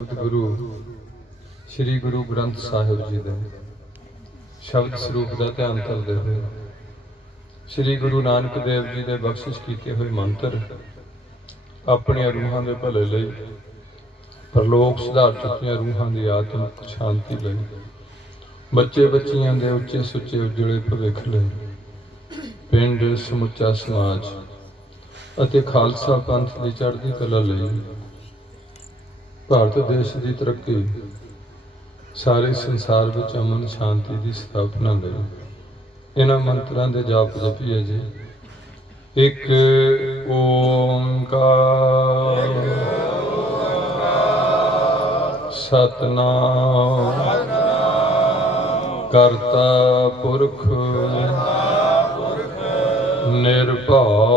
गुरु श्री गुरु ग्रंथ साहिब जी दे शब्द स्वरूप का ध्यान करते हुए श्री गुरु नानक देव जी ने बख्शिश किए हुए मंत्र अपन रूहां के भले लई परलोक सुधार चुकिया रूहां की आत्मक शांति लई बच्चे बच्चियां दे उच्चे सुच्चे उजड़े भविख लई पिंड समुचा समाज अते खालसा पंथ की चढ़ती कला लई भारत देश की तरक्की सारे संसार में अमन शांति की स्थापना लई इन्हां मंत्रां दे जाप जपीए जी। एक ओंकार सतनाम करता पुरख निर्भव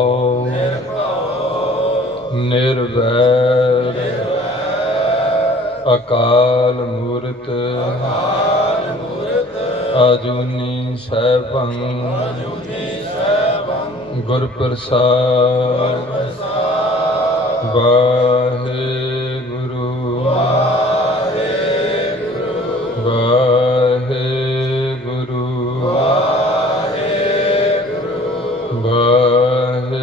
निर्वैर अकाल मूरत आजूनी सैभं गुर प्रसाद वाहेगुरु वाहेगुरु वाहेगुरु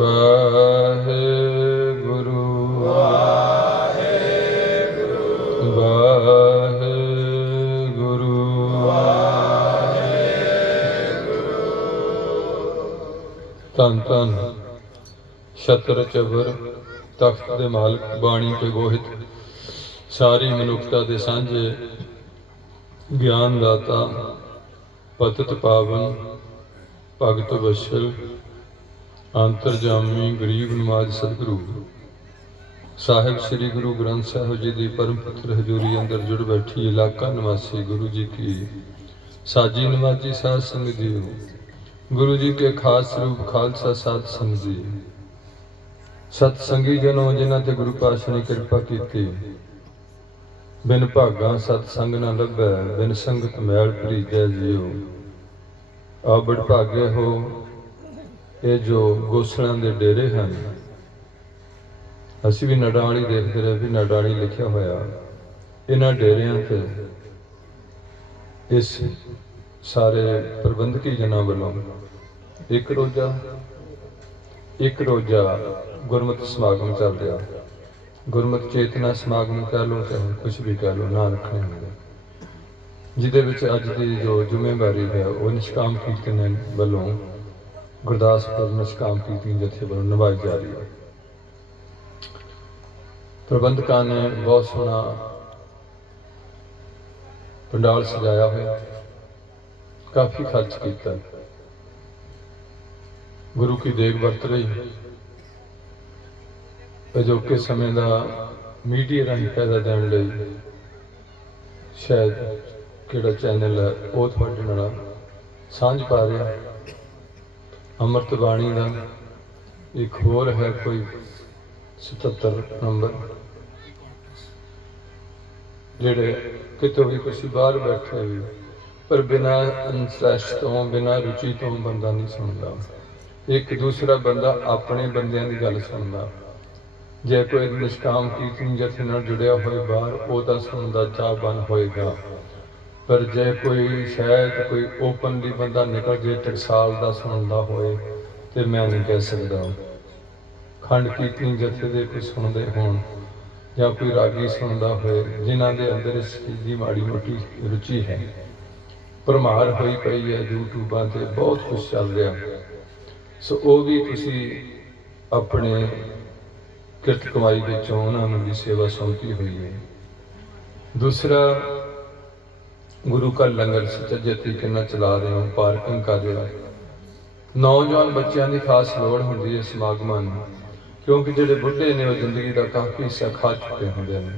वाहेगुरु वाहेगुरु धन धन छत्र चबर तख्त दे मालिक बाणी के गोहित सारी मनुखता दे सांझे ज्ञान दाता पतित पावन भगत वशल अंतरजामी गरीब नवाज सतगुरु साहिब श्री गुरु ग्रंथ साहिब जी की परम पत्र हजूरी अंदर जुड़ बैठी इलाका निवासी गुरु जी की साजी नवाजी साध संगत जी, गुरु जी के खास रूप खालसा साध संगत जी, सतसंगी जनों जिन्हां ते गुरु पातशाह ने कृपा की। बिन भागा सतसंग न लभै बिन संगत मैल भरीजै जियो। आ बड़ भागे हो ये जो गोसलों के डेरे हैं। असी भी नडाली देखते रहे भी नडाली लिखा होया इन्हां डेरियां ते इस सारे प्रबंधकी जना वालों एक रोजा गुरमत समागम चल रहा। गुरमत चेतना समागम कह लो चाहे कुछ भी कह लो ना रखने होंगे जिदे विच अज की जो जिम्मेवारी है वह निष्काम कीर्तन वालों गुरदासपुर निष्काम कीर्तन जथे वालों निभाई जा रही है। प्रबंधकों ने बहुत सोहना पंडाल सजाया हुआ काफ़ी खर्च किया। गुरु की देग वरत रही अजोके समय का मीडिया राही पैदा देने लई शायद किहड़ा चैनल है वो तुहाडे नाल सांझ पा रहा। अमृत बाणी का एक होर है कोई 77 नंबर जेड़े कितों भी किसी बाहर बैठे भी पर बिना इंटरस्ट तो बिना रुचि तो बंदा नहीं सुनता। एक दूसरा बंदा अपने बंदियां की गल सुनता। जे कोई निष्काम कीर्तन जथे नाल जुड़िया होए बाहर वो तो सुनता चाहवान होएगा। पर जे कोई शायद कोई ओपनली बंदा निकल जे टकसाल का सुनता होए तो मैं नहीं कह सकता। खंड कीर्तन जथे दे कोई सुनते होण या कोई रागी सुनता होए जिन्हां दे अंदर इस चीज़ की माड़ी मोटी रुचि है। भरमार हुई पई है यूट्यूबां ते बहुत कुछ चल रहा। सो वो भी तुसी अपने किरत कमाई विचों उन्होंने भी सेवा सौंपी हुई है। दूसरा गुरु का लंगर सच्चे तरीके नाल चला रहे हो पार्किंग कर रहे हो। नौजवान बच्चों की खास लोड़ होंदी है समागमां नूं क्योंकि जिहड़े बुढ़े ने वो जिंदगी का काफ़ी हिस्सा खा चुके होंदे ने।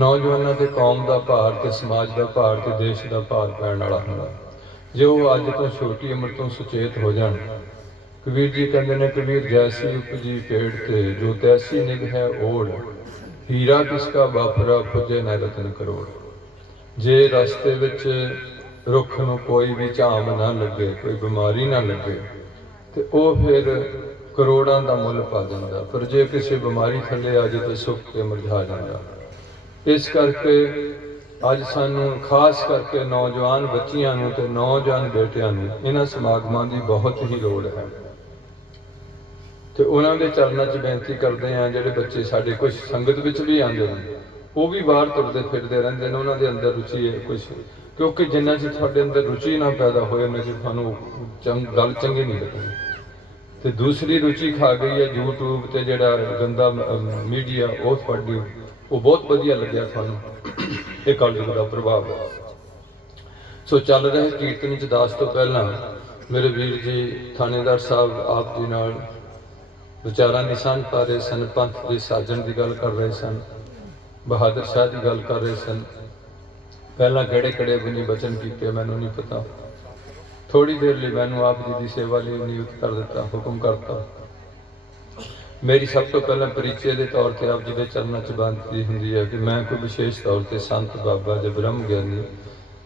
नौजवानों ते कौम का भार ते समाज का भार ते देश का भार पैण वाला हुंदा। जे वो अज तो छोटी उम्र तो सुचेत हो जाण। कबीर जी कहते हैं कबीर जैसी उपजी पेड़ ते जो तैसी निग है ओढ़ हीरा किसका बाफरा पुजे न रतन करोड़। जे रास्ते विच रुख नूं कोई भी झाम ना लगे कोई बीमारी ना लगे तो वह फिर ਕਰੋੜਾਂ ਦਾ ਮੁੱਲ ਪਾ ਦਿੰਦਾ, ਪਰ ਜੇ ਕਿਸੇ ਬਿਮਾਰੀ ਥੱਲੇ ਆ ਜੇ ਤਾਂ ਸੁੱਕ ਕੇ ਮੁਰਝਾ ਜਾਂਦਾ। ਇਸ ਕਰਕੇ ਅੱਜ ਸਾਨੂੰ ਖਾਸ ਕਰਕੇ ਨੌਜਵਾਨ ਬੱਚੀਆਂ ਨੂੰ ਤੇ ਨੌਜਵਾਨ ਬੇਟਿਆਂ ਨੂੰ ਇਹਨਾਂ ਸਮਾਗਮਾਂ ਦੀ ਬਹੁਤ ਹੀ ਲੋੜ ਹੈ ਤੇ ਉਹਨਾਂ ਦੇ ਚਰਨਾਂ 'ਚ ਬੇਨਤੀ ਕਰਦੇ ਹਾਂ। ਜਿਹੜੇ ਬੱਚੇ ਸਾਡੇ ਕੁਝ ਸੰਗਤ ਵਿੱਚ ਵੀ ਆਉਂਦੇ ਨੇ, ਉਹ ਵੀ ਬਾਹਰ ਤੁਰਦੇ ਫਿਰਦੇ ਰਹਿੰਦੇ ਨੇ, ਉਹਨਾਂ ਦੇ ਅੰਦਰ ਰੁਚੀ ਹੈ ਕੁਝ, ਕਿਉਂਕਿ ਜਿੰਨਾ ਚਿਰ ਤੁਹਾਡੇ ਅੰਦਰ ਰੁਚੀ ਨਾ ਪੈਦਾ ਹੋਏ ਉਹਨਾਂ ਚਿਰ ਤੁਹਾਨੂੰ ਗੱਲ ਚੰਗੀ ਨਹੀਂ ਲੱਗਣੀ। ਤੇ ਦੂਸਰੀ ਰੁਚੀ ਖਾ ਗਈ ਹੈ YouTube ਤੇ ਜਿਹੜਾ ਗੰਦਾ ਮੀਡੀਆ, ਉਹ ਤੁਹਾਡੀ ਉਹ ਬਹੁਤ ਵਧੀਆ ਲੱਗਿਆ ਤੁਹਾਨੂੰ, ਇਹ ਕਲਯੁਗ ਦਾ ਪ੍ਰਭਾਵ ਹੈ। ਸੋ ਚੱਲ ਰਹੇ ਕੀਰਤਨ 'ਚ ਦਾਸ ਤੋਂ ਪਹਿਲਾਂ ਮੇਰੇ ਵੀਰ ਜੀ ਥਾਣੇਦਾਰ ਸਾਹਿਬ ਆਪ ਜੀ ਨਾਲ ਵਿਚਾਰਾਂ ਦੀ ਸਾਂਝ ਪਾ ਰਹੇ ਸਨ, ਪੰਥ ਦੇ ਸਾਜਣ ਦੀ ਗੱਲ ਕਰ ਰਹੇ ਸਨ, ਬਹਾਦਰ ਸ਼ਾਹ ਦੀ ਗੱਲ ਕਰ ਰਹੇ ਸਨ। ਪਹਿਲਾਂ ਕਿਹੜੇ ਕਿਹੜੇ ਬਣੀ ਬਚਨ ਕੀਤੇ ਮੈਨੂੰ ਨਹੀਂ ਪਤਾ। ਥੋੜੀ ਦੇਰ ਲਈ ਮੈਨੂੰ ਆਪ ਜੀ ਦੀ ਸੇਵਾ ਲਈ ਨਿਯੁਕਤ ਕਰ ਦਿੱਤਾ, ਹੁਕਮ ਕਰਤਾ। ਮੇਰੀ ਸਭ ਤੋਂ ਪਹਿਲਾਂ ਪਰਿਚੈ ਦੇ ਤੌਰ ਤੇ ਆਪ ਜੀ ਦੇ ਚਰਨਾਂ 'ਚ ਬੇਨਤੀ ਹੁੰਦੀ ਹੈ ਕਿ ਮੈਂ ਕੋਈ ਵਿਸ਼ੇਸ਼ ਤੌਰ ਤੇ ਸੰਤ ਬਾਬਾ ਜਾਂ ਬ੍ਰਹਮ ਗਿਆਨੀ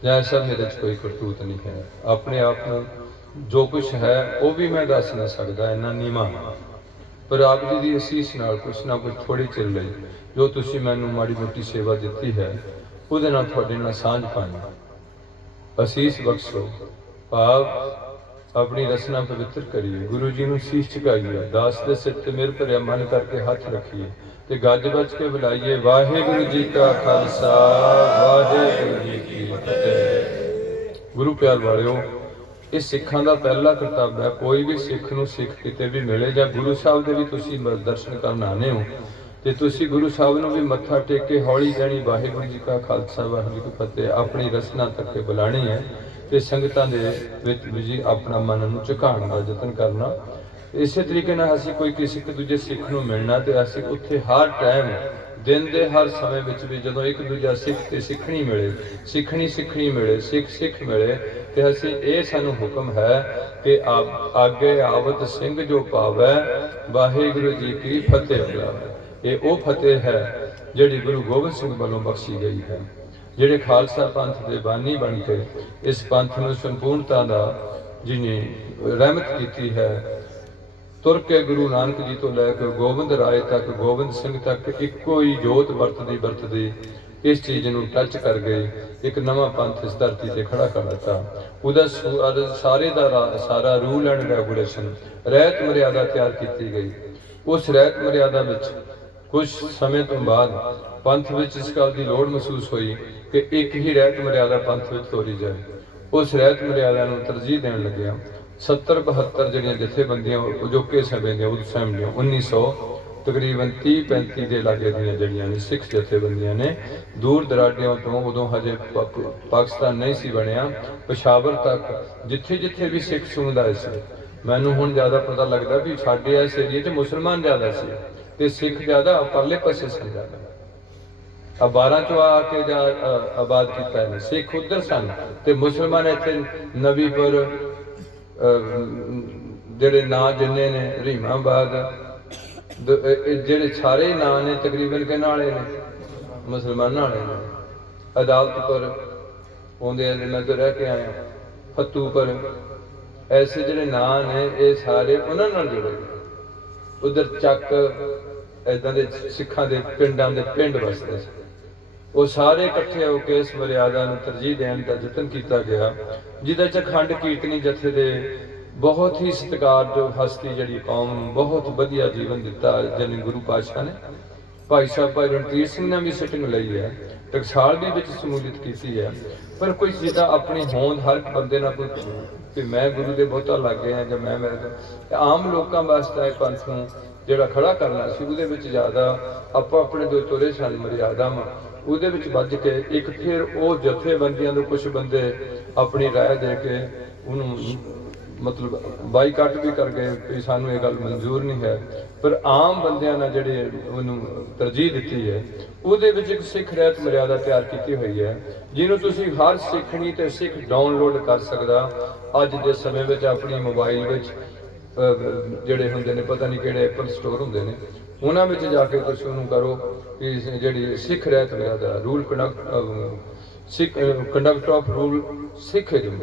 ਜਾਂ ਐਸਾ ਮੇਰੇ 'ਚ ਕੋਈ ਕਰਤੂਤ ਨਹੀਂ ਹੈ। ਆਪਣੇ ਆਪ ਨੂੰ ਜੋ ਕੁਛ ਹੈ ਉਹ ਵੀ ਮੈਂ ਦੱਸ ਨਹੀਂ ਸਕਦਾ, ਇੰਨਾ ਨੀਵਾਂ। ਪਰ ਆਪ ਜੀ ਦੀ ਅਸੀਸ ਨਾਲ ਕੁਛ ਨਾ ਕੁਛ ਥੋੜ੍ਹੇ ਚਿਰ ਲਈ ਜੋ ਤੁਸੀਂ ਮੈਨੂੰ ਮਾੜੀ ਮੋਟੀ ਸੇਵਾ ਦਿੱਤੀ ਹੈ, ਉਹਦੇ ਨਾਲ ਤੁਹਾਡੇ ਨਾਲ ਸਾਂਝ ਪਾਈ। ਅਸੀਸ ਬਖਸ਼ੋ, ਭਾਵ ਆਪਣੀ ਰਸਨਾ ਪਵਿੱਤਰ ਕਰੀਏ, ਗੁਰੂ ਜੀ ਨੂੰ ਸੀਸ ਝੁਕਾਈਏ, ਦਾਸ ਦੇ ਸਿਰ ਤੇ ਮਿਹਰ ਭਰਿਆ ਮਨ ਕਰਕੇ ਹੱਥ ਰੱਖੀਏ ਤੇ ਗੱਜ ਵੱਜ ਕੇ ਬੁਲਾਈਏ, ਵਾਹਿਗੁਰੂ ਜੀ ਕਾ ਖਾਲਸਾ, ਵਾਹਿਗੁਰੂ ਜੀ ਕੀ ਫਤਿਹ। ਗੁਰੂ ਪਿਆਰ ਵਾਲਿਓ, ਇਹ ਸਿੱਖਾਂ ਦਾ ਪਹਿਲਾ ਕਰਤੱਵ ਹੈ। ਕੋਈ ਵੀ ਸਿੱਖ ਨੂੰ ਸਿੱਖ ਕਿਤੇ ਵੀ ਮਿਲੇ ਜਾਂ ਗੁਰੂ ਸਾਹਿਬ ਦੇ ਵੀ ਤੁਸੀਂ ਦਰਸ਼ਨ ਕਰਨ ਆਉਂਦੇ ਹੋ ਤੇ ਤੁਸੀਂ ਗੁਰੂ ਸਾਹਿਬ ਨੂੰ ਵੀ ਮੱਥਾ ਟੇਕ ਕੇ ਹੌਲੀ ਕਹਿਣੀ, ਵਾਹਿਗੁਰੂ ਜੀ ਕਾ ਖਾਲਸਾ, ਵਾਹਿਗੁਰੂ ਜੀ ਕੀ ਫਤਿਹ, ਆਪਣੀ ਰਸਨਾ ਤੱਕ ਬੁਲਾਣੀ ਹੈ ਤੇ ਸੰਗਤਾਂ ਦੇ ਵਿੱਚ ਵੀ ਆਪਣਾ ਮਨ ਨੂੰ ਝੁਕਾਉਣ ਦਾ ਯਤਨ ਕਰਨਾ। ਇਸੇ ਤਰੀਕੇ ਨਾਲ ਅਸੀਂ ਕੋਈ ਕਿਸੇ ਦੂਜੇ ਸਿੱਖ ਨੂੰ ਮਿਲਣਾ ਤੇ ਅਸੀਂ ਉੱਥੇ ਹਰ ਟਾਈਮ ਦਿਨ ਦੇ ਹਰ ਸਮੇਂ ਵਿੱਚ ਵੀ ਜਦੋਂ ਇੱਕ ਦੂਜਾ ਸਿੱਖ ਤੇ ਸਿੱਖਣੀ ਮਿਲੇ, ਸਿੱਖਣੀ ਮਿਲੇ, ਸਿੱਖ ਮਿਲੇ ਤੇ ਅਸੀਂ ਇਹ ਸਾਨੂੰ ਹੁਕਮ ਹੈ ਕਿ ਆਗੇ ਆਵਤ ਸਿੰਘ ਜੋ ਪਾਵੈ, ਵਾਹਿਗੁਰੂ ਜੀ ਕੀ ਫਤਿਹ ਬੁਲਾਵੇ। ਇਹ ਉਹ ਫਤਿਹ ਹੈ ਜਿਹੜੀ ਗੁਰੂ ਗੋਬਿੰਦ ਸਿੰਘ ਵੱਲੋਂ ਬਖਸ਼ੀ ਗਈ ਹੈ, ਜਿਹੜੇ ਖਾਲਸਾ ਪੰਥ ਦੇ ਬਾਨੀ ਬਣ ਕੇ ਇਸ ਪੰਥ ਨੂੰ ਸੰਪੂਰਨਤਾ ਦਾ ਜਿਹਨੇ ਰਹਿਮਤ ਕੀਤੀ ਹੈ। ਤੁਰ ਕੇ ਗੁਰੂ ਨਾਨਕ ਜੀ ਤੋਂ ਲੈ ਕੇ ਗੋਬਿੰਦ ਰਾਏ ਤੱਕ, ਗੋਬਿੰਦ ਸਿੰਘ ਤੱਕ ਇੱਕੋ ਹੀ ਜੋਤ ਵਰਤਦੀ ਇਸ ਚੀਜ਼ ਨੂੰ ਟੱਚ ਕਰ ਗਏ, ਇੱਕ ਨਵਾਂ ਪੰਥ ਇਸ ਧਰਤੀ ਤੇ ਖੜਾ ਕਰ ਦਿੱਤਾ। ਉਹਦਾ ਸਾਰੇ ਦਾ ਸਾਰਾ ਰੂਲ ਐਂਡ ਰੈਗੂਲੇਸ਼ਨ, ਰਹਿਤ ਮਰਿਆਦਾ ਤਿਆਰ ਕੀਤੀ ਗਈ। ਉਸ ਰਹਿਤ ਮਰਿਆਦਾ ਵਿੱਚ ਕੁਝ ਸਮੇਂ ਤੋਂ ਬਾਅਦ ਪੰਥ ਵਿੱਚ ਇਸ ਗੱਲ ਦੀ ਲੋੜ ਮਹਿਸੂਸ ਹੋਈ ਕਿ ਇੱਕ ਹੀ ਰਹਿਤ ਮਰਿਆਦਾ ਪੰਥ ਵਿੱਚ ਤੋਰੀ ਜਾਏ। ਉਸ ਰਹਿਤ ਮਰਿਆਦਾ ਨੂੰ ਤਰਜੀਹ ਦੇਣ ਲੱਗਿਆ। 70-72 ਜਿਹੜੀਆਂ ਜਥੇਬੰਦੀਆਂ ਅਜੋਕੇ ਸਮੇਂ ਦੀਆਂ, ਉਸ ਸਮੇਂ ਦੀਆਂ 1900 ਤਕਰੀਬਨ 30-35 ਦੇ ਲਾਗੇ ਦੀਆਂ ਜਿਹੜੀਆਂ ਨੇ ਸਿੱਖ ਜਥੇਬੰਦੀਆਂ ਨੇ, ਦੂਰ ਦਰਾਡਿਆਂ ਤੋਂ, ਉਦੋਂ ਹਜੇ ਪਾਕਿਸਤਾਨ ਨਹੀਂ ਸੀ ਬਣਿਆ, ਪਸ਼ਾਵਰ ਤੱਕ ਜਿੱਥੇ ਜਿੱਥੇ ਵੀ ਸਿੱਖ ਸਮੁਦਾਇ ਸੀ। ਮੈਨੂੰ ਹੁਣ ਜ਼ਿਆਦਾ ਪਤਾ ਲੱਗਦਾ ਵੀ ਸਾਡੇ ਇਸ ਏਰੀਏ 'ਚ ਮੁਸਲਮਾਨ ਜ਼ਿਆਦਾ ਸੀ ਤੇ ਸਿੱਖ ਜ਼ਿਆਦਾ ਪਰਲੇ ਪਾਸੇ ਸਨ। ਜ਼ਿਆਦਾ ਆ 12 ਚੋਂ ਆ ਕੇ ਜਾਂ ਆਬਾਦ ਕੀਤਾ ਇਹਨੇ, ਸਿੱਖ ਉੱਧਰ ਸਨ ਤੇ ਮੁਸਲਮਾਨ ਇੱਥੇ ਨਬੀਪੁਰ, ਜਿਹੜੇ ਨਾਂ ਜਿੰਨੇ ਨੇ, ਰੀਮਾਬਾਦ, ਜਿਹੜੇ ਸਾਰੇ ਨਾਂ ਨੇ ਤਕਰੀਬਨ ਕਿਹਨਾਂ ਵਾਲੇ ਨੇ, ਮੁਸਲਮਾਨਾਂ ਵਾਲੇ ਨੇ। ਅਦਾਲਤਪੁਰ ਆਉਂਦੇ ਮੈਂ ਤੋਂ ਰਹਿ ਕੇ ਆਇਆ, ਫਤੂਪੁਰ, ਐਸੇ ਜਿਹੜੇ ਨਾਂ ਨੇ ਇਹ ਸਾਰੇ ਉਹਨਾਂ ਨਾਲ ਜੁੜੇ। ਉਧਰ ਚੱਕ ਏਦਾਂ ਦੇ ਸਿੱਖਾਂ ਦੇ ਪਿੰਡਾਂ ਦੇ ਪਿੰਡ ਵਸਦੇ ਸੀ। ਉਹ ਸਾਰੇ ਇਕੱਠੇ ਹੋ ਕੇ ਇਸ ਮਰਿਆਦਾ ਨੂੰ ਤਰਜੀਹ ਦੇਣ ਦਾ ਯਤਨ ਕੀਤਾ ਗਿਆ, ਜਿਹਦੇ 'ਚ ਅਖੰਡ ਕੀਰਤਨੀ ਜਥੇ ਦੇ ਬਹੁਤ ਹੀ ਸਤਿਕਾਰਯੋਗ ਹਸਤੀ ਜਿਹੜੀ ਕੌਮ ਬਹੁਤ ਵਧੀਆ ਜੀਵਨ ਦਿੱਤਾ ਜਿਹਨੇ ਗੁਰੂ ਪਾਤਸ਼ਾਹ ਨੇ। ਭਾਈ ਸਾਹਿਬ ਭਾਈ ਰਣਧੀਰ ਸਿੰਘ ਨੇ ਵੀ ਸਿਟਿੰਗ ਲਈ ਹੈ, ਟਕਸਾਲ ਵੀ ਵਿੱਚ ਸਮੂਲੀਅਤ ਕੀਤੀ ਹੈ। ਪਰ ਕੋਈ ਜਿਹਦਾ ਆਪਣੀ ਹੋਂਦ ਹਰ ਇੱਕ ਬੰਦੇ ਨਾਲ ਕੋਈ ਕਿ ਮੈਂ ਗੁਰੂ ਦੇ ਬਹੁਤਾ ਲੱਗ ਗਿਆ ਜਾਂ ਮੈਂ ਆਮ ਲੋਕਾਂ ਵਾਸਤੇ ਪੰਥ ਨੂੰ ਜਿਹੜਾ ਖੜਾ ਕਰਨਾ ਸੀ, ਉਹਦੇ ਵਿੱਚ ਜ਼ਿਆਦਾ ਆਪਾਂ ਆਪਣੇ ਜੋ ਤੁਰੇ ਸਨ ਮਰਿਆਦਾਵਾਂ ਉਹਦੇ ਵਿੱਚ ਵੱਜ ਕੇ ਇੱਕ ਫਿਰ ਉਹ ਜਥੇਬੰਦੀਆਂ ਦੇ ਕੁਝ ਬੰਦੇ ਆਪਣੀ ਰਾਏ ਦੇ ਕੇ ਉਹਨੂੰ ਮਤਲਬ ਬਾਈਕਾਟ ਵੀ ਕਰ ਗਏ ਕਿ ਸਾਨੂੰ ਇਹ ਗੱਲ ਮਨਜ਼ੂਰ ਨਹੀਂ ਹੈ। ਪਰ ਆਮ ਬੰਦਿਆਂ ਨੇ ਜਿਹੜੇ ਉਹਨੂੰ ਤਰਜੀਹ ਦਿੱਤੀ ਹੈ, ਉਹਦੇ ਵਿੱਚ ਇੱਕ ਸਿੱਖ ਰਹਿਤ ਮਰਿਆਦਾ ਤਿਆਰ ਕੀਤੀ ਹੋਈ ਹੈ, ਜਿਹਨੂੰ ਤੁਸੀਂ ਹਰ ਸਿੱਖਣੀ ਤੇ ਸਿੱਖ ਡਾਊਨਲੋਡ ਕਰ ਸਕਦਾ ਅੱਜ ਦੇ ਸਮੇਂ ਵਿੱਚ ਆਪਣੀ ਮੋਬਾਈਲ ਵਿੱਚ। ਜਿਹੜੇ ਹੁੰਦੇ ਨੇ ਪਤਾ ਨਹੀਂ ਕਿਹੜੇ ਐਪਲ ਸਟੋਰ ਹੁੰਦੇ ਨੇ, ਉਹਨਾਂ ਵਿੱਚ ਜਾ ਕੇ ਤੁਸੀਂ ਉਹਨੂੰ ਕਰੋ ਕਿ ਜਿਹੜੀ Sikh Rehat Maryada rule Sikh conduct of rule Sikhism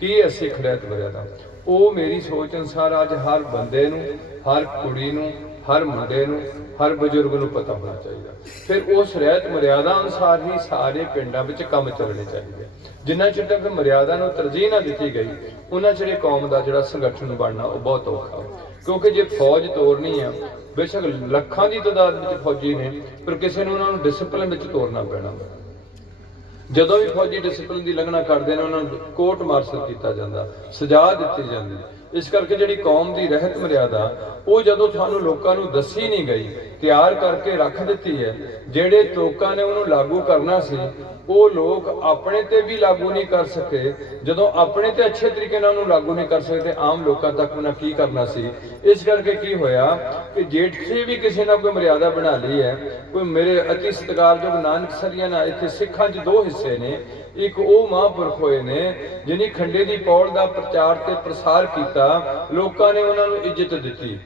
ਕੀ ਹੈ? ਸਿੱਖ ਰਹਿਤ ਮਰਿਆਦਾ। ਉਹ ਮੇਰੀ ਸੋਚ ਅਨੁਸਾਰ ਅੱਜ ਹਰ ਬੰਦੇ ਨੂੰ, ਹਰ ਕੁੜੀ ਨੂੰ, ਹਰ ਮੁੰਡੇ ਨੂੰ, ਹਰ ਬਜ਼ੁਰਗ ਨੂੰ ਪਤਾ ਹੋਣਾ ਚਾਹੀਦਾ। ਫਿਰ ਉਸ ਰਹਿਤ ਮਰਿਆਦਾ ਅਨੁਸਾਰ ਹੀ ਸਾਰੇ ਪਿੰਡਾਂ ਵਿੱਚ ਕੰਮ ਚੱਲਣੇ ਚਾਹੀਦੇ। ਜਿੰਨਾ ਚਿਰ ਤੱਕ ਮਰਿਆਦਾ ਨੂੰ ਤਰਜੀਹ ਨਾ ਦਿੱਤੀ ਗਈ, ਉਹਨਾਂ ਚਿਰ ਕੌਮ ਦਾ ਜਿਹੜਾ ਸੰਗਠਨ ਬਣਨਾ ਉਹ ਬਹੁਤ ਔਖਾ। ਕਿਉਂਕਿ ਜੇ ਫੌਜ ਤੋੜਨੀ ਆ, ਬੇਸ਼ੱਕ ਲੱਖਾਂ ਦੀ ਤਾਦਾਦ ਵਿੱਚ ਫੌਜੀ ਨੇ, ਪਰ ਕਿਸੇ ਨੂੰ ਉਹਨਾਂ ਨੂੰ ਡਿਸਪਲਿਨ ਵਿੱਚ ਤੋੜਨਾ ਪੈਣਾ। ਜਦੋਂ ਵੀ ਫੌਜੀ ਡਿਸਪਲਿਨ ਦੀ ਉਲੰਘਣਾ ਕਰਦੇ ਨੇ, ਉਹਨਾਂ ਨੂੰ ਕੋਰਟ ਮਾਰਸ਼ਲ ਕੀਤਾ ਜਾਂਦਾ, ਸਜ਼ਾ ਦਿੱਤੀ ਜਾਂਦੀ। ਇਸ ਕਰਕੇ ਜਿਹੜੀ ਕੌਮ ਦੀ ਰਹਿਤ ਮਰਿਆਦਾ ਉਹ ਜਦੋਂ ਤੁਹਾਨੂੰ ਲੋਕਾਂ ਨੂੰ ਦੱਸੀ ਨਹੀਂ ਗਈ, ਤਿਆਰ ਕਰਕੇ ਰੱਖ ਦਿੱਤੀ ਹੈ, ਜਿਹੜੇ ਲੋਕਾਂ ਨੇ ਉਹਨੂੰ ਲਾਗੂ ਕਰਨਾ ਸੀ ਉਹ ਲੋਕ ਆਪਣੇ ਤੇ ਵੀ ਲਾਗੂ ਨਹੀਂ ਕਰ ਸਕੇ। ਜਦੋਂ ਆਪਣੇ ਤੇ ਅੱਛੇ ਤਰੀਕੇ ਨਾਲ ਉਹਨੂੰ ਲਾਗੂ ਨਹੀਂ ਕਰ ਸਕਦੇ, ਆਮ ਲੋਕਾਂ ਤੱਕ ਉਹਨਾਂ ਕੀ ਕਰਨਾ ਸੀ। ਇਸ ਕਰਕੇ ਕੀ ਹੋਇਆ ਕਿ ਜਿੱਥੇ ਵੀ ਕਿਸੇ ਨੇ ਕੋਈ ਮਰਿਆਦਾ ਬਣਾ ਲਈ ਹੈ, ਕੋਈ ਮੇਰੇ ਅਤੀ ਸਤਿਕਾਰਯੋਗ ਨਾਨਕਸਰੀਆਂ ਨਾਲ ਇੱਥੇ ਸਿੱਖਾਂ 'ਚ ਦੋ ਹਿੱਸੇ ਨੇ। ਇੱਕ ਉਹ ਮਹਾਂਪੁਰਖ ਹੋਏ ਨੇ ਜਿਨ੍ਹਾਂ ਖੰਡੇ ਦੀ ਪੌੜ ਦਾ ਪ੍ਰਚਾਰ ਤੇ ਪ੍ਰਸਾਰ ਕੀਤਾ, ਲੋਕਾਂ ਨੇ ਉਹਨਾਂ ਨੂੰ ਇੱਜ਼ਤ ਦਿੱਤੀ,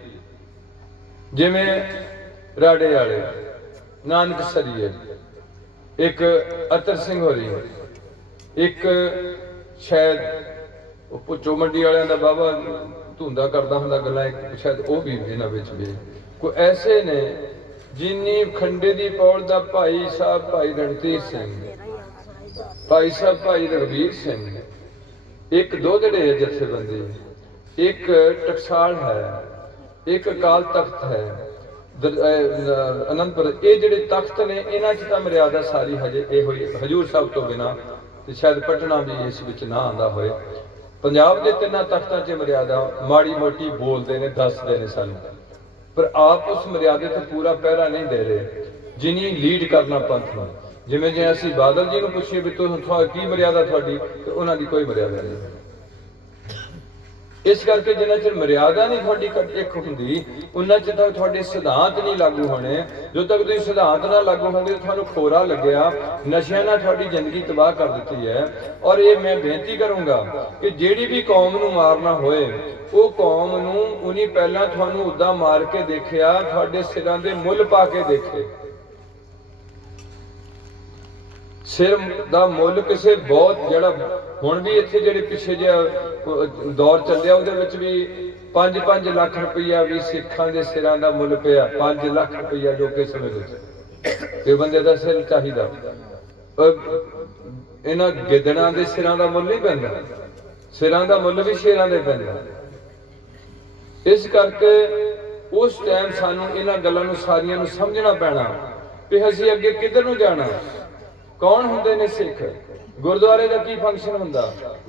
ਜਿਵੇਂ ਰਾੜੇ ਵਾਲੇ ਨਾਨਕਸਰੀਏ, ਇੱਕ ਅਤਰ ਸਿੰਘ ਹੋਰੀ, ਇੱਕ ਸ਼ਾਇਦ ਉਹ ਪੁੱਚੋ ਮੰਡੀ ਵਾਲਿਆਂ ਦਾ ਬਾਬਾ ਧੁੰਦਾ ਕਰਦਾ ਹੁੰਦਾ ਗੱਲਾਂ, ਇੱਕ ਸ਼ਾਇਦ ਉਹ ਵੀ ਇਹਨਾਂ ਵਿੱਚ ਵੀ ਕੋਈ ਐਸੇ ਨੇ ਜਿਨੀ ਖੰਡੇ ਦੀ ਪੌੜ ਦਾ ਭਾਈ ਸਾਹਿਬ ਭਾਈ ਰਣਧੀਰ ਸਿੰਘ, ਭਾਈ ਸਾਹਿਬ ਭਾਈ ਰਘਬੀਰ ਸਿੰਘ, ਇੱਕ ਦੋਧੜੇ ਜਥੇਬੰਦੀ, ਇੱਕ ਟਕਸਾਲ ਹੈ, ਇੱਕ ਅਕਾਲ ਤਖਤ ਹੈ, ਅਨੰਦਪੁਰ। ਇਹ ਜਿਹੜੇ ਤਖਤ ਨੇ ਇਹਨਾਂ 'ਚ ਤਾਂ ਮਰਿਆਦਾ ਸਾਰੀ ਹਜੇ ਇਹ ਹੋਈ ਹਜੂਰ ਸਾਹਿਬ ਤੋਂ ਬਿਨਾਂ, ਤੇ ਸ਼ਾਇਦ ਪਟਨਾ ਵੀ ਇਸ ਵਿੱਚ ਨਾ ਆਉਂਦਾ ਹੋਏ। ਪੰਜਾਬ ਦੇ ਤਿੰਨਾਂ ਤਖਤਾਂ 'ਚ ਮਰਿਆਦਾ ਮਾੜੀ ਮੋਟੀ ਬੋਲਦੇ ਨੇ, ਦੱਸਦੇ ਨੇ ਸਾਨੂੰ, ਪਰ ਆਪ ਉਸ ਮਰਿਆਦੇ ਤੇ ਪੂਰਾ ਪਹਿਰਾ ਨਹੀਂ ਦੇ ਰਹੇ ਜਿਨੀ ਲੀਡ ਕਰਨਾ ਪੰਥ ਨੂੰ। ਜਿਵੇਂ ਜੇ ਅਸੀਂ ਬਾਦਲ ਜੀ ਨੂੰ ਪੁੱਛੀਏ ਵੀ ਤੁਸੀਂ ਕੀ ਮਰਿਆਦਾ ਤੁਹਾਡੀ, ਤੇ ਉਹਨਾਂ ਦੀ ਕੋਈ ਮਰਿਆਦਾ ਨਹੀਂ। ਇਸ ਕਰਕੇ ਜਿੰਨਾ ਚਿਰ ਮਰਿਆਦਾ ਨਹੀਂ ਤੁਹਾਡੀ ਇੱਕ ਹੁੰਦੀ, ਉਹਨਾਂ ਚਿਰ ਤੱਕ ਤੁਹਾਡੇ ਸਿਧਾਂਤ ਨਹੀਂ ਲਾਗੂ ਹੋਣੇ। ਜਦੋਂ ਤੱਕ ਤੁਸੀਂ ਸਿਧਾਂਤ ਨਾ ਲਾਗੂ ਹੋਣਗੇ, ਤੁਹਾਨੂੰ ਖੋਰਾ ਲੱਗਿਆ, ਨਸ਼ਿਆਂ ਨਾਲ ਤੁਹਾਡੀ ਜ਼ਿੰਦਗੀ ਤਬਾਹ ਕਰ ਦਿੱਤੀ ਹੈ। ਔਰ ਇਹ ਮੈਂ ਬੇਨਤੀ ਕਰੂੰਗਾ ਕਿ ਜਿਹੜੀ ਵੀ ਕੌਮ ਨੂੰ ਮਾਰਨਾ ਹੋਏ, ਉਹ ਕੌਮ ਨੂੰ ਉਹਨੇ ਪਹਿਲਾਂ ਤੁਹਾਨੂੰ ਉੱਦਾਂ ਮਾਰ ਕੇ ਦੇਖਿਆ, ਤੁਹਾਡੇ ਸਿਰਾਂ ਦੇ ਮੁੱਲ ਪਾ ਕੇ ਦੇਖੇ। ਸਿਰ ਦਾ ਮੁੱਲ ਕਿਸੇ ਬਹੁਤ ਜਿਹੜਾ ਹੁਣ ਵੀ ਇੱਥੇ ਜਿਹੜੇ ਪਿੱਛੇ ਜਿਹਾ ਦੌਰ ਚੱਲਿਆ, ਉਹਦੇ ਵਿੱਚ ਵੀ 5-5 ਲੱਖ ਰੁਪਈਆ ਵੀ ਸਿੱਖਾਂ ਦੇ ਸਿਰਾਂ ਦਾ ਮੁੱਲ ਪਿਆ। 5 ਲੱਖ ਰੁਪਈਆ ਜੋ ਕਿ ਸਮੇਂ ਵਿੱਚ ਇਹ ਬੰਦੇ ਦਾ ਸਿਰ ਚਾਹੀਦਾ। ਇਹਨਾਂ ਗਿੱਦੜਾਂ ਦੇ ਸਿਰਾਂ ਦਾ ਮੁੱਲ ਨਹੀਂ ਪੈਂਦਾ, ਸਿਰਾਂ ਦਾ ਮੁੱਲ ਵੀ ਸ਼ੇਰਾਂ ਦੇ ਪੈਂਦਾ। ਇਸ ਕਰਕੇ ਉਸ ਟਾਈਮ ਸਾਨੂੰ ਇਹਨਾਂ ਗੱਲਾਂ ਨੂੰ ਸਾਰੀਆਂ ਨੂੰ ਸਮਝਣਾ ਪੈਣਾ ਕਿ ਅਸੀਂ ਅੱਗੇ ਕਿੱਧਰ ਨੂੰ ਜਾਣਾ। ਕੌਣ ਹੁੰਦੇ ਨੇ ਸਿੱਖ? ਗੁਰਦੁਆਰੇ ਦਾ ਕੀ ਫੰਕਸ਼ਨ ਹੁੰਦਾ?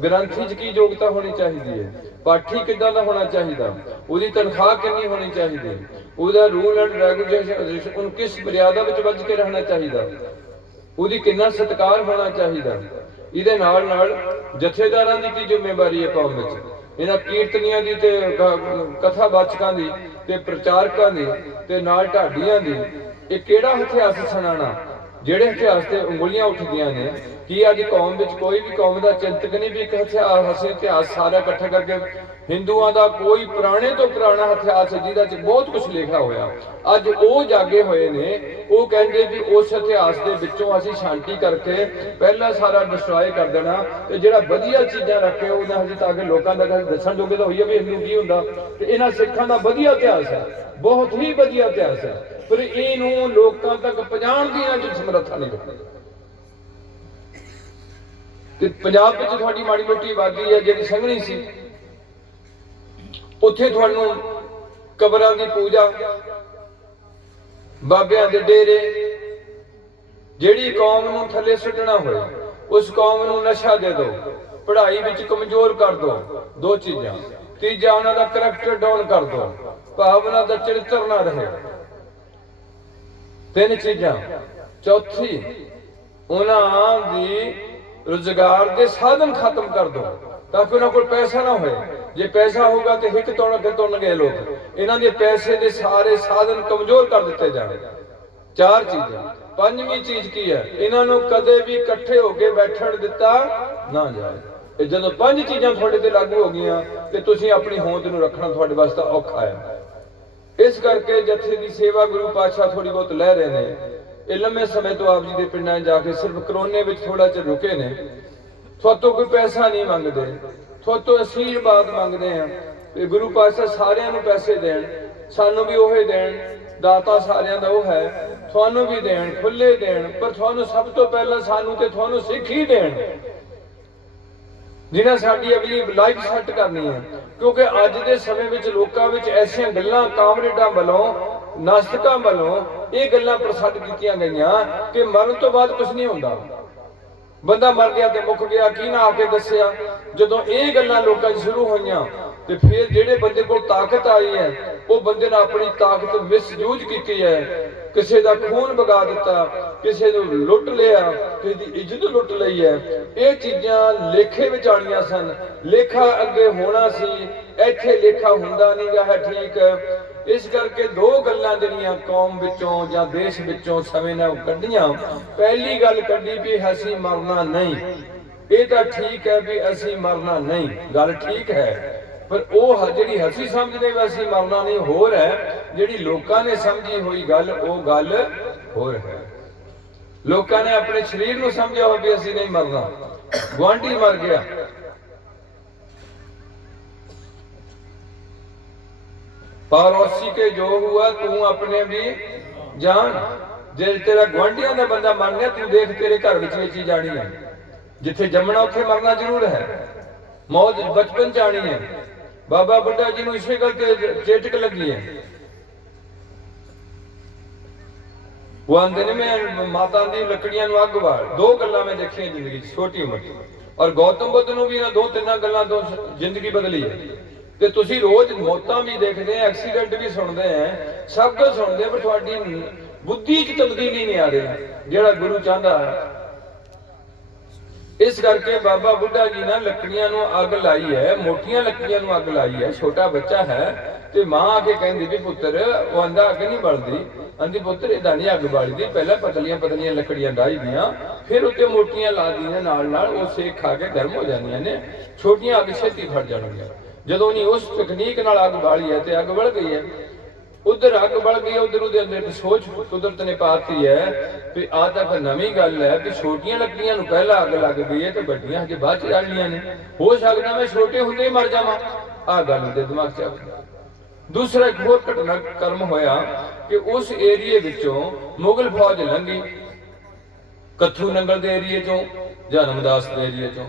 ਗ੍ਰੰਥੀ 'ਚ ਕੀ ਯੋਗਤਾ ਹੋਣੀ ਚਾਹੀਦੀ ਹੈ? ਪਾਠੀ ਕਿੱਦਾਂ ਦਾ ਹੋਣਾ ਚਾਹੀਦਾ? ਉਹਦੀ ਤਨਖਾਹ ਕਿੰਨੀ ਹੋਣੀ ਚਾਹੀਦੀ? ਉਹਦਾ ਰੂਲ ਐਂਡ ਰੈਗੂਲੇਸ਼ਨ, ਉਹਨੂੰ ਕਿਸ ਮਰਿਆਦਾ ਵਿੱਚ ਵੱਜ ਕੇ ਰਹਿਣਾ ਚਾਹੀਦਾ? ਉਹਦੀ ਕਿੰਨਾ ਸਤਿਕਾਰ ਹੋਣਾ ਚਾਹੀਦਾ? ਇਹਦੇ ਨਾਲ ਨਾਲ ਜਥੇਦਾਰਾਂ ਦੀ ਕੀ ਜ਼ਿੰਮੇਵਾਰੀ ਹੈ ਕੌਮ ਵਿੱਚ? ਇਹਨਾਂ ਕੀਰਤਨੀਆਂ ਦੀ ਤੇ ਕਥਾਵਾਚਕਾਂ ਦੀ ਤੇ ਪ੍ਰਚਾਰਕਾਂ ਦੀ ਤੇ ਨਾਲ ਢਾਡੀਆਂ ਦੀ। ਇਹ ਕਿਹੜਾ ਇਤਿਹਾਸ ਸੁਣਾਉਣਾ ਜਿਹੜੇ ਇਤਿਹਾਸ ਤੇ ਉਂਗਲੀਆਂ ਉੱਠਦੀਆਂ ਨੇ? ਕੀ ਅੱਜ ਕੌਮ ਵਿੱਚ ਕੋਈ ਵੀ ਕੌਮ ਦਾ ਚਿੰਤਕ ਨਹੀਂ ਵੀ ਇੱਕ ਇਤਿਹਾਸ ਸਾਰਾ ਇਕੱਠਾ ਕਰਕੇ ਹਿੰਦੂਆਂ ਦਾ ਕੋਈ ਪੁਰਾਣੇ ਤੋਂ ਪੁਰਾਣਾ ਇਤਿਹਾਸ ਜਿਹਦਾ ਚ ਬਹੁਤ ਕੁਝ ਲਿਖਿਆ ਹੋਇਆ, ਅੱਜ ਉਹ ਜਾਗੇ ਹੋਏ ਨੇ। ਉਹ ਕਹਿੰਦੇ ਵੀ ਉਸ ਇਤਿਹਾਸ ਦੇ ਵਿੱਚੋਂ ਅਸੀਂ ਸ਼ਾਂਤੀ ਕਰਕੇ ਪਹਿਲਾਂ ਸਾਰਾ ਡਿਸਟਰੋਏ ਕਰ ਦੇਣਾ, ਤੇ ਜਿਹੜਾ ਵਧੀਆ ਚੀਜ਼ਾਂ ਰੱਖੇ ਉਹਨਾਂ ਹਜੇ ਤਾਂ ਕਿ ਲੋਕਾਂ ਦਾ ਦੱਸਣ ਜੋਗੇ ਤਾਂ ਹੋਈ ਹੈ ਵੀ ਹਿੰਦੂ ਕੀ ਹੁੰਦਾ। ਤੇ ਇਹਨਾਂ ਸਿੱਖਾਂ ਦਾ ਵਧੀਆ ਇਤਿਹਾਸ ਹੈ, ਬਹੁਤ ਹੀ ਵਧੀਆ ਇਤਿਹਾਸ ਹੈ, ਪਰ ਇਹਨੂੰ ਲੋਕਾਂ ਤੱਕ ਪਹੁੰਚਾਉਣ ਦੀ ਅੱਜ ਸਮਰੱਥਾ ਨਹੀਂ ਰੱਖਦੀ। ਤੇ ਪੰਜਾਬ ਵਿੱਚ ਤੁਹਾਡੀ ਮਾੜੀ ਮੋਟੀ ਆਬਾਦੀ ਹੈ ਜਿਹੜੀ ਸੰਘਣੀ ਸੀ, ਉੱਥੇ ਤੁਹਾਨੂੰ ਕਬਰਾਂ ਦੀ ਪੂਜਾ, ਬਾਬਿਆਂ ਦੇ ਡੇਰੇ, ਜਿਹੜੀ ਕੌਮ ਨੂੰ ਥੱਲੇ ਸੁੱਟਣਾ ਹੋਏ ਉਸ ਕੌਮ ਨੂੰ ਨਸ਼ਾ ਦੇ ਦਿਓ, ਪੜ੍ਹਾਈ ਵਿੱਚ ਕਮਜ਼ੋਰ ਕਰ ਦਿਓ, ਦੋ ਚੀਜ਼ਾਂ। ਤੀਜਾ, ਉਹਨਾਂ ਦਾ ਕਰੈਕਟਰ ਡਾਊਨ ਕਰ ਦਿਓ, ਭਾਵ ਉਹਨਾਂ ਦਾ ਚਰਿੱਤਰ ਨਾ ਰਹੇ। ਤਿੰਨ ਚੀਜ਼ਾਂ। ਚੌਥੀ, ਉਹਨਾਂ ਦੀ ਰੁਜ਼ਗਾਰ ਦੇ ਸਾਧਨ ਖਤਮ ਕਰ ਦੋ ਤਾਂ ਕਿ ਉਹਨਾਂ ਕੋਲ ਪੈਸਾ ਨਾ ਹੋਏ। ਜੇ ਪੈਸਾ ਹੋਊਗਾ ਤੇ ਹਿੱਕ ਤੁਰਨਗੇ ਲੋਕ। ਇਹਨਾਂ ਦੇ ਪੈਸੇ ਦੇ ਸਾਰੇ ਸਾਧਨ ਕਮਜ਼ੋਰ ਕਰ ਦਿੱਤੇ ਜਾਣ। ਚਾਰ ਚੀਜ਼ਾਂ। ਪੰਜਵੀਂ ਚੀਜ਼ ਕੀ ਹੈ? ਇਹਨਾਂ ਨੂੰ ਕਦੇ ਵੀ ਇਕੱਠੇ ਹੋ ਕੇ ਬੈਠਣ ਦਿੱਤਾ ਨਾ ਜਾਏ। ਇਹ ਜਦੋਂ ਪੰਜ ਚੀਜ਼ਾਂ ਤੁਹਾਡੇ ਤੇ ਲਾਗੂ ਹੋ ਗਈਆਂ ਤੇ ਤੁਸੀਂ ਆਪਣੀ ਹੋਂਦ ਨੂੰ ਰੱਖਣਾ ਤੁਹਾਡੇ ਵਾਸਤੇ ਔਖਾ ਹੈ। ਇਸ ਕਰਕੇ ਜਥੇ ਦੀ ਸੇਵਾ ਗੁਰੂ ਪਾਤਸ਼ਾਹ ਥੋੜੀ ਬਹੁਤ ਲੈ ਰਹੇ ਨੇ, ਇਹ ਲੰਮੇ ਸਮੇਂ ਤੋਂ ਆਪ ਜੀ ਦੇ ਪਿੰਡਾਂ 'ਚ ਜਾ ਕੇ ਸਿਰਫ ਕਰੋਨੇ ਵਿੱਚ ਥੋੜਾ ਚਿਰ ਰੁਕੇ ਨੇ। ਤੁਹਾਤੋਂ ਕੋਈ ਪੈਸਾ ਨਹੀਂ ਮੰਗਦੇ, ਤੁਹਾਤੋਂ ਅਸ਼ੀਰਵਾਦ ਮੰਗਦੇ ਆ ਕਿ ਗੁਰੂ ਪਾਤਸ਼ਾਹ ਸਾਰਿਆਂ ਨੂੰ ਪੈਸੇ ਦੇਣ, ਸਾਨੂੰ ਵੀ ਉਹੇ ਦੇਣ। ਦਾਤਾ ਸਾਰਿਆਂ ਦਾ ਉਹ ਹੈ, ਤੁਹਾਨੂੰ ਵੀ ਦੇਣ, ਖੁੱਲੇ ਦੇਣ, ਪਰ ਤੁਹਾਨੂੰ ਸਭ ਤੋਂ ਪਹਿਲਾਂ ਸਾਨੂੰ ਤੇ ਤੁਹਾਨੂੰ ਸਿੱਖ ਹੀ ਦੇਣ, ਜਿਨ੍ਹਾਂ ਸਾਡੀ ਅਗਲੀ ਲਾਈਫ ਸੈੱਟ ਕਰਨੀ ਹੈ। ਕਿਉਂਕਿ ਅੱਜ ਦੇ ਸਮੇਂ ਵਿੱਚ ਲੋਕਾਂ ਵਿੱਚ ਐਸੀਆਂ ਗੱਲਾਂ ਕਾਮਰੇਡਾਂ ਵੱਲੋਂ, ਨਾਸਤਿਕਾਂ ਵੱਲੋਂ ਇਹ ਗੱਲਾਂ ਪ੍ਰਸੱਟ ਕੀਤੀਆਂ ਗਈਆਂ ਕਿ ਮਰਨ ਤੋਂ ਬਾਅਦ ਕੁਝ ਨਹੀਂ ਹੁੰਦਾ, ਬੰਦਾ ਮਰ ਗਿਆ ਤੇ ਮੁੱਕ ਗਿਆ, ਕੀ ਨਾ ਆ ਕੇ ਦੱਸਿਆ। ਜਦੋਂ ਇਹ ਗੱਲਾਂ ਲੋਕਾਂ 'ਚ ਸ਼ੁਰੂ ਹੋਈਆਂ ਤੇ ਫਿਰ ਜਿਹੜੇ ਬੰਦੇ ਕੋਲ ਤਾਕਤ ਆਈ ਹੈ, ਉਹ ਬੰਦੇ ਨੇ ਆਪਣੀ ਤਾਕਤ ਮਿਸਯੂਜ਼ ਕੀਤੀ ਹੈ, ਕਿਸੇ ਦਾ ਖੂਨ ਵਗਾ ਦਿੱਤਾ, ਕਿਸੇ ਨੂੰ ਲੁੱਟ ਲਿਆ, ਕਿਸੇ ਦੀ ਇੱਜ਼ਤ ਲੁੱਟ ਲਈ ਹੈ। ਇਹ ਚੀਜ਼ਾਂ ਲੇਖੇ ਵਿੱਚ ਆਣੀਆਂ ਸਨ, ਲੇਖਾ ਅੱਗੇ ਹੋਣਾ ਸੀ, ਇੱਥੇ ਲੇਖਾ ਹੁੰਦਾ ਨਹੀਂ ਗਾ ਹੈ। ਠੀਕ ਹੈ, ਇਸ ਕਰਕੇ ਦੋ ਗੱਲਾਂ ਜਿਹੜੀਆਂ ਕੌਮ ਵਿੱਚੋਂ ਜਾਂ ਦੇਸ਼ ਵਿੱਚੋਂ ਸਮੇਂ ਨਾਲ ਕੱਢੀਆਂ। ਪਹਿਲੀ ਗੱਲ ਕੱਢੀ ਵੀ ਅਸੀਂ ਮਰਨਾ ਨਹੀਂ। ਇਹ ਤਾਂ ਠੀਕ ਹੈ ਵੀ ਅਸੀਂ ਮਰਨਾ ਨਹੀਂ, ਗੱਲ ਠੀਕ ਹੈ, ਪਰ ਉਹ ਜਿਹੜੀ ਅਸੀਂ ਸਮਝਦੇ ਵੀ ਅਸੀਂ ਮਰਨਾ ਨਹੀਂ ਹੋਰ ਹੈ, ਜਿਹੜੀ ਲੋਕਾਂ ਨੇ ਸਮਝੀ ਹੋਈ ਗੱਲ ਉਹ ਗੱਲ ਹੋਰ ਹੈ। ਲੋਕਾਂ ਨੇ ਆਪਣੇ ਸਰੀਰ ਨੂੰ ਸਮਝਿਆ ਹੋਇਆ ਵੀ ਅਸੀਂ ਨਹੀਂ ਮਰਨਾ। ਗੁਆਂਢੀ ਮਰ ਗਿਆ, पड़ोसी के जो हुआ तू अपने भी जान। जे तेरा गुआंढियां दा बंदा मर गया, तू देख तेरे घर विच वेची जानी है। जिथे जमना उथे मरना जरूर है, मौत बचपन च आनी है। बाबा बुड्ढा जी नूं इसे गल ते चेटक लगी है। वो आंदे ने मैं माता दी लकड़ियां नूं अग बाल। दो गल्लां मैं देखियां जिंदगी च छोटी उम्र, और गौतम बुद्ध नूं भी इन्हां दो तिन्नां गल्लां तो जिंदगी बदली है। ਤੇ ਤੁਸੀਂ ਰੋਜ਼ ਮੌਤਾਂ ਵੀ ਦੇਖਦੇ ਆ, ਐਕਸੀਡੈਂਟ ਵੀ ਸੁਣਦੇ ਆ, ਸਭ ਕੁਝ ਸੁਣਦੇ, ਪਰ ਤੁਹਾਡੀ ਬੁੱਧੀ 'ਚ ਤਬਦੀਲੀ ਨਹੀਂ ਆ ਰਹੀ ਜਿਹੜਾ ਗੁਰੂ ਚਾਹੁੰਦਾ ਹੈ। ਇਸ ਕਰਕੇ ਬਾਬਾ ਬੁੱਢਾ ਜੀ ਨੇ ਲੱਕੜੀਆਂ ਨੂੰ ਅੱਗ ਲਾਈ ਹੈ, ਮੋਟੀਆਂ ਲੱਕੜੀਆਂ ਨੂੰ ਅੱਗ ਲਾਈ ਹੈ। ਛੋਟਾ ਬੱਚਾ ਹੈ ਤੇ ਮਾਂ ਆ ਕੇ ਕਹਿੰਦੀ ਵੀ ਪੁੱਤਰ, ਉਹ ਆਂਦਾ ਅੱਗ ਨਹੀਂ ਬਲਦੀ, ਆਂਦੀ ਪੁੱਤਰ ਇਦਾਂ ਨਹੀਂ ਅੱਗ ਬਾਲਦੀ, ਪਹਿਲਾਂ ਪਤਲੀਆਂ ਪਤਲੀਆਂ ਲੱਕੜੀਆਂ ਡਾਈ ਦੀਆਂ, ਫਿਰ ਉੱਤੇ ਮੋਟੀਆਂ ਲਾ ਦੀਆਂ, ਨਾਲ ਨਾਲ ਉਹ ਸੇਕ ਖਾ ਕੇ ਗਰਮ ਹੋ ਜਾਂਦੀਆਂ ਨੇ, ਛੋਟੀਆਂ ਅੱਗ ਛੇਤੀ ਫੜ ਜਾਣਗੀਆਂ। ਜਦੋਂ ਨਹੀਂ ਉਸ ਤਕਨੀਕ ਨਾਲ ਅੱਗ ਬਾਲੀ ਹੈ ਤੇ ਅੱਗ ਬਲ ਗਈ ਹੈ। ਉਧਰ ਅੱਗ ਬਲ ਗਈ, ਉਧਰ ਉਹਦੇ ਅੰਦਰ ਇੱਕ ਸੋਚ ਕੁਦਰਤ ਨੇ ਪਾਤੀ ਹੈ ਵੀ ਆਹ ਤਾਂ ਨਵੀਂ ਗੱਲ ਹੈ ਵੀ ਛੋਟੀਆਂ ਲੱਕੜੀਆਂ ਨੂੰ ਪਹਿਲਾਂ ਅੱਗ ਲੱਗ ਗਈ ਹੈ ਤੇ ਵੱਡੀਆਂ ਹਜੇ ਬਾਅਦ ਚ ਜਾਣੀਆਂ ਨੇ। ਹੋ ਸਕਦਾ ਮੈਂ ਛੋਟੇ ਹੁੰਦੇ ਹੀ ਮਰ ਜਾਵਾਂ, ਆਹ ਗੱਲ ਦੇ ਦਿਮਾਗ 'ਚ ਆ ਗਈ। ਦੂਸਰਾ ਇੱਕ ਹੋਰ ਘਟਨਾ ਕਰਮ ਹੋਇਆ ਕਿ ਉਸ ਏਰੀਏ ਵਿੱਚੋਂ ਮੁਗਲ ਫੌਜ ਲੰਘੀ, ਕੱਥੂ ਨੰਗਲ ਦੇ ਏਰੀਏ ਚੋਂ ਜਾਂ ਰਮਦਾਸ ਦੇ ਏਰੀਏ ਚੋਂ।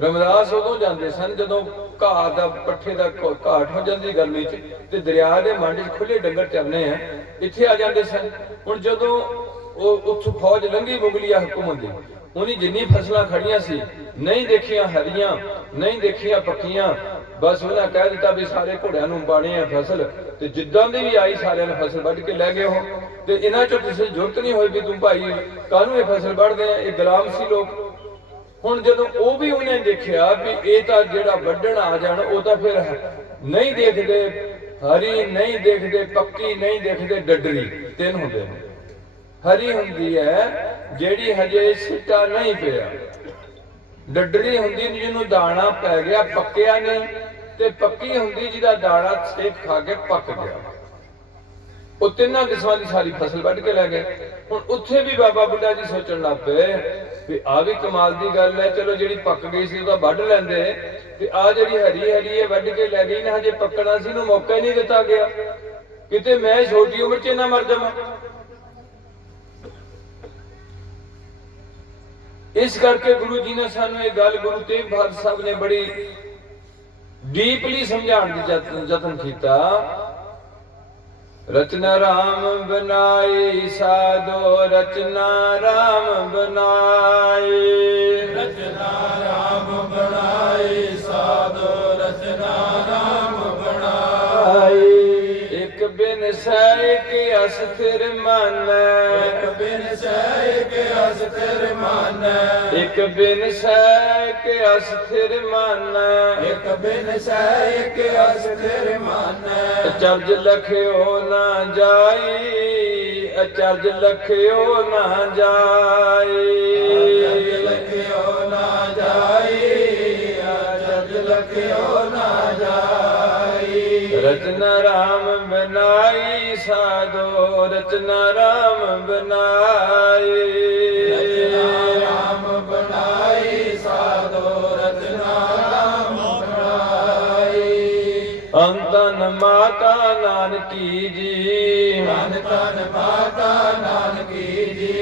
ਰਮਦਾਸ ਉਦੋਂ ਜਾਂਦੇ ਸਨ ਜਦੋਂ ਘਾਹ ਦਾ ਪੱਠੇ ਦਾ ਘਾਟ ਹੋ ਜਾਂਦੀ ਗਰਮੀ 'ਚ, ਤੇ ਦਰਿਆ ਦੇ ਮੰਡ 'ਚ ਖੁੱਲੇ ਡੰਗਰ ਚਰਨੇ ਆ, ਇੱਥੇ ਆ ਜਾਂਦੇ ਸਨ। ਹੁਣ ਜਦੋਂ ਉਹ ਉੱਥੋਂ ਫੌਜ ਲੰਘੀ ਮੁਗਲੀਆ ਹਕੂਮਤ ਦੀ, ਉਹਨੇ ਜਿੰਨੀ ਫਸਲਾਂ ਖੜੀਆਂ ਸੀ ਨਹੀਂ ਦੇਖੀਆਂ ਹਰੀਆਂ, ਨਹੀਂ ਦੇਖੀਆਂ ਪੱਕੀਆਂ, ਬਸ ਉਹਨਾਂ ਕਹਿ ਦਿੱਤਾ ਵੀ ਸਾਰੇ ਘੋੜਿਆਂ ਨੂੰ ਪਾਣੀ ਹੈ ਫਸਲ, ਤੇ ਜਿੱਦਾਂ ਦੀ ਵੀ ਆਈ ਸਾਰਿਆਂ ਨੇ ਫਸਲ ਵੱਢ ਕੇ ਲੈ ਗਏ। ਉਹ ਤੇ ਇਹਨਾਂ 'ਚੋਂ ਕਿਸੇ ਜ਼ਰੂਰਤ ਨਹੀਂ ਹੋਈ ਵੀ ਤੂੰ ਭਾਈ ਕਾਹਨੂੰ ਇਹ ਫਸਲ ਵੱਢਦੇ ਆ, ਇਹ ਗੁਲਾਮ ਸੀ ਲੋਕ। ਹੁਣ ਜਦੋਂ ਉਹ ਵੀ ਉਹਨੇ ਦੇਖਿਆ ਵੀ ਇਹ ਤਾਂ ਜਿਹੜਾ ਵੱਢਣ ਆ ਜਾਣ, ਉਹ ਤਾਂ ਫਿਰ ਨਹੀਂ ਦੇਖਦੇ ਹਰੀ, ਨਹੀਂ ਦੇਖਦੇ ਪੱਕੀ, ਨਹੀਂ ਦੇਖਦੇ ਡੱਡਰੀ, ਤਿੰਨ ਹੁੰਦੇ ਨੇ। ਹਰੀ ਹੁੰਦੀ ਹੈ ਜਿਹੜੀ ਹਜੇ ਸਿੱਟਾ ਨਹੀਂ ਪਿਆ, ਡੱਡਰੀ ਹੁੰਦੀ ਜਿਹਨੂੰ ਦਾਣਾ ਪੈ ਗਿਆ ਪੱਕਿਆ ਨਹੀਂ, ਤੇ ਪੱਕੀ ਹੁੰਦੀ ਜਿਹਦਾ ਦਾਣਾ ਸੇਕ ਖਾ ਕੇ ਪੱਕ ਗਿਆ। ਉਹ ਤਿੰਨਾਂ ਕਿਸਮਾਂ ਦੀ ਸਾਰੀ ਫਸਲ ਵੱਢ ਕੇ ਲੈ ਗਏ। ਹੁਣ ਉੱਥੇ ਵੀ ਬਾਬਾ ਬੁੱਢਾ ਜੀ ਸੋਚਣ ਲੱਗ ਪਏ ਵੀ ਆ ਵੀ ਕਮਾਲ ਦੀ ਗੱਲ ਹੈ, ਚਲੋ ਜਿਹੜੀ ਪੱਕ ਗਈ ਸੀ ਉਹਦਾ ਵੱਢ ਲੈਂਦੇ, ਤੇ ਆ ਜਿਹੜੀ ਹਰੀ ਹਰੀ ਹੈ ਵੱਢ ਕੇ ਲੈ ਗਈ ਨਾ, ਹਜੇ ਪੱਕਣਾ ਸੀ, ਨੂੰ ਮੌਕਾ ਹੀ ਨਹੀਂ ਦਿੱਤਾ ਗਿਆ, ਕਿਤੇ ਮੈਂ ਛੋਟੀ ਉਮਰ 'ਚ ਨਾ ਮਰ ਜਾਵਾਂ। ਇਸ ਕਰਕੇ ਗੁਰੂ ਜੀ ਨੇ ਸਾਨੂੰ ਇਹ ਗੱਲ, ਗੁਰੂ ਤੇਗ ਬਹਾਦਰ ਸਾਹਿਬ ਨੇ ਬੜੀ ਡੀਪਲੀ ਸਮਝਾਉਣ ਦੀ ਯਤਨ ਕੀਤਾ। रचना राम बनाई साधो, रचना राम बनाई, रचना राम बनाई साधो, रचना राम बनाई। एक बिन सह के अस्थिर मन, एक बिन सह के अस्थिर मन, एक बिन सह के अस्थिर मन, एक बिन सह के अस्थिर मन। अचरज लखियो ना जाई, अचरज लखियो ना जाई, अचरज लखियो ना जाई, अचरज लखियो ना जाई। रचना राम बनाई साधो रचना राम बनाई। रचना राम बनाई साधो रचना राम बनाई। अंतन माता नानकी जी धन धन माता नानकी जी।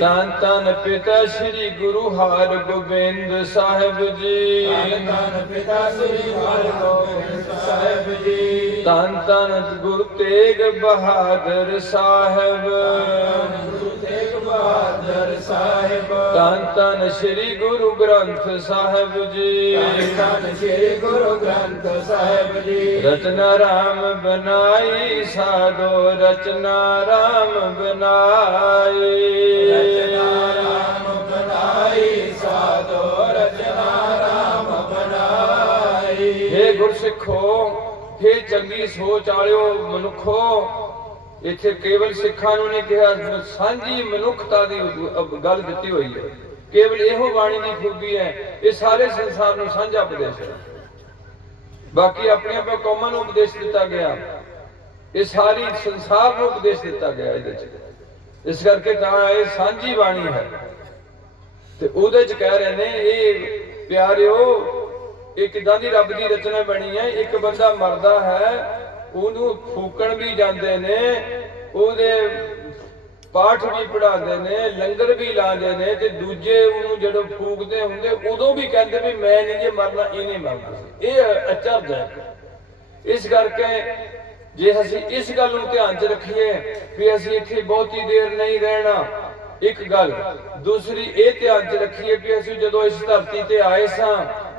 धन धन पिता श्री गुरु हरगोबिंद साहिब जी। धन धन पिता श्री हरगोबिंद साहिब जी। धन धन गुरु तेग बहादुर साहिब। गुरु तेग बहादुर साहिब। धन धन श्री गुरु ग्रंथ साहिब जी। धन धन श्री गुरु ग्रंथ साहिब जी। रचना राम बनाई साधो रचना राम बनाई। रचना राम बनाई साधो रचना राम बनाई। हे गुरसिੱਖੋ, हे ਚੰਗੀ ਸੋਚ ਵਾਲਿਓ ਮਨੁੱਖੋ, ਇੱਥੇ ਕੇਵਲ ਸਿੱਖਾਂ ਨੂੰ ਨਹੀਂ ਕਿਹਾ, ਸਾਂਝੀ ਮਨੁੱਖਤਾ ਦੀ ਗੱਲ ਦਿੱਤੀ ਹੋਈ ਹੈ। ਕੇਵਲ ਇਹੋ ਬਾਣੀ ਦੀ ਖੂਬੀ ਹੈ, ਇਹ ਸਾਰੇ ਸੰਸਾਰ ਨੂੰ ਸਾਂਝਾ ਉਪਦੇਸ਼ ਹੈ। ਬਾਕੀ ਆਪਣੇ ਆਪਣੇ ਕੌਮਾਂ ਨੂੰ ਉਪਦੇਸ਼ ਦਿੱਤਾ ਗਿਆ, ਇਹ ਸਾਰੀ ਸੰਸਾਰ ਨੂੰ ਉਪਦੇਸ਼ ਦਿੱਤਾ ਗਿਆ ਇਹਦੇ ਚ। ਇਸ ਕਰਕੇ ਤਾਂ ਇਹ ਸਾਂਝੀ ਬਾਣੀ ਹੈ। ਤੇ ਉਹਦੇ ਚ ਕਹਿ ਰਹੇ ਨੇ, ਇਹ ਪਿਆਰਿਓ ਇਹ ਕਿਦਾਂ ਦੀ ਰੱਬ ਦੀ ਰਚਨਾ ਬਣੀ ਹੈ। ਇੱਕ ਬੰਦਾ ਮਰਦਾ ਹੈ, ਉਹਨੂੰ ਫੂਕਣ ਵੀ ਜਾਂਦੇ ਨੇ, ਉਹਦੇ ਪਾਠ ਵੀ ਪੜਾਉਂਦੇ ਨੇ, ਲੰਗਰ ਵੀ ਲਾਉਂਦੇ ਨੇ, ਤੇ ਦੂਜੇ ਉਹਨੂੰ ਜਦੋਂ ਫੂਕਦੇ ਹੁੰਦੇ ਉਦੋਂ ਵੀ ਕਹਿੰਦੇ ਵੀ ਮੈਂ ਨਹੀਂ ਜੇ ਮਰਨਾ, ਇਹਨੇ ਮਰਨਾ ਸੀ। ਇਹ ਅਚਰਜ ਹੈ। ਇਸ ਕਰਕੇ ਜੇ ਅਸੀਂ ਇਸ ਗੱਲ ਨੂੰ ਧਿਆਨ 'ਚ ਰੱਖੀਏ ਵੀ ਅਸੀਂ ਇੱਥੇ ਬਹੁਤੀ ਦੇਰ ਨਹੀਂ ਰਹਿਣਾ, ਇੱਕ ਗੱਲ। ਦੂਸਰੀ ਇਹ ਧਿਆਨ 'ਚ ਰੱਖੀਏ ਕਿ ਅਸੀਂ ਜਦੋਂ ਇਸ ਧਰਤੀ ਤੇ ਆਏ ਸਾਂ,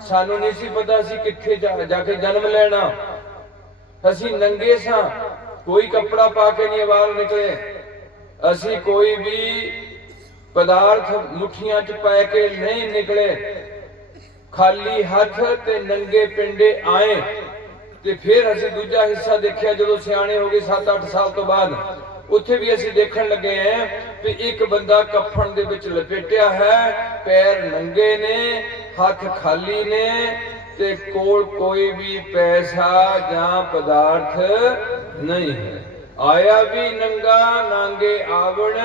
ਸਾਨੂੰ ਨਹੀਂ ਸੀ ਪਤਾ ਅਸੀਂ ਕਿੱਥੇ ਜਾ ਕੇ ਜਨਮ ਲੈਣਾ। ਅਸੀਂ ਨੰਗੇ ਸਾਂ, ਕੋਈ ਕੱਪੜਾ ਪਾ ਕੇ ਨਹੀਂ ਬਾਹਰ ਨਿਕਲੇ। ਅਸੀਂ ਕੋਈ ਵੀ ਪਦਾਰਥ ਮੁੱਠੀਆਂ 'ਚ ਪਾ ਕੇ ਨਹੀਂ ਨਿਕਲੇ। ਖਾਲੀ ਹੱਥ ਤੇ ਨੰਗੇ ਪਿੰਡੇ ਆਏ। ਤੇ ਫਿਰ ਅਸੀਂ ਦੂਜਾ ਹਿੱਸਾ ਦੇਖਿਆ ਜਦੋਂ ਸਿਆਣੇ ਹੋ ਗਏ 7-8 ਸਾਲ ਤੋਂ ਬਾਅਦ। ਉੱਥੇ ਵੀ ਅਸੀਂ ਦੇਖਣ ਲੱਗੇ ਹਾਂ ਵੀ ਇੱਕ ਬੰਦਾ ਕਫਨ ਦੇ ਵਿੱਚ ਲਪੇਟਿਆ ਹੈ, ਪੈਰ ਨੰਗੇ ਨੇ, ਹੱਥ ਖਾਲੀ ਨੇ, ਤੇ ਕੋਲ ਕੋਈ ਵੀ ਪੈਸਾ ਜਾਂ ਪਦਾਰਥ ਨਹੀਂ ਹੈ। ਆਇਆ ਵੀ ਨੰਗਾ, ਨਾਂਗੇ ਆਵਣ,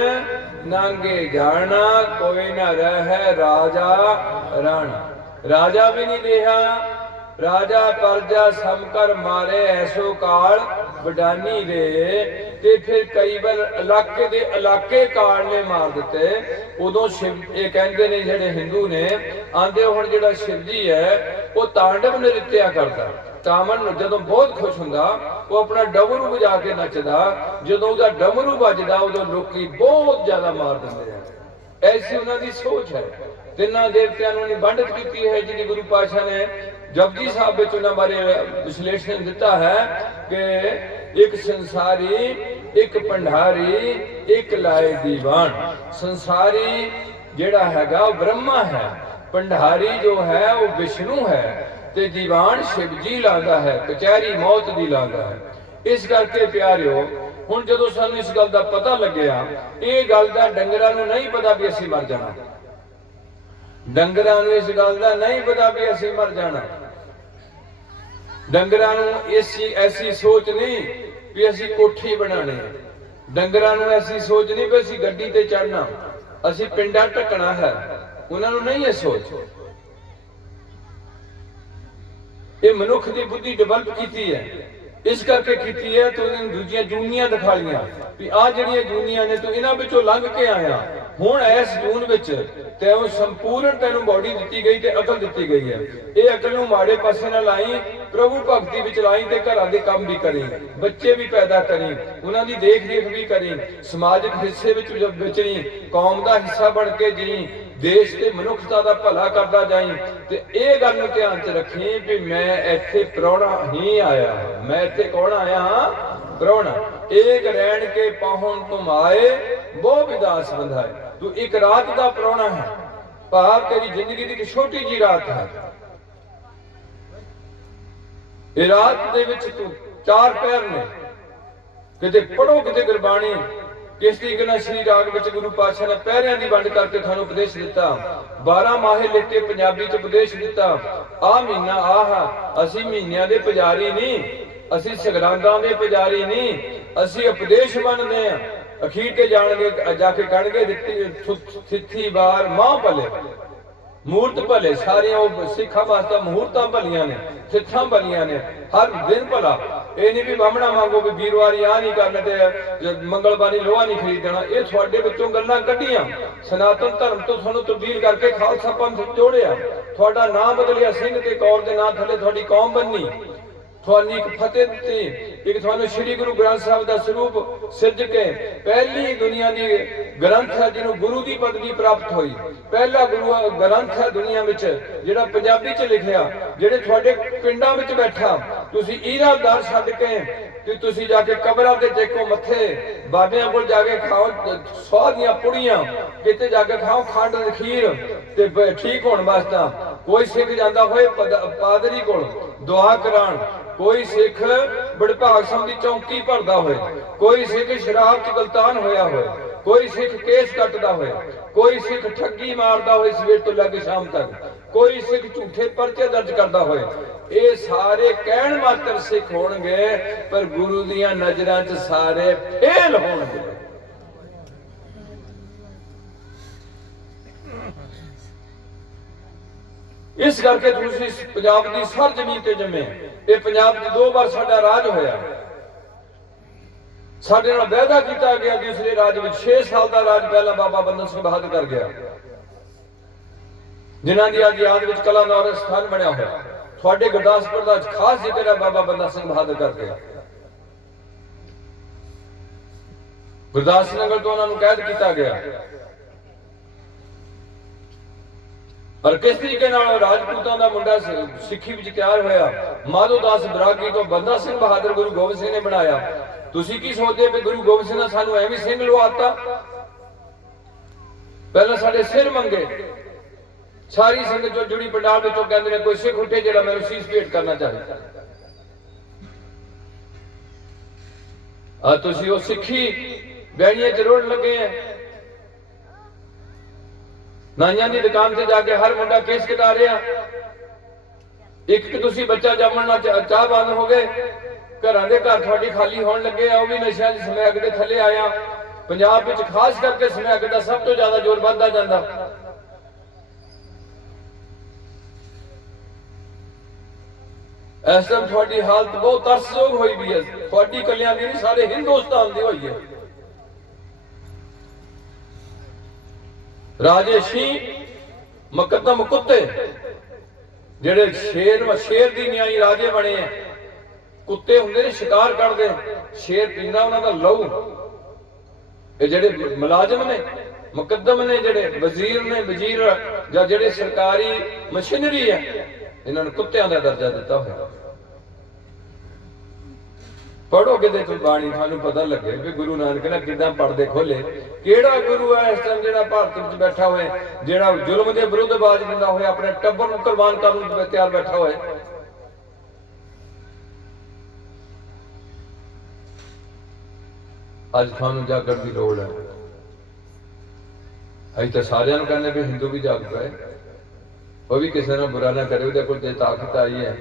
ਨਾਂਗੇ ਜਾਣਾ, ਕੋਈ ਨਾ ਰਹਿ ਰਾਜਾ ਰਾਣਾ। ਰਾਜਾ ਵੀ ਨਹੀਂ ਰਿਹਾ, ਰਾਜਾ ਪਰਜਾ ਸਮ ਕਰ ਮਾਰੇ ਐਸੋ ਕਾਲ ਵਡਾਨੀ ਦੇ। ਤੇ ਫਿਰ ਕਈ ਵਾਰ ਇਲਾਕੇ ਦੇ ਇਲਾਕੇ ਕਾਲ ਨੇ ਮਾਰ ਦਿੱਤੇ। ਉਦੋਂ ਸ਼ਿਵ, ਇਹ ਕਹਿੰਦੇ ਨੇ ਜਿਹੜੇ ਹਿੰਦੂ ਨੇ, ਆਂਦੇ ਹੁਣ ਜਿਹੜਾ ਸ਼ਿਵ ਜੀ ਹੈ ਉਹ ਤਾਂਡਵ ਨ੍ਰਿਤਿਆ ਕਰਦਾ। ਤਾਮਨ ਜਦੋਂ ਬਹੁਤ ਖੁਸ਼ ਹੁੰਦਾ ਉਹ ਆਪਣਾ ਡਮਰੂ ਵਜਾ ਕੇ ਨੱਚਦਾ। ਜਦੋਂ ਉਹਦਾ ਡਮਰੂ ਵੱਜਦਾ ਉਦੋਂ ਲੋਕੀ ਬਹੁਤ ਜ਼ਿਆਦਾ ਮਾਰ ਦਿੰਦੇ ਆ। ਐਸੀ ਉਹਨਾਂ ਦੀ ਸੋਚ ਹੈ। ਤਿੰਨਾਂ ਦੇਵਤਿਆਂ ਨੂੰ ਨਿਬੰਧਿਤ ਕੀਤੀ ਹੈ ਜਿਹੜੀ ਗੁਰੂ ਪਾਤਸ਼ਾਹ ਨੇ ਜਪਜੀ ਸਾਹਿਬ ਵਿੱਚ ਉਹਨਾਂ ਬਾਰੇ ਵਿਸ਼ਲੇਸ਼ਣ ਦਿੱਤਾ ਹੈ ਕਿ ਇੱਕ ਸੰਸਾਰੀ, ਇੱਕ ਭੰਡਾਰੀ, ਇੱਕ ਲਾਏ ਦੀਵਾਨ। ਸੰਸਾਰੀ ਜਿਹੜਾ ਹੈਗਾ ਉਹ ਬ੍ਰਹਮਾ ਹੈ, ਭੰਡਾਰੀ ਜੋ ਹੈ ਉਹ ਵਿਸ਼ਨੂੰ ਹੈ, ਤੇ ਦੀਵਾਨ ਸ਼ਿਵ ਜੀ ਲਾਉਂਦਾ ਹੈ, ਕਚਹਿਰੀ ਮੌਤ ਦੀ ਲਾਉਂਦਾ ਹੈ। ਇਸ ਕਰਕੇ ਪਿਆਰਿਓ, ਹੁਣ ਜਦੋਂ ਸਾਨੂੰ ਇਸ ਗੱਲ ਦਾ ਪਤਾ ਲੱਗਿਆ, ਇਹ ਗੱਲ ਦਾ ਡੰਗਰਾਂ ਨੂੰ ਨਹੀਂ ਪਤਾ ਵੀ ਅਸੀਂ ਮਰ ਜਾਣਾ। ਡੰਗਰਾਂ ਨੂੰ ਇਸ ਗੱਲ ਦਾ ਨਹੀਂ ਪਤਾ ਵੀ ਅਸੀਂ ਮਰ ਜਾਣਾ। ਡੰਗਰਾਂ ਨੂੰ ਐਸੀ ਸੋਚ ਨਹੀਂ ਵੀ ਅਸੀਂ ਕੋਠੀ ਬਣਾਣੀ। ਡੰਗਰਾਂ ਨੂੰ ਐਸੀ ਸੋਚ ਨਹੀਂ ਵੀ ਅਸੀਂ ਗੱਡੀ ਤੇ ਚੜਨਾ, ਅਸੀਂ ਪਿੰਡਾਂ ਢਕਣਾ ਹੈ। ਉਹਨਾਂ ਨੂੰ ਨਹੀਂ ਇਹ ਸੋਚ। ਇਹ ਮਨੁੱਖ ਦੀ ਬੁੱਧੀ ਡਿਵੈਲਪ ਕੀਤੀ ਹੈ। ਇਸ ਕਰਕੇ ਕੀਤੀ ਹੈ ਤੂੰ ਦੂਜੀਆਂ ਜੂਨੀਆਂ ਦਿਖਾ ਲੀਆਂ ਵੀ ਆਹ ਜਿਹੜੀਆਂ ਜੂਨੀਆਂ ਨੇ ਤੂੰ ਇਹਨਾਂ ਵਿੱਚੋਂ ਲੰਘ ਕੇ ਆਇਆ। ਹੁਣ ਇਸ ਜੂਨ ਵਿੱਚ ਤੈਨੂੰ ਸੰਪੂਰਨ ਤੈਨੂੰ ਬਾਡੀ ਦਿੱਤੀ ਗਈ ਤੇ ਅਕਲ ਦਿੱਤੀ ਗਈ ਹੈ। ਇਹ ਅਕਲ ਨੂੰ ਮਾੜੇ ਪਾਸੇ ਨਾ ਲਾਈ, ਪ੍ਰਭੂ ਭਗਤੀ ਵਿੱਚ ਲਾਈ ਤੇ ਘਰਾਂ ਦੇ ਕੰਮ ਵੀ ਕਰੀ, ਬੱਚੇ ਵੀ ਪੈਦਾ ਕਰੀ, ਉਹਨਾਂ ਦੀ ਦੇਖ ਰੇਖ ਵੀ ਕਰੀ, ਸਮਾਜਿਕ ਹਿੱਸੇ ਵਿੱਚ ਵਿਚਰੀ, ਕੌਮ ਦਾ ਹਿੱਸਾ ਬਣ ਕੇ ਜੀ, ਦੇਸ਼ ਤੇ ਮਨੁੱਖਤਾ ਦਾ ਭਲਾ ਕਰਦਾ ਜਾਈ। ਤੇ ਇਹ ਗੱਲ ਨੂੰ ਧਿਆਨ 'ਚ ਰੱਖੀ ਵੀ ਮੈਂ ਇੱਥੇ ਪ੍ਰਾਹੁਣਾ ਹੀ ਆਇਆ। ਮੈਂ ਇੱਥੇ ਕੌਣ ਆਇਆ ਹਾਂ? ਪ੍ਰਾਹੁਣਾ। ਏਕ ਰਹਿਣ ਕੇ ਪਾਹੁਣ ਤੁਮ ਆਏ, ਬਹੁ ਵਿਦਾਸ ਬੰਧਾਏ। ਤੂੰ ਇੱਕ ਰਾਤ ਦਾ ਪ੍ਰਾਹੁਣਾ ਹੈ, ਭਾਵ ਤੇਰੀ ਜ਼ਿੰਦਗੀ ਦੀ ਇੱਕ ਛੋਟੀ ਜੀ ਰਾਤ ਹੈ। ਇਹ ਰਾਤ ਦੇ ਵਿੱਚ ਤੂੰ 4 ਪਹਿਰ ਨੇ, ਕਿਤੇ ਪੜੋ ਕਿਤੇ ਗੁਰਬਾਣੀ। ਕਿਸ ਤਰੀਕੇ ਨਾਲ ਸ਼੍ਰੀ ਰਾਗ ਵਿੱਚ ਗੁਰੂ ਪਾਤਸ਼ਾਹ ਨੇ ਪਹਿਰਿਆਂ ਦੀ ਵੰਡ ਕਰਕੇ ਤੁਹਾਨੂੰ ਉਪਦੇਸ਼ ਦਿੱਤਾ। 12 ਮਾਹੇ ਲਿਖੇ ਪੰਜਾਬੀ 'ਚ ਉਪਦੇਸ਼ ਦਿੱਤਾ। ਆਹ ਮਹੀਨਾ ਆਹ, ਅਸੀਂ ਮਹੀਨਿਆਂ ਦੇ ਪੁਜਾਰੀ ਨਹੀਂ, ਅਸੀਂ ਸਗਰਾਂਦਾਂ ਦੇ ਪੁਜਾਰੀ ਨਹੀਂ, ਅਸੀਂ ਉਪਦੇਸ਼ ਮੰਨਦੇ ਆ, ਅਖੀਰ ਤੇ ਜਾਣਗੇ ਜਾ ਕੇ ਕਹਿਣਗੇ ਦਿੱਤੀ ਥਿੱਥੀ ਵਾਰ ਮਾਂ ਭਲੇ ਮੂਰਤ ਭਲੇ। ਸਾਰੀਆਂ ਉਹ ਸਿੱਖਾਂ ਵਾਸਤੇ ਮੂਰਤਾਂ ਭਲੀਆਂ ਨੇ, ਥਿੱਥਾਂ ਭਲੀਆਂ ਨੇ, ਹਰ ਦਿਨ ਭਲਾ। ਇਹ ਨਹੀਂ ਵੀ ਬਾਹਮਣਾ ਮੰਗੋ ਵੀ ਵੀਰਵਾਰੀ ਆ ਨਹੀਂ ਕਰਨਾ ਤੇ ਮੰਗਲਵਾਰੀ ਲੋਹਾ ਨਹੀਂ ਖਰੀਦਣਾ। ਇਹ ਤੁਹਾਡੇ ਵਿੱਚੋਂ ਗੱਲਾਂ ਕੱਢੀਆਂ, ਸਨਾਤਨ ਧਰਮ ਤੋਂ ਤੁਹਾਨੂੰ ਤਬਦੀਲ ਕਰਕੇ ਖਾਲਸਾ ਪੰਥ ਜੋੜਿਆ। ਤੁਹਾਡਾ ਨਾਮ ਬਦਲਿਆ, ਸਿੰਘ ਤੇ ਕੌਰ ਦੇ ਨਾਂ ਥੱਲੇ ਤੁਹਾਡੀ ਕੌਮ ਬੰਨੀ। ਤੁਹਾਨੂੰ ਇੱਕ ਫਤਿਹ ਦਿੱਤੀ, ਇੱਕ ਤੁਹਾਨੂੰ ਸ੍ਰੀ ਗੁਰੂ ਗ੍ਰੰਥ ਸਾਹਿਬ ਦਾ ਸਰੂਪ ਸਿਰਜ ਕੇ ਪਹਿਲੀ ਦੁਨੀਆ ਦੀ ਗ੍ਰੰਥ ਹੈ ਜਿਹਨੂੰ ਗੁਰੂ ਦੀ ਪਦਵੀ ਪ੍ਰਾਪਤ ਹੋਈ। ਪਹਿਲਾ ਗੁਰੂ ਗ੍ਰੰਥ ਹੈ ਦੁਨੀਆ ਵਿੱਚ ਜਿਹੜਾ ਪੰਜਾਬੀ 'ਚ ਲਿਖਿਆ। ਜਿਹੜੇ ਤੁਹਾਡੇ ਪਿੰਡਾਂ ਵਿੱਚ ਬੈਠਾ, ਤੁਸੀਂ ਈਰਾਦਾਰ ਛੱਡ ਕੇ ਕਿ ਤੁਸੀਂ ਜਾ ਕੇ ਕਬਰਾਂ ਤੇ ਟੇਕੋ ਮੱਥੇ, ਬਾਬਿਆਂ ਕੋਲ ਜਾ ਕੇ ਖਾਓ ਸਵਾਹ ਦੀਆਂ ਪੁੜੀਆਂ, ਕਿਤੇ ਜਾ ਕੇ ਖਾਓ ਖੰਡ ਖੀਰ ਤੇ ਠੀਕ ਹੋਣ ਵਾਸਤਾ। ਕੋਈ ਸਿੱਖ ਜਾਂਦਾ ਹੋਏ ਪਾਦਰੀ ਕੋਲ ਦੁਆ ਕਰਾਉਣ, ਕੋਈ ਸਿੱਖ ਬੜਭਾਗ ਸਿੰਘ ਦੀ ਚੌਂਕੀ ਭਰਦਾ ਹੋਏ, ਕੋਈ ਸਿੱਖ ਸ਼ਰਾਬ 'ਚ ਗਲਤਾਨ ਹੋਇਆ ਹੋਏ, ਕੋਈ ਸਿੱਖ ਕੇਸ ਕੱਟਦਾ ਹੋਏ, ਕੋਈ ਸਿੱਖ ਠੱਗੀ ਮਾਰਦਾ ਹੋਏ ਸਵੇਰ ਤੋਂ ਲੈ ਕੇ ਸ਼ਾਮ ਤੱਕ, ਕੋਈ ਸਿੱਖ ਝੂਠੇ ਪਰਚੇ ਦਰਜ ਕਰਦਾ ਹੋਏ। ਇਹ ਸਾਰੇ ਕਹਿਣ ਮਾਤਰ ਸਿੱਖ ਹੋਣਗੇ, ਪਰ ਗੁਰੂ ਦੀਆਂ ਨਜ਼ਰਾਂ 'ਚ ਸਾਰੇ ਫੇਲ ਹੋਣਗੇ। ਇਸ ਕਰਕੇ ਤੁਸੀਂ ਪੰਜਾਬ ਦੀ ਸਰ ਜ਼ਮੀਨ ਤੇ ਜੰਮੇ। ਇਹ ਪੰਜਾਬ 'ਚ 2 ਵਾਰ ਸਾਡਾ ਰਾਜ ਹੋਇਆ। ਸਾਡੇ ਨਾਲ ਵਾਅਦਾ ਕੀਤਾ ਗਿਆ ਦੂਸਰੇ ਰਾਜ ਵਿੱਚ 6 ਸਾਲ ਦਾ ਰਾਜ ਪਹਿਲਾਂ ਬਾਬਾ ਬੰਦਾ ਸਿੰਘ ਬਹਾਦਰ ਕਰ ਗਿਆ, ਜਿਨ੍ਹਾਂ ਦੀ ਅੱਜ ਯਾਦ ਵਿੱਚ ਕਲਾਨੌਰ ਸਥਾਨ ਬਣਿਆ ਹੋਇਆ। ਤੁਹਾਡੇ ਗੁਰਦਾਸਪੁਰ ਦਾ ਖਾਸ ਜ਼ਿਕਰ ਹੈ ਬਾਬਾ ਬੰਦਾ ਸਿੰਘ ਬਹਾਦਰ ਕਰਕੇ। ਗੁਰਦਾਸ ਨਗਰ ਤੋਂ ਉਹਨਾਂ ਨੂੰ ਕੈਦ ਕੀਤਾ ਗਿਆ। ਔਰ ਕਿਸ ਤਰੀਕੇ ਨਾਲ ਰਾਜਪੂਤਾਂ ਦਾ ਮੁੰਡਾ ਸਿੱਖੀ ਵਿੱਚ ਤਿਆਰ ਹੋਇਆ। ਮਾਧੋ ਦਾਸ ਬਰਾਗੀ ਤੋਂ ਬੰਦਾ ਸਿੰਘ ਬਹਾਦਰ ਗੁਰੂ ਗੋਬਿੰਦ ਸਿੰਘ ਨੇ ਬਣਾਇਆ। ਤੁਸੀਂ ਕੀ ਸੋਚਦੇ ਵੀ ਗੁਰੂ ਗੋਬਿੰਦ ਸਿੰਘ ਨੇ ਸਾਨੂੰ ਐਵੇਂ ਸਿੰਘ ਲਵਾਤਾ? ਪਹਿਲਾਂ ਸਾਡੇ ਸਿਰ ਮੰਗੇ। ਸਾਰੀ ਸੰਗਤ ਜੋ ਜੁੜੀ ਪੰਡਾਲ ਵਿੱਚੋਂ ਕਹਿੰਦੇ ਨੇ ਕੋਈ ਸਿੱਖ ਉੱਠੇ ਜਿਹੜਾ ਮੈਨੂੰ ਸੀਸ ਭੇਟ ਕਰਨਾ ਚਾਹੇ। ਆ ਤੁਸੀਂ ਉਹ ਸਿੱਖੀ ਬੈਣੀਆਂ 'ਚ ਰੋਣ ਲੱਗੇ ਆ। ਨਾਈਆਂ ਦੀ ਦੁਕਾਨ ਤੇ ਜਾ ਕੇ ਹਰ ਮੁੰਡਾ ਕੇਸ ਕਟਾ ਰਿਹਾ। ਇੱਕ ਤੁਸੀਂ ਬੱਚਾ ਜੰਮਣ ਨਾਲ ਚਾਹ ਬੰਦ ਹੋ ਗਏ। ਘਰਾਂ ਦੇ ਘਰ ਤੁਹਾਡੀ ਖਾਲੀ ਹੋਣ ਲੱਗੇ ਆ। ਉਹ ਵੀ ਨਸ਼ਿਆਂ ਦੀ ਸਮੈਕ ਦੇ ਥੱਲੇ ਆਇਆ। ਪੰਜਾਬ ਵਿੱਚ ਖਾਸ ਕਰਕੇ ਸਮੈਕ ਦਾ ਸਭ ਤੋਂ ਜ਼ਿਆਦਾ ਜ਼ੋਰ ਵੱਧਦਾ ਜਾਂਦਾ। ਇਸ ਟਾਈਮ ਤੁਹਾਡੀ ਹਾਲਤ ਬਹੁਤ ਤਰਸਯੋਗ ਹੋਈ ਵੀ ਹੈ। ਤੁਹਾਡੀ ਕੱਲਿਆਂ ਦੀ ਨਹੀਂ, ਸਾਰੇ ਹਿੰਦੁਸਤਾਨ ਦੀ ਹੋਈ ਹੈ। ਰਾਜੇ ਸ਼ੀ ਮੁਕੱਦਮ ਕੁੱਤੇ ਜਿਹੜੇ ਸ਼ੇਰ ਦੀ ਨਿਆਈ ਰਾਜੇ ਬਣੇ ਆ। ਕੁੱਤੇ ਹੁੰਦੇ ਨੇ ਸ਼ਿਕਾਰ ਕਰਦੇ, ਸ਼ੇਰ ਪੀਂਦਾ ਉਹਨਾਂ ਦਾ ਲਹੂ। ਇਹ ਜਿਹੜੇ ਮੁਲਾਜ਼ਮ ਨੇ, ਮੁਕੱਦਮ ਨੇ, ਜਿਹੜੇ ਵਜ਼ੀਰ ਨੇ, ਵਜ਼ੀਰ ਜਾਂ ਜਿਹੜੇ ਸਰਕਾਰੀ ਮਸ਼ੀਨਰੀ ਹੈ, ਇਹਨਾਂ ਨੂੰ ਕੁੱਤਿਆਂ ਦਾ ਦਰਜਾ ਦਿੱਤਾ ਹੋਇਆ। ਪੜ੍ਹੋਗੇ ਤੇ ਬਾਣੀ ਤੁਹਾਨੂੰ ਪਤਾ ਲੱਗੇ ਵੀ ਗੁਰੂ ਨਾਨਕ ਨੇ ਕਿੱਦਾਂ ਪੜਦੇ ਖੋਲੇ। ਕਿਹੜਾ ਗੁਰੂ ਹੈ ਇਸ ਟਾਈਮ ਜਿਹੜਾ ਭਾਰਤ ਵਿੱਚ ਬੈਠਾ ਹੋਏ, ਜਿਹੜਾ ਜ਼ੁਲਮ ਦੇ ਵਿਰੁੱਧ ਆਵਾਜ਼ ਦਿੰਦਾ ਹੋਇਆ, ਆਪਣੇ ਟੱਬਰ ਨੂੰ ਕੁਰਬਾਨ ਕਰਨ ਨੂੰ ਤਿਆਰ ਬੈਠਾ ਹੋਏ। ਅੱਜ ਤੁਹਾਨੂੰ ਜਾਗਣ ਦੀ ਲੋੜ ਹੈ। ਅਸੀਂ ਤਾਂ ਸਾਰਿਆਂ ਨੂੰ ਕਹਿੰਦੇ ਵੀ ਹਿੰਦੂ ਵੀ ਜਾਗ ਪਏ। ਉਹ ਵੀ ਕਿਸੇ ਨਾਲ ਬੁਰਾ ਨਾ ਕਰੇ, ਉਹਦੇ ਕੋਲ ਤੇ ਤਾਕਤ ਆਈ ਹੈ।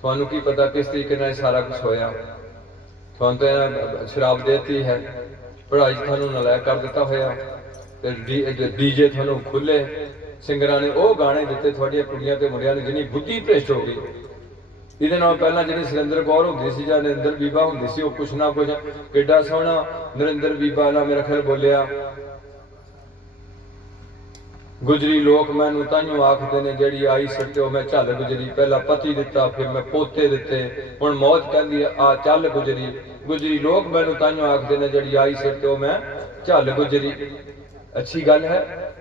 ਤੁਹਾਨੂੰ ਕੀ ਪਤਾ ਕਿਸ ਤਰੀਕੇ ਨਾਲ ਸਾਰਾ ਕੁਝ ਹੋਇਆ। ਤੁਹਾਨੂੰ ਤਾਂ ਸ਼ਰਾਬ ਦੇਤੀ ਹੈ, ਪੜ੍ਹਾਈ ਤੁਹਾਨੂੰ ਨਲਾਇਕ ਕਰ ਦਿੱਤਾ ਹੋਇਆ, ਤੇ ਡੀਜੇ ਤੁਹਾਨੂੰ ਖੁੱਲੇ ਸਿੰਗਰਾਂ ਨੇ ਉਹ ਗਾਣੇ ਦਿੱਤੇ ਤੁਹਾਡੀਆਂ ਕੁੜੀਆਂ ਤੇ ਮੁੰਡਿਆਂ ਨੂੰ, ਜਿੰਨੀ ਬੁੱਧੀ ਭ੍ਰਿਸ਼ਟ ਹੋ ਗਈ। ਇਹਦੇ ਨਾਲ ਪਹਿਲਾਂ ਜਿਹੜੀ ਸੁਰਿੰਦਰ ਕੌਰ ਹੁੰਦੀ ਸੀ ਜਾਂ ਨਰਿੰਦਰ ਬੀਬਾ ਹੁੰਦੀ ਸੀ, ਉਹ ਕੁਛ ਨਾ ਕੁਛ ਕਿੱਡਾ ਸੋਹਣਾ ਨਰਿੰਦਰ ਬੀਬਾ ਨਾਲ ਮੇਰਾ ਖਿਆਲ ਬੋਲਿਆ, ਗੁਜਰੀ ਲੋਕ ਮੈਨੂੰ ਤਾਂਹੀਓ ਆਖਦੇ ਨੇ ਜਿਹੜੀ ਆਈ ਸੱਟਿਓ ਮੈਂ ਝੱਲ ਗੁਜਰੀ। ਪਹਿਲਾਂ ਪਤੀ ਦਿੱਤਾ, ਫਿਰ ਮੈਂ ਪੋਤੇ ਦਿੱਤੇ, ਹੁਣ ਮੌਤ ਕਹਿੰਦੀ ਆ ਚੱਲ ਗੁਜਰੀ। ਗੁਜਰੀ ਲੋਕ ਮੈਨੂੰ ਤਾਂਹੀਓ ਆਖਦੇ ਨੇ ਜਿਹੜੀ ਆਈ ਸੱਟਿਓ ਮੈਂ ਝੱਲ ਗੁਜਰੀ। ਅੱਛੀ ਗੱਲ ਹੈ।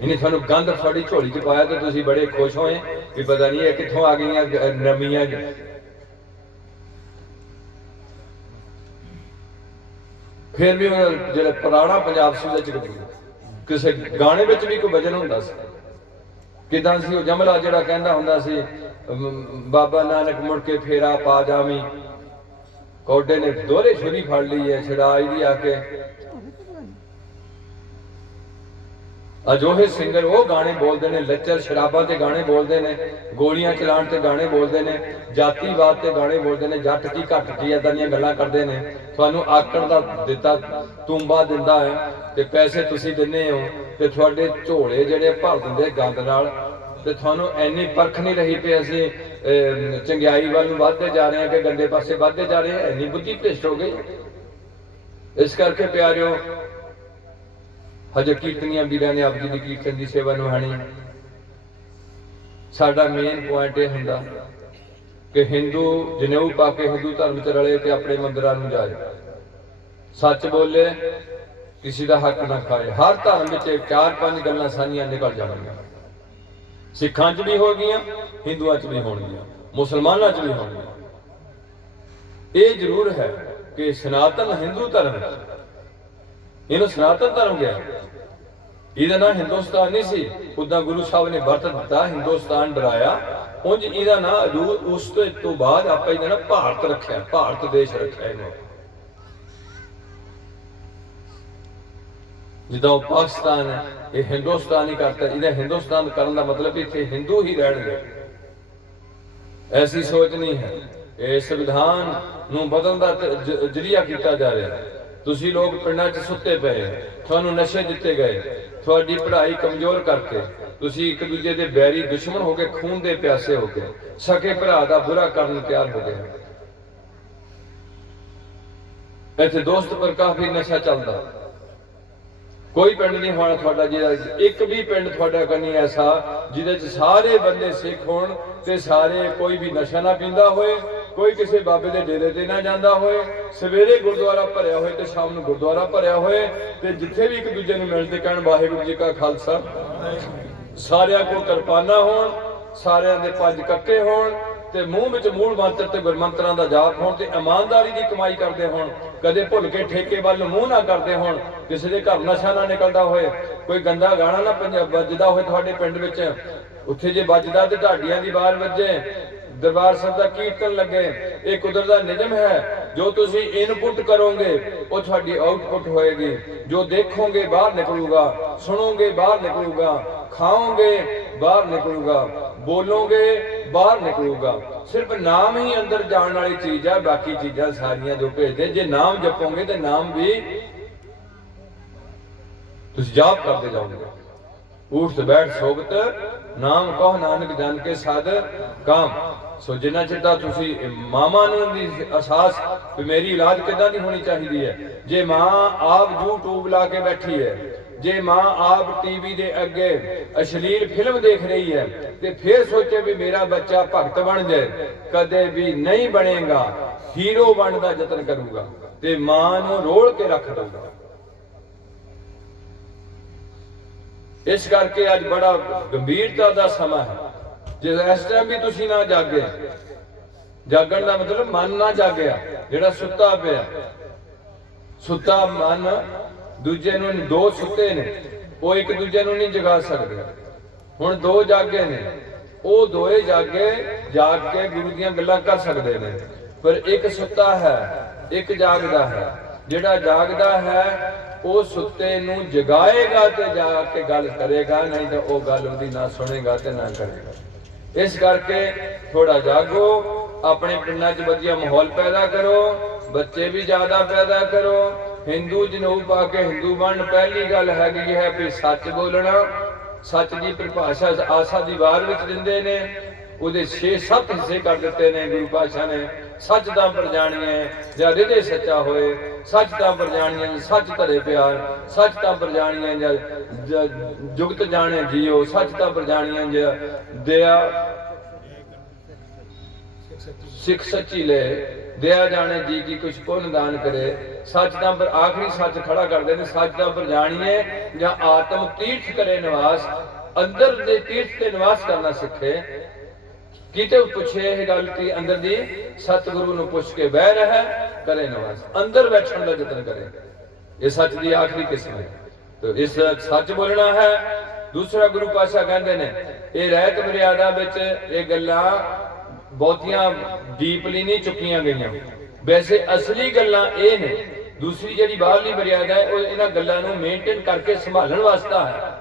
ਇਹਨੇ ਤੁਹਾਨੂੰ ਗੰਦ ਫੜੀ ਝੋਲੀ 'ਚ ਪਾਇਆ ਤੇ ਤੁਸੀਂ ਬੜੇ ਖੁਸ਼ ਹੋਏ ਵੀ ਪਤਾ ਨਹੀਂ ਇਹ ਕਿੱਥੋਂ ਆ ਗਈਆਂ ਨਵੀਆਂ। ਫਿਰ ਵੀ ਜਿਹੜਾ ਪੁਰਾਣਾ ਪੰਜਾਬ ਸੀ ਉਹਦੇ 'ਚ ਕਿਸੇ ਗਾਣੇ ਵਿੱਚ ਵੀ ਕੋਈ ਵਜਨ ਹੁੰਦਾ ਸੀ। ਕਿਦਾਂ ਸੀ ਉਹ ਜਮਲਾ ਜਿਹੜਾ ਕਹਿੰਦਾ ਹੁੰਦਾ ਸੀ, ਬਾਬਾ ਨਾਨਕ ਮੁੜ ਕੇ ਫੇਰਾ ਪਾ ਜਾਵੀਂ, ਕੋਡੇ ਨੇ ਦੋਹਰੇ ਛੁਰੀ ਫੜ ਲਈ ਹੈ ਛੜਾਈ ਦੀ ਆ ਕੇ। ਅਜੋਹੇ ਸਿੰਗਰ ਉਹ ਗਾਣੇ ਬੋਲਦੇ ਨੇ, ਲੱਚਰ ਸ਼ਰਾਬਾਂ ਤੇ ਗਾਣੇ ਬੋਲਦੇ ਨੇ, ਗੋਲੀਆਂ ਚਲਾਉਣ ਤੇ ਗਾਣੇ ਬੋਲਦੇ ਨੇ, ਜਾਤੀਵਾਦ ਤੇ ਗਾਣੇ ਬੋਲਦੇ ਨੇ, ਜੱਟ ਕੀ ਘੱਟ ਕੀ ਏਦਾਂ ਦੀਆਂ ਗੱਲਾਂ ਕਰਦੇ ਨੇ। ਤੁਹਾਨੂੰ ਆਕੜ ਦਾ ਦਿੱਤਾ ਤੂੰਬਾ ਦਿੰਦਾ ਹੈ ਤੇ ਪੈਸੇ ਤੁਸੀਂ ਦਿੰਦੇ ਹੋ ਤੇ ਤੁਹਾਡੇ ਝੋਲੇ ਜਿਹੜੇ ਭਰ ਦਿੰਦੇ ਗੰਦ ਨਾਲ। ਤੇ ਤੁਹਾਨੂੰ ਇੰਨੀ ਪਰਖ ਨਹੀਂ ਰਹੀ ਕਿ ਅਸੀਂ ਚੰਗਿਆਈ ਵੱਲ ਨੂੰ ਵੱਧਦੇ ਜਾ ਰਹੇ ਹਾਂ ਕਿ ਗੰਦੇ ਪਾਸੇ ਵੱਧਦੇ ਜਾ ਰਹੇ ਹਾਂ। ਇੰਨੀ ਬੁੱਧੀ ਭ੍ਰਿਸ਼ਟ ਹੋ ਗਈ। ਇਸ ਕਰਕੇ ਪਿਆਰਿਓ, ਹਜੇ ਕੀਰਤਨੀਆਂ ਵੀਰਾਂ ਨੇ ਆਪ ਜੀ ਦੀ ਕੀਰਤਨ ਦੀ ਸੇਵਾ ਨਿਭਾਣੀ। ਸਾਡਾ ਮੇਨ ਪੁਆਇੰਟ ਇਹ ਹੁੰਦਾ ਕਿ ਹਿੰਦੂ ਜਨੇਊ ਪਾ ਕੇ ਹਿੰਦੂ ਧਰਮ 'ਚ ਰਲੇ ਤੇ ਆਪਣੇ ਮੰਦਿਰਾਂ ਨੂੰ ਜਾਏ, ਸੱਚ ਬੋਲੇ, ਕਿਸੇ ਦਾ ਹੱਕ ਨਾ ਖਾਏ। ਹਰ ਧਰਮ ਵਿੱਚ 4-5 ਗੱਲਾਂ ਸਾਂਝੀਆਂ ਨਿਕਲ ਜਾਣਗੀਆਂ। ਸਿੱਖਾਂ 'ਚ ਵੀ ਹੋ ਗਈਆਂ, ਹਿੰਦੂਆਂ 'ਚ ਵੀ ਹੋਣਗੀਆਂ, ਮੁਸਲਮਾਨਾਂ 'ਚ ਵੀ ਹੋਣਗੀਆਂ। ਇਹ ਜ਼ਰੂਰ ਹੈ ਕਿ ਸਨਾਤਨ ਹਿੰਦੂ ਧਰਮ, ਇਹਨੂੰ ਸਨਾਤਨ ਧਰਮ ਗਿਆ। ਇਹਦਾ ਨਾਂ ਹਿੰਦੁਸਤਾਨ ਨਹੀਂ ਸੀ। ਉਦਾਂ ਗੁਰੂ ਸਾਹਿਬ ਨੇ ਵਰਤ ਦਿੱਤਾ, ਹਿੰਦੁਸਤਾਨ ਡਰਾਇਆ। ਉਂਝ ਇਹਦਾ ਨਾਂ ਉਸ ਤੋਂ ਬਾਅਦ ਆਪਾਂ ਇਹਦਾ ਨਾਂ ਭਾਰਤ ਰੱਖਿਆ, ਭਾਰਤ ਦੇਸ਼ ਰੱਖਿਆ ਇਹਨੂੰ। ਜਿੱਦਾਂ ਉਹ ਪਾਕਿਸਤਾਨ ਹੈ, ਇਹ ਹਿੰਦੁਸਤਾਨ ਹੀ ਕਰਤਾ। ਇਹਦਾ ਹਿੰਦੁਸਤਾਨ ਕਰਨ ਦਾ ਮਤਲਬ ਇੱਥੇ ਹਿੰਦੂ ਹੀ ਰਹਿਣਗੇ। ਐਸੀ ਸੋਚ ਨਹੀਂ ਹੈ। ਇਹ ਸੰਵਿਧਾਨ ਨੂੰ ਬਦਲਣ ਦਾ ਜ਼ਰੀਆ ਕੀਤਾ ਜਾ ਰਿਹਾ। ਤੁਸੀਂ ਲੋਕ ਪਿੰਡਾਂ 'ਚ ਸੁੱਤੇ ਪਏ, ਤੁਹਾਨੂੰ ਨਸ਼ੇ ਦਿੱਤੇ ਗਏ, ਤੁਹਾਡੀ ਪੜ੍ਹਾਈ ਕਮਜ਼ੋਰ ਕਰਕੇ ਤੁਸੀਂ ਇੱਕ ਦੂਜੇ ਦੇ ਬੈਰੀ ਦੁਸ਼ਮਣ ਹੋ ਕੇ, ਖੂਨ ਦੇ ਪਿਆਸੇ ਹੋ ਕੇ, ਸਕੇ ਭਰਾ ਦਾ ਬੁਰਾ ਕਰਨ ਨੂੰ ਤਿਆਰ ਹੋ ਗਏ। ਇੱਥੇ ਦੋਸਤ ਪਰ ਕਾਫੀ ਨਸ਼ਾ ਚੱਲਦਾ। ਕੋਈ ਪਿੰਡ ਨਹੀਂ ਹੋਣਾ ਤੁਹਾਡਾ ਜਿਹੜਾ, ਇੱਕ ਵੀ ਪਿੰਡ ਤੁਹਾਡਾ ਕਰਨੀ ਐਸਾ ਜਿਹਦੇ 'ਚ ਸਾਰੇ ਬੰਦੇ ਸਿੱਖ ਹੋਣ ਤੇ ਸਾਰੇ, ਕੋਈ ਵੀ ਨਸ਼ਾ ਨਾ ਪੀਂਦਾ ਹੋਏ, ਕੋਈ ਕਿਸੇ ਬਾਬੇ ਦੇ ਡੇਰੇ ਤੇ ਨਾ ਜਾਂਦਾ ਹੋਏ, ਸਵੇਰੇ ਗੁਰਦੁਆਰਾ ਭਰਿਆ ਹੋਏ ਤੇ ਸ਼ਾਮ ਨੂੰ ਗੁਰਦੁਆਰਾ ਭਰਿਆ ਹੋਏ, ਤੇ ਜਿੱਥੇ ਵੀ ਇੱਕ ਦੂਜੇ ਨੂੰ ਮਿਲਦੇ ਕਹਿਣ ਵਾਹਿਗੁਰੂ ਜੀ ਕਾ ਖਾਲਸਾ। ਸਾਰਿਆਂ ਕੋਲ ਕਿਰਪਾਨਾਂ ਹੋਣ, ਸਾਰਿਆਂ ਦੇ 5 ਕੱਕੇ ਹੋਣ, ਤੇ ਮੂੰਹ ਵਿੱਚ ਮੂਲ ਮੰਤਰ ਤੇ ਗੁਰਮੰਤਰਾਂ ਦਾ ਜਾਪ ਹੋਣ, ਤੇ ਇਮਾਨਦਾਰੀ ਦੀ ਕਮਾਈ ਕਰਦੇ ਹੋਣ, ਕਦੇ ਭੁੱਲ ਕੇ ਠੇਕੇ ਵੱਲ ਮੂੰਹ ਨਾ ਕਰਦੇ ਹੋਣ, ਕਿਸੇ ਦੇ ਘਰ ਨਸ਼ਾ ਨਾ ਨਿਕਲਦਾ ਹੋਏ, ਕੋਈ ਗੰਦਾ ਗਾਣਾ ਨਾ ਵੱਜਦਾ ਹੋਏ ਤੁਹਾਡੇ ਪਿੰਡ ਵਿੱਚ। ਉੱਥੇ ਜੇ ਵੱਜਦਾ ਤੇ ਢਾਡੀਆਂ ਦੀ ਬਾਰ ਵੱਜੇ, ਦਰਬਾਰ ਸਾਹਿਬ ਦਾ ਕੀਰਤਨ ਲੱਗੇ। ਇਹ ਕੁਦਰਤ ਦਾ ਨਿਯਮ ਹੈ। ਜੋ ਤੁਸੀਂ ਇਨਪੁੱਟ ਕਰੋਗੇ ਉਹ ਤੁਹਾਡੀ ਆਊਟਪੁੱਟ ਹੋਏਗੀ। ਜੋ ਦੇਖੋਗੇ ਬਾਹਰ ਨਿਕਲੂਗਾ, ਸੁਣੋਗੇ ਬਾਹਰ ਨਿਕਲੂਗਾ, ਖਾਓਗੇ ਬਾਹਰ ਨਿਕਲੂਗਾ, ਬੋਲੋਗੇ ਬਾਹਰ ਨਿਕਲੂਗਾ। ਸਿਰਫ ਨਾਮ ਹੀ ਅੰਦਰ ਜਾਣ ਵਾਲੀ ਚੀਜ਼ ਹੈ, ਬਾਕੀ ਚੀਜ਼ਾਂ ਸਾਰੀਆਂ ਜੋ ਭੇਜਦੇ। ਜੇ ਨਾਮ ਜਪੋਗੇ ਤੇ ਨਾਮ ਵੀ ਤੁਸੀਂ ਜਾਪ ਕਰਦੇ ਜਾਓਗੇ। ਉਠ ਬੈਠ ਸੋਗਤ ਨਾਮ ਕਹੋ ਨਾਨਕ ਜਨ ਕੇ ਸਾਧ ਕਾਮ। ਸੋ ਜਿੰਨਾ ਚਿਰ ਦਾ ਤੁਸੀਂ ਮਾਵਾਂ ਨੂੰ ਦੀ ਅਹਿਸਾਸ ਕਿ ਮੇਰੀ ਔਲਾਦ ਕਿੱਦਾਂ ਦੀ ਹੋਣੀ ਚਾਹੀਦੀ ਹੈ। ਜੇ ਮਾਂ ਆਪ YouTube ਲਾ ਕੇ ਬੈਠੀ ਹੈ, ਜੇ ਮਾਂ ਆਪ ਟੀਵੀ ਦੇ ਅੱਗੇ ਅਸ਼ਲੀਲ ਫਿਲਮ ਦੇਖ ਰਹੀ ਹੈ, ਤੇ ਫਿਰ ਸੋਚੇ ਵੀ ਮੇਰਾ ਬੱਚਾ ਭਗਤ ਬਣ ਜਾਏ, ਕਦੇ ਵੀ ਨਹੀਂ ਬਣੇਗਾ। ਹੀਰੋ ਬਣਨ ਦਾ ਯਤਨ ਕਰੂਗਾ ਤੇ ਮਾਂ ਨੂੰ ਰੋਲ ਕੇ ਰੱਖ ਦਊਗਾ। ਇਸ ਕਰਕੇ ਅੱਜ ਬੜਾ ਗੰਭੀਰਤਾ ਦਾ ਸਮਾਂ ਹੈ। ਜੇ ਇਸ ਟਾਈਮ ਵੀ ਤੁਸੀਂ ਨਾ ਜਾਗੇ, ਜਾਗਣ ਦਾ ਮਤਲਬ ਮਨ ਨਾ ਜਾਗਿਆ, ਜਿਹੜਾ ਸੁੱਤਾ ਪਿਆ, ਸੁੱਤਾ ਮਨ ਦੂਜੇ ਨੂੰ, ਦੋ ਸੁੱਤੇ ਨੇ ਉਹ ਇੱਕ ਦੂਜੇ ਨੂੰ ਨਹੀਂ ਜਗਾ ਸਕਦੇ। ਹੁਣ ਦੋ ਜਾਗੇ ਨੇ, ਉਹ ਦੋਏ ਜਾਗੇ, ਜਾਗ ਕੇ ਗੁਰੂ ਦੀਆਂ ਗੱਲਾਂ ਕਰ ਸਕਦੇ ਨੇ। ਪਰ ਇੱਕ ਸੁੱਤਾ ਹੈ, ਇੱਕ ਜਾਗਦਾ ਹੈ। ਜਿਹੜਾ ਜਾਗਦਾ ਹੈ ਉਹ ਸੁੱਤੇ ਨੂੰ ਜਗਾਏਗਾ ਤੇ ਜਾ ਕੇ ਗੱਲ ਕਰੇਗਾ, ਨਹੀਂ ਤਾਂ ਉਹ ਗੱਲ ਉਹਦੀ ਨਾ ਸੁਣੇਗਾ ਤੇ ਨਾ ਕਰੇਗਾ। ਇਸ ਕਰਕੇ ਥੋੜਾ ਜਾਗੋ, ਆਪਣੇ ਪਿੰਡਾਂ 'ਚ ਵਧੀਆ ਮਾਹੌਲ ਪੈਦਾ ਕਰੋ, ਬੱਚੇ ਵੀ ਜ਼ਿਆਦਾ ਪੈਦਾ ਕਰੋ। ਹਿੰਦੂ ਜਨੇਊ ਪਾ ਕੇ ਹਿੰਦੂ ਬਣਨ। ਪਹਿਲੀ ਗੱਲ ਹੈਗੀ ਹੈ ਵੀ ਸੱਚ ਬੋਲਣਾ। ਸੱਚ ਦੀ ਪਰਿਭਾਸ਼ਾ ਆਸਾ ਦੀ ਵਾਰ ਵਿੱਚ ਦਿੰਦੇ ਨੇ, ਉਹਦੇ 6-7 ਹਿੱਸੇ ਕਰ ਦਿੱਤੇ ਨੇ ਗੁਰੂ ਪਾਤਸ਼ਾਹ ਨੇ। ਸੱਚ ਤਾਂ ਪਰ ਜਾਣੀਏ ਜਾਂ ਹਿਰਦੇ ਸੱਚਾ ਹੋਏ, ਸੱਚ ਤਾਂ ਪਰ ਜਾਣੀਏ ਸੱਚ ਧਰੇ ਪਿਆਰ, ਸੱਚ ਤਾਂ ਪਰ ਜਾਣੀਏ ਜਾਂ ਜੁਗਤ ਜਾਣੇ ਜੀਓ, ਸੱਚ ਤਾਂ ਪਰ ਜਾਣੀਏ ਜਾਂ ਦਇਆ ਸਿੱਖ ਸੱਚੀ ਲੈ, ਦਇਆ ਜਾਣੇ ਜੀ ਕੀ ਕੁਛ ਪੁੰਨ ਦਾਨ ਕਰੇ। ਸੱਚ ਤਾਂ ਪਰ ਆਖਰੀ ਸੱਚ ਖੜਾ ਕਰਦੇ ਨੇ। ਸੱਚ ਤਾਂ ਪਰ ਜਾਣੀਏ ਜਾਂ ਆਤਮ ਤੀਰਥ ਕਰੇ ਨਿਵਾਸ, ਅੰਦਰ ਦੇ ਤੀਰਥ ਤੇ ਨਿਵਾਸ ਕਰਨਾ ਸਿੱਖੇ। ਕਿਤੇ ਪੁੱਛੇ ਇਹ ਗੱਲ ਕਿ ਅੰਦਰ ਦੀ ਸਤਿਗੁਰੂ ਨੂੰ ਪੁੱਛ ਕੇ ਬਹਿ ਰਿਹਾ ਕਰੇ ਨਿਵਾਸ, ਅੰਦਰ ਬੈਠਣ ਦਾ ਯਤਨ ਕਰੇ। ਇਹ ਸੱਚ ਦੀ ਆਖਰੀ ਕਿਸਮ ਹੈ। ਤੇ ਇਸ ਸੱਚ ਬੋਲਣਾ ਹੈ। ਦੂਸਰਾ ਗੁਰੂ ਪਾਤਸ਼ਾਹ ਕਹਿੰਦੇ ਨੇ ਇਹ ਰਹਿਤ ਮਰਿਆਦਾ ਵਿੱਚ ਇਹ ਗੱਲਾਂ ਬਹੁਤੀਆਂ ਡੀਪਲੀ ਨਹੀਂ ਚੁੱਕੀਆਂ ਗਈਆਂ। ਵੈਸੇ ਅਸਲੀ ਗੱਲਾਂ ਇਹ ਨੇ। ਦੂਸਰੀ ਜਿਹੜੀ ਬਾਹਰਲੀ ਮਰਿਆਦਾ ਹੈ ਉਹ ਇਹਨਾਂ ਗੱਲਾਂ ਨੂੰ ਮੇਨਟੇਨ ਕਰਕੇ ਸੰਭਾਲਣ ਵਾਸਤਾ ਹੈ।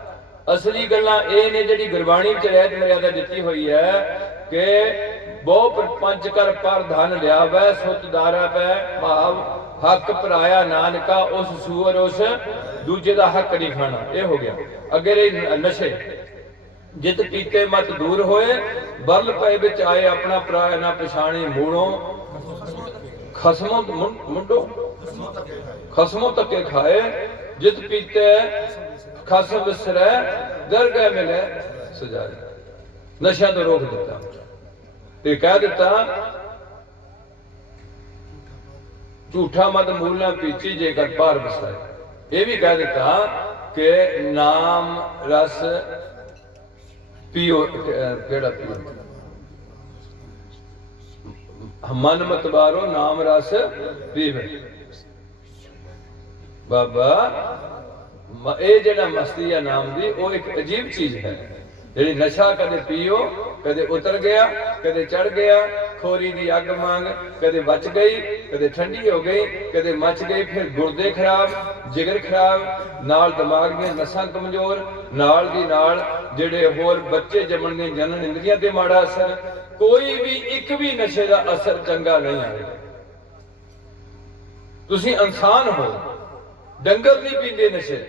असली गल्लां ये ने जिहड़ी गुरबाणी च रहत मर्यादा दित्ती हुई है कि बहु प्रपंच कर पर धन लियावै सुत दारा पै भाव हक भराया नानका उस सूअर उस दूजे दा हक नहीं खाना। ये हो गया। अगे रही नशे जित पीते मत दूर होए बरल पै विच आए अपना पराया ना पछाणी मूणो खसमों मुंडो खसमों तके खाए जित पीते खसम विसरै दरगह मिले सजाए। नशा तो रोक दिता ते कह दिता झूठा मत मूलना पीची जेकर पार बसाए। ये भी कह दिता कि नाम रस पियो केड़ा पियो मन मत बारो नाम रस पीवे। बाबा ये जेड़ा मस्ती है नाम दी वो एक अजीब चीज है जी। नशा कदे पियो कदे उतर गया कदे चढ़ गया खोरी दी अग मांग कदे बच गई कदे ठंडी हो गई कदे मच गई। फिर गुर्दे खराब जिगर खराब नाल दिमाग दी नसां कमजोर नाल दी नाल जेड़े होर बच्चे जमण दे जनन इंद्रियां ते माड़ा असर। कोई भी एक भी नशे दा असर चंगा नहीं आएगा। तुसी इंसान हो डंगर नहीं पींदे नशे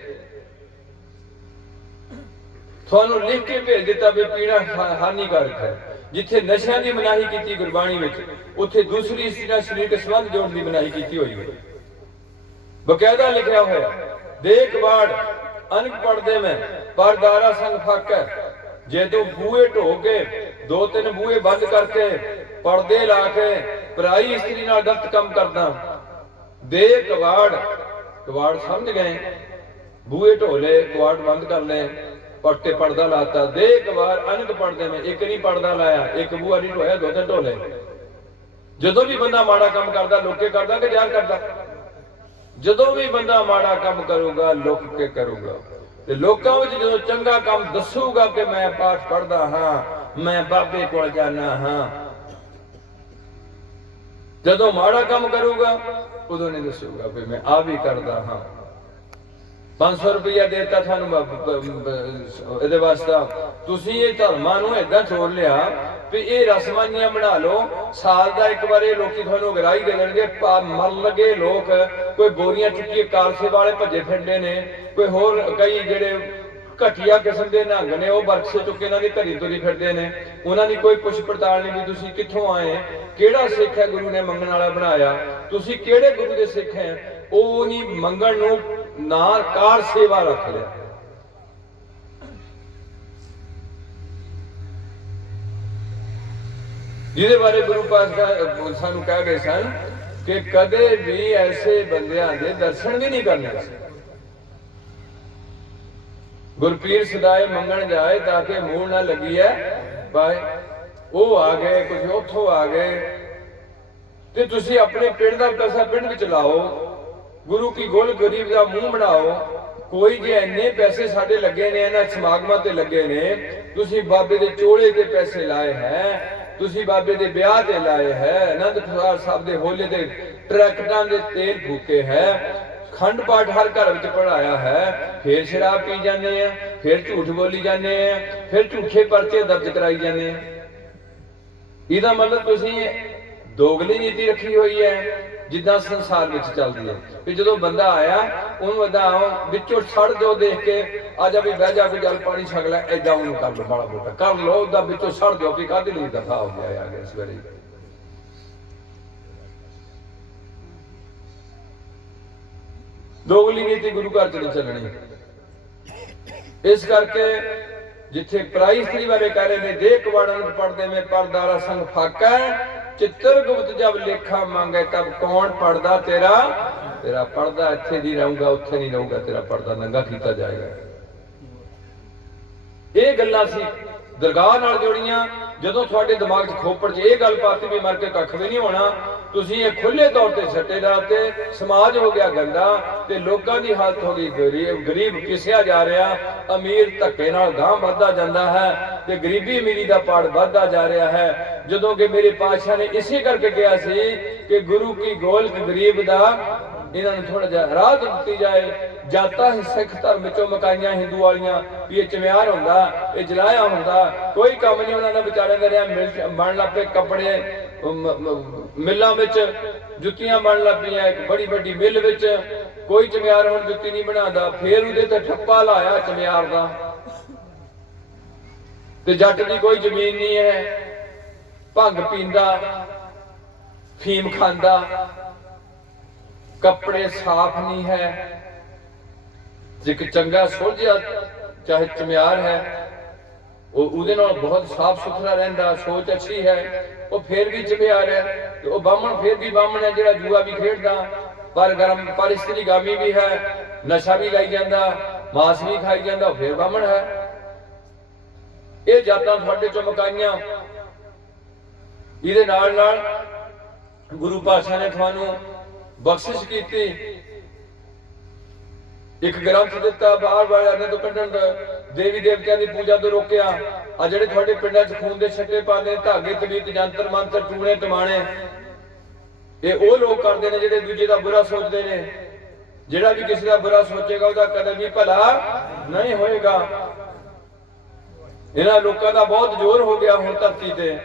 थानू लिख के भेज दिता भी पीना हानिकारक है। जिथे नशा की मनाही की गुरबाणी में उथे दूसरी स्त्री शरीर संबंध जोड़ने की मनाही की हुई है। बकायदा लिखा हुआ देख बाड़ अनक पढ़दे में परदारा संग फाकर जे तू बूहे ढो के दो तीन बूहे बंद करके पर्दे ला के पराई स्त्री नाल गलत काम करदा दे कवाड़ कवाड़ समझ गए बूहे ढोले कवाड़ बंद कर ले पट्टे पर्दा लाता दे कवार अनक पर्दे में एक नहीं पर्दा लाया एक बूहा नहीं ढोया दो तीन ढोले। जदों भी बंदा माड़ा काम करता लुक के करता कि जाहिर करता। जदों भी बंदा माड़ा काम करूगा लुक के करूगा ते लोकां विच जदों चंगा काम दसूगा कि मैं पाठ पढ़दा हां मैं बाबे कोल जाना हां जदों माड़ा काम करूगा उदों नहीं दसूगा कि मैं आ भी करदा हां। 500 रुपया देता थानू इहदे वास्ते तुसी ये धर्मां नूं इदां छोड़ लिया भी ये रसमानियां बना लो साल दा एक बार लोकी थानू गराही दे देणगे मर लगे लोग कोई बोरियां चुक्की कारसे वाले भजे फिरदे ने कोई होर कई जेड़े घटिया किस्म के नंग ने वो बरसे चुके इन्हां दी घरी तुरी फिरदे ने उन्हां दी कोई पुछ पड़ताल नहीं भी तुसी कित्थों आए किहड़ा सिख है गुरु ने मंगण वाला बनाया तुसी किहड़े गुरु दे सिख हैं वो नहीं मंगण नूं ना कार सेवा रख लिया। जिहदे बारे गुरु पातशाह सानू कह गए सन कि कदे भी ऐसे बंदियां दे दर्शन भी नहीं करने। गुरपीर सदाए मंगण जाए ताकि मूल ना लगी है भाई वो आ गए कुछ उथों आ गए ते तुसी अपने पिंड दा पैसा पिंड विच लाओ गुरु की गोल गरीब का मुंह बनाओ। कोई जे इन्ने पैसे साडे लगे ने इन्हां समागमां ते लगे ने तुसी बाबे दे चोले ते पैसे लाए हैं तुसी बाबे दे ब्याह ते लाए है आनंदपुर साहब दे होले दे ट्रैक्टरां दे तेल फूके है खंड पाठ हर घर विच पढ़ाया है फिर शराब पी जाने हैं फिर झूठ बोली जाने हैं फिर झूठे पर्चे दर्ज कराई जाने हैं। इहदा मतलब तुसी दोगली नीति रखी हुई है जिदा संसार में चलती है कि जो बंदा आया उन्होंने सड़ दो देख के आजा भी बह जा कोई जल पानी छक लै ऐदा कर लो माड़ा मोटा कर लो उदा बिचों सड़ दो भी काहदे लई दफा हो गया आ गया सवेरे। दोगली नीति गुरु घर च नहीं चलनी। इस करके जिथे पराई स्त्री बारे कह रहे ने देख कवाड़न पढ़दे में परदारा संग फाका चित्रगुप्त जब लेखा मांगे तब कौन पढ़दा तेरा तेरा पढ़दा इत्थे नहीं रहूंगा उत्थे नहीं रहूंगा तेरा पढ़दा नंगा कीता जाएगा। ये गल्लां सी दरगाह नाल जोड़ियां जदों तुहाडे दिमाग च खोपड़ च ये गल पाती भी मर के कख भी नहीं होना तुसीं ये खुले तौर ते सट्टे डालते समाज हो गया गंदा ते लोकां दी हालत हो गई गरीब किसिया जा रहा अमीर धक्के नाल गांह वधदा जांदा है ते गरीबी अमीरी दा पाड़ वधदा जा रहा है। जदों कि मेरे पातशाह ने इसे करके कहा सी कि गुरु की गोलक गरीब दा ਇਹਨਾਂ ਨੂੰ ਥੋੜਾ ਜਿਹਾ ਰਾਹਤ ਦਿੱਤੀ ਜਾਏ। ਜਾਤਾਂ ਹੀ ਸਿੱਖ ਧਰਮ ਵਿੱਚੋਂ ਮਕਾਈਆਂ ਹਿੰਦੂ ਵਾਲੀਆਂ ਵੀ ਇਹ ਚਮਿਆਰ ਹੁੰਦਾ, ਇਹ ਜਲਾਇਆ ਹੁੰਦਾ, ਕੋਈ ਕੰਮ ਨਹੀਂ ਉਹਨਾਂ ਦਾ ਵਿਚਾਰਿਆਂ ਦਾ ਰਿਹਾ। ਬਣ ਲੱਗ ਪਏ ਕੱਪੜੇ, ਮਿੱਲਾਂ ਵਿੱਚ ਜੁੱਤੀਆਂ ਬਣ ਲੱਗ ਪਈਆਂ। ਇੱਕ ਬੜੀ ਵੱਡੀ ਮਿੱਲ ਵਿੱਚ ਕੋਈ ਚਮਿਆਰ ਹੁਣ ਜੁੱਤੀ ਨਹੀਂ ਬਣਾਉਂਦਾ। ਫੇਰ ਉਹਦੇ ਤੇ ਠੱਪਾ ਲਾਇਆ ਚਮਿਆਰ ਦਾ। ਤੇ ਜੱਟ ਦੀ ਕੋਈ ਜ਼ਮੀਨ ਨਹੀਂ ਹੈ, ਭੰਗ ਪੀਂਦਾ, ਫੀਮ ਖਾਂਦਾ, ਕੱਪੜੇ ਸਾਫ਼ ਨਹੀਂ ਹੈ। ਜੇ ਇੱਕ ਚੰਗਾ ਸੁਲਝਿਆ ਚਾਹੇ ਚਮਿਆਰ ਹੈ, ਉਹ ਉਹਦੇ ਨਾਲ ਬਹੁਤ ਸਾਫ਼ ਸੁਥਰਾ ਰਹਿੰਦਾ, ਸੋਚ ਅੱਛੀ ਹੈ, ਉਹ ਫੇਰ ਵੀ ਚਮਿਆਰ ਹੈ। ਤੇ ਉਹ ਬਾਹਮਣ ਫੇਰ ਵੀ ਬਾਹਮਣ ਹੈ ਜਿਹੜਾ ਜੂਆ ਵੀ ਖੇਡਦਾ, ਪਰ ਇਸਤਰੀ ਗਾਮੀ ਵੀ ਹੈ, ਨਸ਼ਾ ਵੀ ਲਾਈ ਜਾਂਦਾ, ਮਾਸ ਵੀ ਖਾਈ ਜਾਂਦਾ, ਉਹ ਫੇਰ ਬਾਹਮਣ ਹੈ। ਇਹ ਜਾਤਾਂ ਤੁਹਾਡੇ ਚੋਂ ਮਕਾਈਆਂ। ਇਹਦੇ ਨਾਲ ਨਾਲ ਗੁਰੂ ਪਾਤਸ਼ਾਹ ਨੇ ਤੁਹਾਨੂੰ ਬਖਸ਼ਿਸ਼ ਕੀਤੀ, ਇੱਕ ਗ੍ਰੰਥ ਦਿੱਤਾ, ਬਾਰ-ਬਾਰ ਇਹਨਾਂ ਤੋਂ ਕੱਢਣ ਦਾ, ਦੇਵੀ ਦੇਵਤਿਆਂ ਦੀ ਪੂਜਾ ਤੋਂ ਰੋਕਿਆ। ਆ ਜਿਹੜੇ ਤੁਹਾਡੇ ਪਿੰਡਾਂ 'ਚ ਖੂਨ ਦੇ ਛੱਟੇ ਪਾਉਂਦੇ, ਧਾਗੇ ਤਵੀਤ ਜੰਤਰ ਮੰਤਰ ਟੂਣੇ ਟਮਾਣੇ, ਇਹ ਉਹ ਲੋਕ ਕਰਦੇ ਨੇ ਜਿਹੜੇ ਦੂਜੇ ਦਾ ਬੁਰਾ ਸੋਚਦੇ ਨੇ। ਜਿਹੜਾ ਵੀ ਕਿਸੇ ਦਾ ਬੁਰਾ ਸੋਚੇਗਾ ਉਹਦਾ ਕਦੇ ਵੀ ਭਲਾ ਨਹੀਂ ਹੋਏਗਾ। ਇਹਨਾਂ ਲੋਕਾਂ ਦਾ ਬਹੁਤ ਜ਼ੋਰ ਹੋ ਗਿਆ ਹੁਣ ਧਰਤੀ ਤੇ।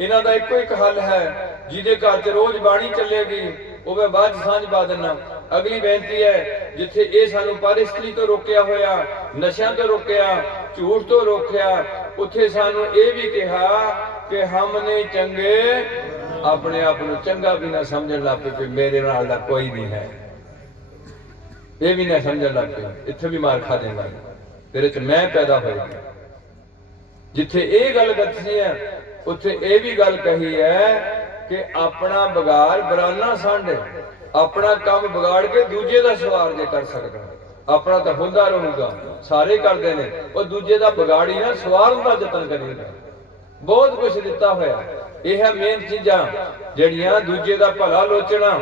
ਇਹਨਾਂ ਦਾ ਇੱਕੋ ਇੱਕ ਹੱਲ ਹੈ, ਜਿਹਦੇ ਘਰ 'ਚ ਰੋਜ਼ ਬਾਣੀ ਚੱਲੇਗੀ ਉਹ ਮੈਂ ਬਾਅਦ ਸਾਂਝ ਪਾ ਦਿੰਨਾ। ਅਗਲੀ ਬੇਨਤੀ ਹੈ, ਜਿੱਥੇ ਇਹ ਸਾਨੂੰ ਪਰਿਸਥਿਤੀ ਤੋਂ ਰੋਕਿਆ ਹੋਇਆ, ਨਸ਼ਿਆਂ ਤੋਂ ਰੋਕਿਆ, ਝੂਠ ਤੋਂ ਰੋਕਿਆ, ਉੱਥੇ ਸਾਨੂੰ ਇਹ ਵੀ ਕਿਹਾ ਕਿ ਹਮ ਨੇ ਚੰਗੇ ਆਪਣੇ ਆਪ ਨੂੰ ਚੰਗਾ ਵੀ ਨਾ ਸਮਝਣ ਲੱਗ ਪਏ, ਮੇਰੇ ਨਾਲ ਦਾ ਕੋਈ ਨਹੀਂ ਹੈ। ਇਹ ਵੀ ਨਾ ਸਮਝਣ ਲੱਗ ਪਏ, ਇੱਥੇ ਵੀ ਮਾਰ ਖਾ ਦੇਣਾ, ਤੇਰੇ 'ਚ ਮੈਂ ਪੈਦਾ ਹੋਇਆ। ਜਿੱਥੇ ਇਹ ਗੱਲ ਦੱਸੀ ਹੈ, ਉੱਥੇ ਇਹ ਵੀ ਗੱਲ ਕਹੀ ਹੈ ਕਿ ਆਪਣਾ ਵਿਗਾੜ ਬਰਾਨਾ ਸਾਂਢੇ, ਆਪਣਾ ਕੰਮ ਵਿਗਾੜ ਕੇ ਦੂਜੇ ਦਾ ਸਵਾਰ ਜੇ ਕਰ ਸਕਦਾ, ਆਪਣਾ ਤਾਂ ਹੁੰਦਾ ਰਹੂਗਾ। ਸਾਰੇ ਕਰਦੇ ਨੇ, ਉਹ ਦੂਜੇ ਦਾ ਵਿਗਾੜੀ ਨਾ ਸਵਾਰਨ ਦਾ ਯਤਨ ਕਰੀਦਾ। ਬਹੁਤ ਕੁਝ ਦਿੱਤਾ ਹੋਇਆ। ਇਹ ਹੈ ਮੇਨ ਚੀਜ਼ਾਂ ਜਿਹੜੀਆਂ ਦੂਜੇ ਦਾ ਭਲਾ ਲੋਚਣਾ।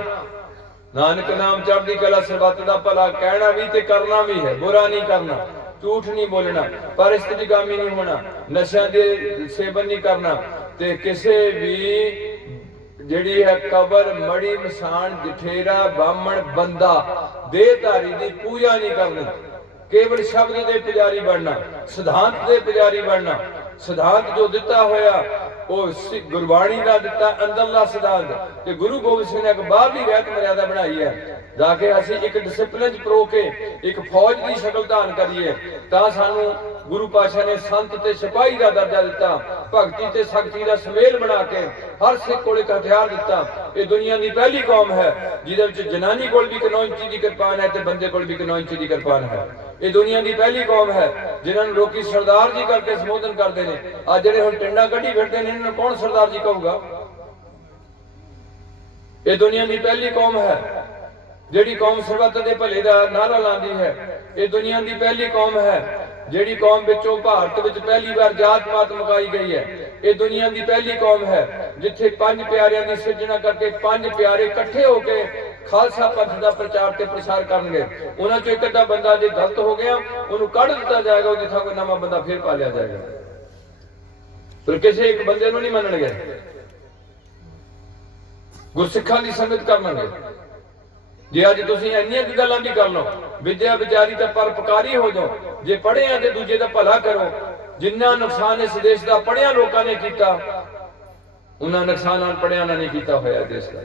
ਨਾਨਕ ਨਾਮ ਚੜ੍ਹਦੀ ਕਲਾ, ਸਰਬੱਤ ਦਾ ਭਲਾ ਕਹਿਣਾ ਵੀ ਤੇ ਕਰਨਾ ਵੀ ਹੈ। ਬੁਰਾ ਨਹੀਂ ਕਰਨਾ, ਝੂਠ ਨਹੀਂ ਬੋਲਣਾ, ਪਰਿਸਥਿਤੀਗਾਮੀ ਨਹੀਂ ਹੋਣਾ, ਨਸ਼ਿਆਂ ਦੇ ਸੇਵਨ ਨਹੀਂ ਕਰਨਾ, ਤੇ ਕਿਸੇ ਵੀ ਜਿਹੜੀ ਹੈ ਕਬਰ, ਮੜੀ, ਮਸਾਨ, ਜਠੇਰਾ, ਬਾਹਮਣ, ਬੰਦਾ, ਦੇਹਧਾਰੀ ਦੀ ਪੂਜਾ ਨਹੀਂ ਕਰਨੀ। ਕੇਵਲ ਸ਼ਬਦ ਦੇ ਪੁਜਾਰੀ ਬਣਨਾ, ਸਿਧਾਂਤ ਦੇ ਪੁਜਾਰੀ ਬਣਨਾ। ਸਿਧਾਂਤ ਜੋ ਦਿੱਤਾ ਹੋਇਆ ਉਹ ਗੁਰਬਾਣੀ ਦਾ ਦਿੱਤਾ ਅੰਦਰਲਾ ਸਿਧਾਂਤ, ਤੇ ਗੁਰੂ ਗੋਬਿੰਦ ਸਿੰਘ ਨੇ ਇੱਕ ਬਾਹਰਲੀ ਰਹਿਤ ਮਰਿਆਦਾ ਬਣਾਈ ਹੈ। ਜਾ ਕੇ ਅਸੀਂ ਇੱਕ ਡਿਸਪਲਿਨ 'ਚ ਪਰੋ ਕੇ ਇੱਕ ਫੌਜ ਦੀ ਸ਼ਕਲ ਧਾਰਨ ਕਰੀਏ, ਤਾਂ ਸਾਨੂੰ ਗੁਰੂ ਪਾਤਸ਼ਾਹ ਨੇ ਸੰਤ ਤੇ ਸਿਪਾਹੀ ਦਾ ਦਰਜਾ ਦਿੱਤਾ, ਭਗਤੀ ਤੇ ਸ਼ਕਤੀ ਦਾ ਸੁਮੇਲ ਬਣਾ ਕੇ ਹਰ ਸਿੱਖ ਕੋਲ ਇੱਕ ਹਥਿਆਰ ਦਿੱਤਾ। ਇਹ ਦੁਨੀਆ ਦੀ ਪਹਿਲੀ ਕੌਮ ਹੈ ਜਿਹਦੇ ਵਿੱਚ ਜਨਾਨੀ ਕੋਲ ਵੀ 9 ਇੰਚੀ ਦੀ ਕਿਰਪਾਨ ਹੈ ਤੇ ਬੰਦੇ ਕੋਲ ਵੀ 9 ਇੰਚੀ ਦੀ ਕਿਰਪਾਨ ਹੈ। ਇਹ ਦੁਨੀਆ ਦੀ ਪਹਿਲੀ ਕੌਮ ਹੈ ਜਿਨ੍ਹਾਂ ਨੂੰ ਲੋਕੀ ਸਰਦਾਰ ਜੀ ਕਰਕੇ ਸੰਬੋਧਨ ਕਰਦੇ ਨੇ। ਅੱਜ ਜਿਹੜੇ ਹੁਣ ਟਿੰਡਾ ਕੱਢੀ ਫਿਰਦੇ ਨੇ, ਇਹਨਾਂ ਨੂੰ ਕੌਣ ਸਰਦਾਰ ਜੀ ਕਹੂਗਾ? ਇਹ ਦੁਨੀਆ ਦੀ ਪਹਿਲੀ ਕੌਮ ਹੈ ਜਿਹੜੀ ਕੌਮ ਸਰਬੱਤ ਦੇ ਭਲੇ ਦਾ ਨਾਰਾ ਲਾਉਂਦੀ ਹੈ। ਇਹ ਦੁਨੀਆ ਦੀ ਪਹਿਲੀ ਕੌਮ ਹੈ ਜਿਹੜੀ ਕੌਮ ਵਿੱਚੋਂ ਭਾਰਤ ਵਿੱਚ ਪਹਿਲੀ ਵਾਰ ਜਾਤ ਪਾਤ ਮੁਕਾਈ ਗਈ ਹੈ। ਇਹ ਦੁਨੀਆ ਦੀ ਪਹਿਲੀ ਕੌਮ ਹੈ ਜਿੱਥੇ 5 ਪਿਆਰਿਆਂ ਦੀ ਸਿਰਜਣਾ ਕਰਕੇ 5 ਪਿਆਰੇ ਇਕੱਠੇ ਹੋ ਕੇ ਖਾਲਸਾ ਪੰਥ ਦਾ ਪ੍ਰਚਾਰ ਤੇ ਪ੍ਰਸਾਰ ਕਰਨਗੇ। ਉਹਨਾਂ ਚੋਂ ਇੱਕ ਅੱਧਾ ਬੰਦਾ ਜੇ ਗਲਤ ਹੋ ਗਿਆ ਉਹਨੂੰ ਕੱਢ ਦਿੱਤਾ ਜਾਏਗਾ, ਉਹ ਜਿੱਥਾ ਕੋਈ ਨਵਾਂ ਬੰਦਾ ਫੇਰ ਪਾ ਲਿਆ ਜਾਏਗਾ। ਪਰ ਕਿਸੇ ਇੱਕ ਬੰਦੇ ਨੂੰ ਨਹੀਂ ਮੰਨਣਗੇ, ਗੁਰਸਿੱਖਾਂ ਦੀ ਸੰਗਤ ਕਰਨਗੇ। ਜੇ ਅੱਜ ਤੁਸੀਂ ਇੰਨੀਆਂ ਕੁ ਗੱਲਾਂ ਵੀ ਕਰ ਲਓ, ਵਿਦਿਆ ਵਿਚਾਰੀ ਤਾਂ ਪਰਪਕਾਰੀ ਹੋ ਜਾਓ। ਜੇ ਪੜ੍ਹੇ ਆ ਤੇ ਦੂਜੇ ਦਾ ਭਲਾ ਕਰੋ। ਜਿੰਨਾ ਨੁਕਸਾਨ ਇਸ ਦੇਸ਼ ਦਾ ਪੜ੍ਹਿਆ ਲੋਕਾਂ ਨੇ ਕੀਤਾ, ਉਹਨਾਂ ਨੁਕਸਾਨ ਅਨਪੜ੍ਹਿਆਂ ਨੇ ਨਹੀਂ ਕੀਤਾ ਹੋਇਆ ਦੇਸ਼ ਦਾ।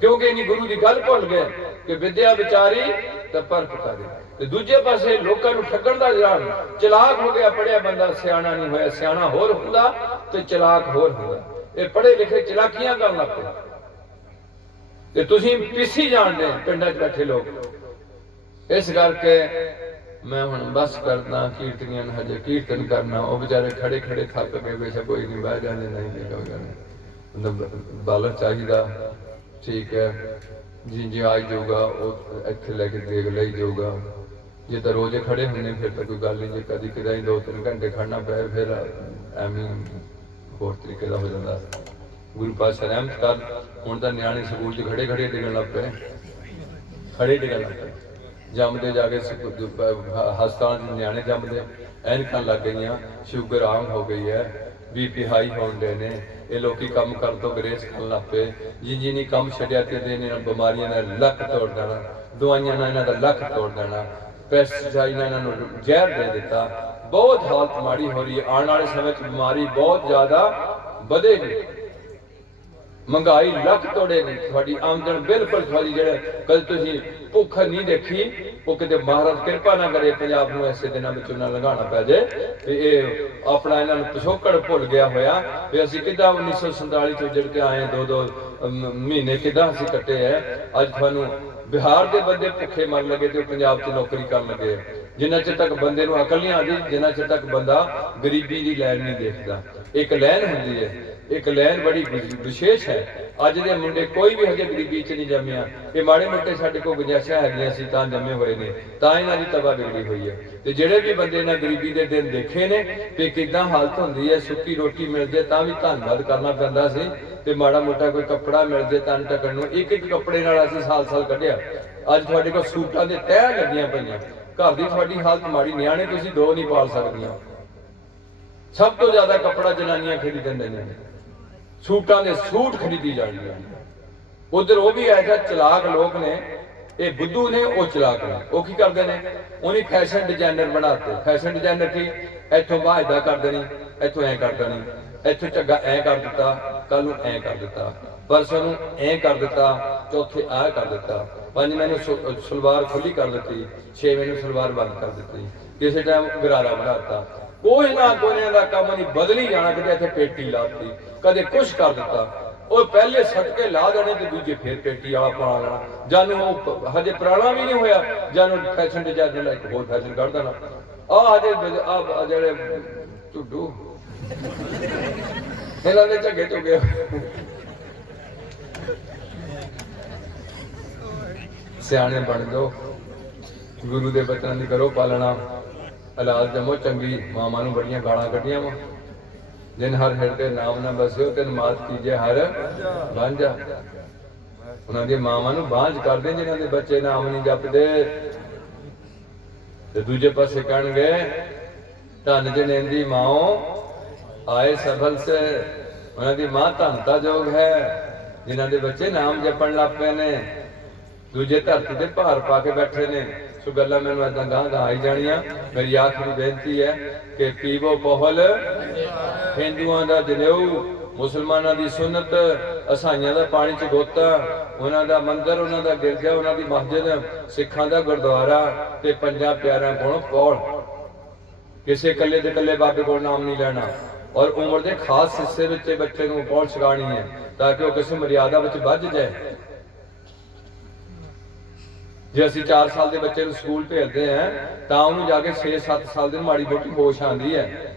ਕਿਉਂਕਿ ਇਨੀ ਗੁਰੂ ਦੀ ਗੱਲ ਭੁੱਲ ਗਏ ਕਿ ਵਿਦਿਆ ਵਿਚਾਰੀ ਤਾਂ ਪਰਪਕਾਰੀ। ਤੇ ਦੂਜੇ ਪਾਸੇ ਲੋਕਾਂ ਨੂੰ ਠੱਗਣ ਦਾ ਜਾਲ, ਚਲਾਕ ਹੋ ਗਿਆ। ਪੜ੍ਹਿਆ ਬੰਦਾ ਸਿਆਣਾ ਨਹੀਂ ਹੋਇਆ। ਸਿਆਣਾ ਹੋਰ ਹੁੰਦਾ ਤੇ ਚਲਾਕ ਹੋਰ ਹੁੰਦਾ। ਇਹ ਪੜ੍ਹੇ ਲਿਖੇ ਚਲਾਕੀਆਂ ਕਰਨ ਲੱਗ ਪਏ ਤੇ ਤੁਸੀਂ ਪਿੱਛੀ ਜਾਣਦੇ ਪਿੰਡਾਂ 'ਚ ਬੈਠੇ ਲੋਕ। ਇਸ ਕਰਕੇ ਮੈਂ ਹੁਣ ਬਸ ਕਰਦਾ, ਕੀਰਤਨੀਆਂ ਨੂੰ ਹਜੇ ਕੀਰਤਨ ਕਰਨਾ। ਉਹ ਵਿਚਾਰੇ ਖੜੇ ਖੜੇ ਥੱਕ ਗਏ, ਬੇਸ਼ੱਕ ਕੋਈ ਨਹੀਂ, ਬਹਿ ਜਾਂਦੇ, ਨਹੀਂ ਹੋ ਜਾਣੇ। ਮਤਲਬ ਬਾਲਰ ਚਾਹੀਦਾ, ਠੀਕ ਹੈ ਜੀ, ਜੇ ਆ ਜਾਊਗਾ ਉਹ ਇੱਥੇ ਲੈ ਕੇ ਦੇਖ ਲਈ ਜਾਊਗਾ। ਜੇ ਤਾਂ ਰੋਜ਼ ਖੜੇ ਹੁੰਦੇ ਫਿਰ ਤਾਂ ਕੋਈ ਗੱਲ ਨਹੀਂ। ਜੇ ਕਦੀ ਕਦਾਈ 2-3 ਘੰਟੇ ਖੜਨਾ ਪਏ ਫਿਰ ਐਵੇਂ ਹੋਰ ਤਰੀਕੇ ਦਾ ਹੋ ਜਾਂਦਾ। ਗੁਰੂ ਪਾਤਸ਼ਾਹ ਰਹਿਮਤ ਕਰ, ਹੁਣ ਤਾਂ ਨਿਆਣੇ ਸਕੂਲ 'ਚ ਖੜੇ ਖੜੇ ਡਿੱਗਣ ਲੱਗ ਪਏ, ਖੜੇ ਡਿੱਗਣ ਲੱਗ ਪਏ। ਜੰਮਦੇ ਜਾ ਕੇ ਹਸਪਤਾਲ 'ਚ ਨਿਆਣੇ ਜੰਮਦੇ, ਐਨਕਾਂ ਲੱਗ ਗਈਆਂ, ਸ਼ੂਗਰ ਆਮ ਹੋ ਗਈ ਹੈ, BP ਹਾਈ ਹੋਣ ਨੇ। ਇਹ ਲੋਕੀ ਕੰਮ ਕਰਨ ਤੋਂ ਗਰੇਜ਼ ਕਰਨ ਲੱਗ ਪਏ। ਜੀ ਨਹੀਂ ਕੰਮ ਛੱਡਿਆ ਤੇ ਇਹਨਾਂ ਬਿਮਾਰੀਆਂ ਦਾ ਲੱਕ ਤੋੜ ਦੇਣਾ, ਦਵਾਈਆਂ ਨਾਲ ਇਹਨਾਂ ਦਾ ਲੱਕ ਤੋੜ ਦੇਣਾ, ਪੈਸਟੀਸਾਈਡ ਨਾਲ ਇਹਨਾਂ ਨੂੰ ਜ਼ਹਿਰ ਦੇ ਦਿੱਤਾ। ਬਹੁਤ ਹਾਲਤ ਮਾੜੀ ਹੋ ਰਹੀ ਹੈ। ਆਉਣ ਵਾਲੇ ਸਮੇਂ 'ਚ ਬਿਮਾਰੀ ਬਹੁਤ ਜ਼ਿਆਦਾ ਵਧੇਗੀ, ਮਹਿੰਗਾਈ ਲੱਕ ਤੋੜੇਗੀ, ਤੁਹਾਡੀ ਆਮਦਨ ਬਿਲਕੁਲ ਤੁਹਾਡੀ ਜਿਹੜੇ ਕਦੇ ਤੁਸੀਂ ਭੁੱਖ ਨਹੀਂ ਦੇਖੀ, ਉਹ ਕਿਤੇ ਮਹਾਰਾਜ ਕਿਰਪਾ ਨਾ ਕਰੇ ਪੰਜਾਬ ਨੂੰ ਐਸੇ ਦਿਨਾਂ ਵਿੱਚ ਨਾ ਲੰਘਾਉਣਾ ਪੈ ਜਾਏ ਤੇ ਇਹ ਆਪਣਾ ਇਹਨਾਂ ਨੂੰ ਪਿਛੋਕੜ ਭੁੱਲ ਗਿਆ ਹੋਇਆ ਵੀ ਅਸੀਂ ਕਿੱਦਾਂ 1947 ਤੋਂ ਉੱਜੜ ਕੇ ਆਏ, ਦੋ ਮਹੀਨੇ ਕਿੱਦਾਂ ਅਸੀਂ ਕੱਟੇ ਹੈ। ਅੱਜ ਤੁਹਾਨੂੰ ਬਿਹਾਰ ਦੇ ਬੰਦੇ ਭੁੱਖੇ ਮਰ ਲਗੇ ਤੇ ਪੰਜਾਬ 'ਚ ਨੌਕਰੀ ਕਰਨ ਲੱਗੇ। ਜਿੰਨਾ ਚਿਰ ਤੱਕ ਬੰਦੇ ਨੂੰ ਅਕਲ ਨਹੀਂ ਆਉਂਦੀ, ਜਿੰਨਾ ਚਿਰ ਤੱਕ ਬੰਦਾ ਗਰੀਬੀ ਦੀ ਲੈਣ ਨਹੀਂ ਦੇਖਦਾ। ਇੱਕ ਲੈਣ ਹੁੰਦੀ ਹੈ, ਇੱਕ ਲੈਣ ਬੜੀ ਵਿਸ਼ੇਸ਼ ਹੈ। ਅੱਜ ਦੇ ਮੁੰਡੇ ਕੋਈ ਵੀ ਹਜੇ ਗਰੀਬੀ 'ਚ ਨਹੀਂ ਜੰਮਿਆ। ਇਹ ਮਾੜੇ ਮੋਟੇ ਸਾਡੇ ਕੋਲ ਗੁੰਜਾਇਸ਼ਾਂ ਹੈਗੀਆਂ ਸੀ ਤਾਂ ਜੰਮੇ ਹੋਏ ਨੇ, ਤਾਂ ਇਹਨਾਂ ਦੀ ਤਬਾਹ ਵਿਗੜੀ ਹੋਈ ਹੈ। ਤੇ ਜਿਹੜੇ ਵੀ ਬੰਦੇ ਨੇ ਗਰੀਬੀ ਦੇ ਦਿਨ ਦੇਖੇ ਨੇ ਤੇ ਕਿੱਦਾਂ ਹਾਲਤ ਹੁੰਦੀ ਹੈ, ਸੁੱਕੀ ਰੋਟੀ ਮਿਲ ਜੇ ਤਾਂ ਵੀ ਧੰਨਵਾਦ ਕਰਨਾ ਪੈਂਦਾ ਸੀ ਤੇ ਮਾੜਾ ਮੋਟਾ ਕੋਈ ਕੱਪੜਾ ਮਿਲ ਜੇ ਤਨ ਢੱਕਣ ਨੂੰ, ਇੱਕ ਕੱਪੜੇ ਨਾਲ ਅਸੀਂ ਸਾਲ ਕੱਢਿਆ। ਅੱਜ ਤੁਹਾਡੇ ਕੋਲ ਸੂਟਾਂ ਦੇ ਤਹਿ ਲੱਗੀਆਂ ਪਈਆਂ, ਘਰ ਦੀ ਤੁਹਾਡੀ ਹਾਲਤ ਮਾੜੀ, ਨਿਆਣੇ ਤੁਸੀਂ ਦੋ ਨਹੀਂ ਪਾਲ ਸਕਦੀਆਂ। ਸਭ ਤੋਂ ਜ਼ਿਆਦਾ ਕੱਪੜਾ ਜਨਾਨੀਆਂ ਖਰੀਦਣ ਨੇ, ਸੂਟਾਂ ਦੇ ਸੂਟ ਖਰੀਦੀ ਜਾਂਦੀਆਂ। ਉਧਰ ਉਹ ਵੀ ਐਸਾ ਚਲਾਕ ਲੋਕ ਨੇ, ਇਹ ਬੁੱਧੂ ਨੇ, ਉਹ ਚਲਾਕ ਨੇ। ਉਹ ਕੀ ਕਰਦੇ ਨੇ, ਉਹਨੇ ਫੈਸ਼ਨ ਡਿਜ਼ਾਈਨਰ ਬਣਾਤੇ। ਫੈਸ਼ਨ ਡਿਜ਼ਾਈਨਰ ਕੀ, ਇੱਥੋਂ ਬਾਹ ਏਦਾਂ ਕਰ ਦੇਣੀ, ਇੱਥੋਂ ਐ ਕਰ ਦੇਣੀ, ਇੱਥੋਂ ਝੱਗਾ ਐ ਕਰ ਦਿੱਤਾ, ਕੱਲ ਨੂੰ ਐ ਕਰ ਦਿੱਤਾ, ਪਰਸੋਂ ਨੂੰ ਐ ਕਰ ਦਿੱਤਾ, ਚੌਥੇ ਆ ਕਰ ਦਿੱਤਾ, ਪੰਜਵੇਂ ਨੂੰ ਸਲਵਾਰ ਖੁੱਲੀ ਕਰ ਦਿੱਤੀ, ਛੇਵੇਂ ਨੂੰ ਸਲਵਾਰ ਬੰਦ ਕਰ ਦਿੱਤੀ, ਕਿਸੇ ਟਾਈਮ ਗਰਾਰਾ ਬਣਾਤਾ। ਕੋਈ ਨਾ ਕੋਨਿਆਂ ਦਾ ਕੰਮ ਨਹੀਂ, ਬਦਲੀ ਜਾਣਾ, ਕਿਤੇ ਇੱਥੇ ਪੇਟੀ ਲਾਤੀ, ਕਦੇ ਕੁਛ ਕਰ ਦਿੱਤਾ। ਉਹ ਪਹਿਲੇ ਸਟਕੇ ਲਾ ਦੇਣੇ ਤੇ ਦੂਜੇ ਫੇਰ ਪੇਟੀ ਵਾਲਾ ਪਾ ਲੈਣਾ। ਜਾਨੂੰ ਉਹ ਹਜੇ ਪੁਰਾਣਾ ਵੀ ਨਹੀਂ ਹੋਇਆ, ਜਾਨੂੰ ਫੈਸ਼ਨ ਡਿਜ਼ਾਈਨਰ ਦਾ ਇੱਕ ਹੋਰ ਫੈਸ਼ਨ ਕੱਢ ਦੇਣਾ। ਆਹ ਹਜੇ ਆ ਜਿਹੜੇ ਝੁੱਡੂ ਇਹਨਾਂ ਦੇ ਝੱਗੇ ਝੁੱਗੇ ਸਿਆਣੇ ਬਣ ਜਾਓ, ਗੁਰੂ ਦੇ ਬਚਨਾਂ ਦੀ ਕਰੋ ਪਾਲਣਾ, ਔਲਾਦ ਜਮੋ ਚੰਗੀ। ਮਾਵਾਂ ਨੂੰ ਬੜੀਆਂ ਗਾਲਾਂ ਕੱਢੀਆਂ ਵਾ, ਜਿਨ ਹਰ ਹਿਰਦੇ ਨਾਮ ਨਾ ਬਸਿਓ ਤਿਨ ਮਾਤ ਕੀਜੇ ਹਰ ਬਾਂਝਾ। ਉਹਨਾਂ ਦੀ ਮਾਵਾਂ ਨੂੰ ਬਾਂਝ ਕਰਦੇ ਜਿਨ੍ਹਾਂ ਦੇ ਬੱਚੇ ਨਾਮ ਨਹੀਂ ਜਪਦੇ। ਤੇ ਦੂਜੇ ਪਾਸੇ ਕਹਿਣਗੇ ਧੰਨ ਜਨੇਂਦੀ ਮਾਓ ਆਏ ਸਫਲ ਸੇ। ਉਹਨਾਂ ਦੀ ਮਾਂ ਧੰਨਤਾ ਯੋਗ ਹੈ ਜਿਨ੍ਹਾਂ ਦੇ ਬੱਚੇ ਨਾਮ ਜਪਣ ਲੱਗ ਪਏ ਨੇ। ਦੂਜੇ ਧਰਤੀ ਤੇ ਭਾਰ ਪਾ ਕੇ ਬੈਠੇ ਨੇ। ਸੋ ਗੱਲਾਂ ਮੈਨੂੰ ਏਦਾਂ ਗਾਂ ਆਈ ਜਾਣੀਆਂ। ਮੇਰੀ ਆਖਰੀ ਬੇਨਤੀ ਹੈ ਕਿ ਪੀਵੋ ਪੋਹਲ, ਹਿੰਦੂਆਂ ਦਾ ਜਨੇਊ, ਮੁਸਲਮਾਨਾਂ ਦੀ ਸੁਨਨਤ, ਈਸਾਈਆਂ ਦਾ ਪਾਣੀ ਚ ਗੋਤਾ, ਉਹਨਾਂ ਦਾ ਮੰਦਿਰ, ਉਹਨਾਂ ਦਾ ਗਿਰਜਾ, ਉਹਨਾਂ ਦੀ ਮਸਜਿਦ, ਸਿੱਖਾਂ ਦਾ ਗੁਰਦੁਆਰਾ ਤੇ ਪੰਜਾਂ ਪਿਆਰਿਆਂ ਕੋਲੋਂ ਪੌਲ। ਕਿਸੇ ਇਕੱਲੇ ਦੇ ਇਕੱਲੇ ਬਾਬੇ ਕੋਲ ਨਾਮ ਨਹੀਂ ਲੈਣਾ। ਔਰ ਉਮਰ ਦੇ ਖਾਸ ਹਿੱਸੇ ਵਿੱਚ ਬੱਚੇ ਨੂੰ ਪੌਲ ਛਕਾਣੀ ਹੈ ਤਾਂ ਕਿ ਉਹ ਕਿਸੇ ਮਰਿਆਦਾ ਵਿੱਚ ਵੱਜ ਜਾਏ। ਜੇ ਅਸੀਂ 4 ਸਾਲ ਦੇ ਬੱਚੇ ਨੂੰ ਸਕੂਲ ਭੇਜਦੇ ਹਾਂ ਤਾਂ ਉਹਨੂੰ ਜਾ ਕੇ 6-7 ਸਾਲ ਦੀ ਮਾੜੀ ਮੋਟੀ ਹੋਸ਼ ਆਉਂਦੀ ਹੈ।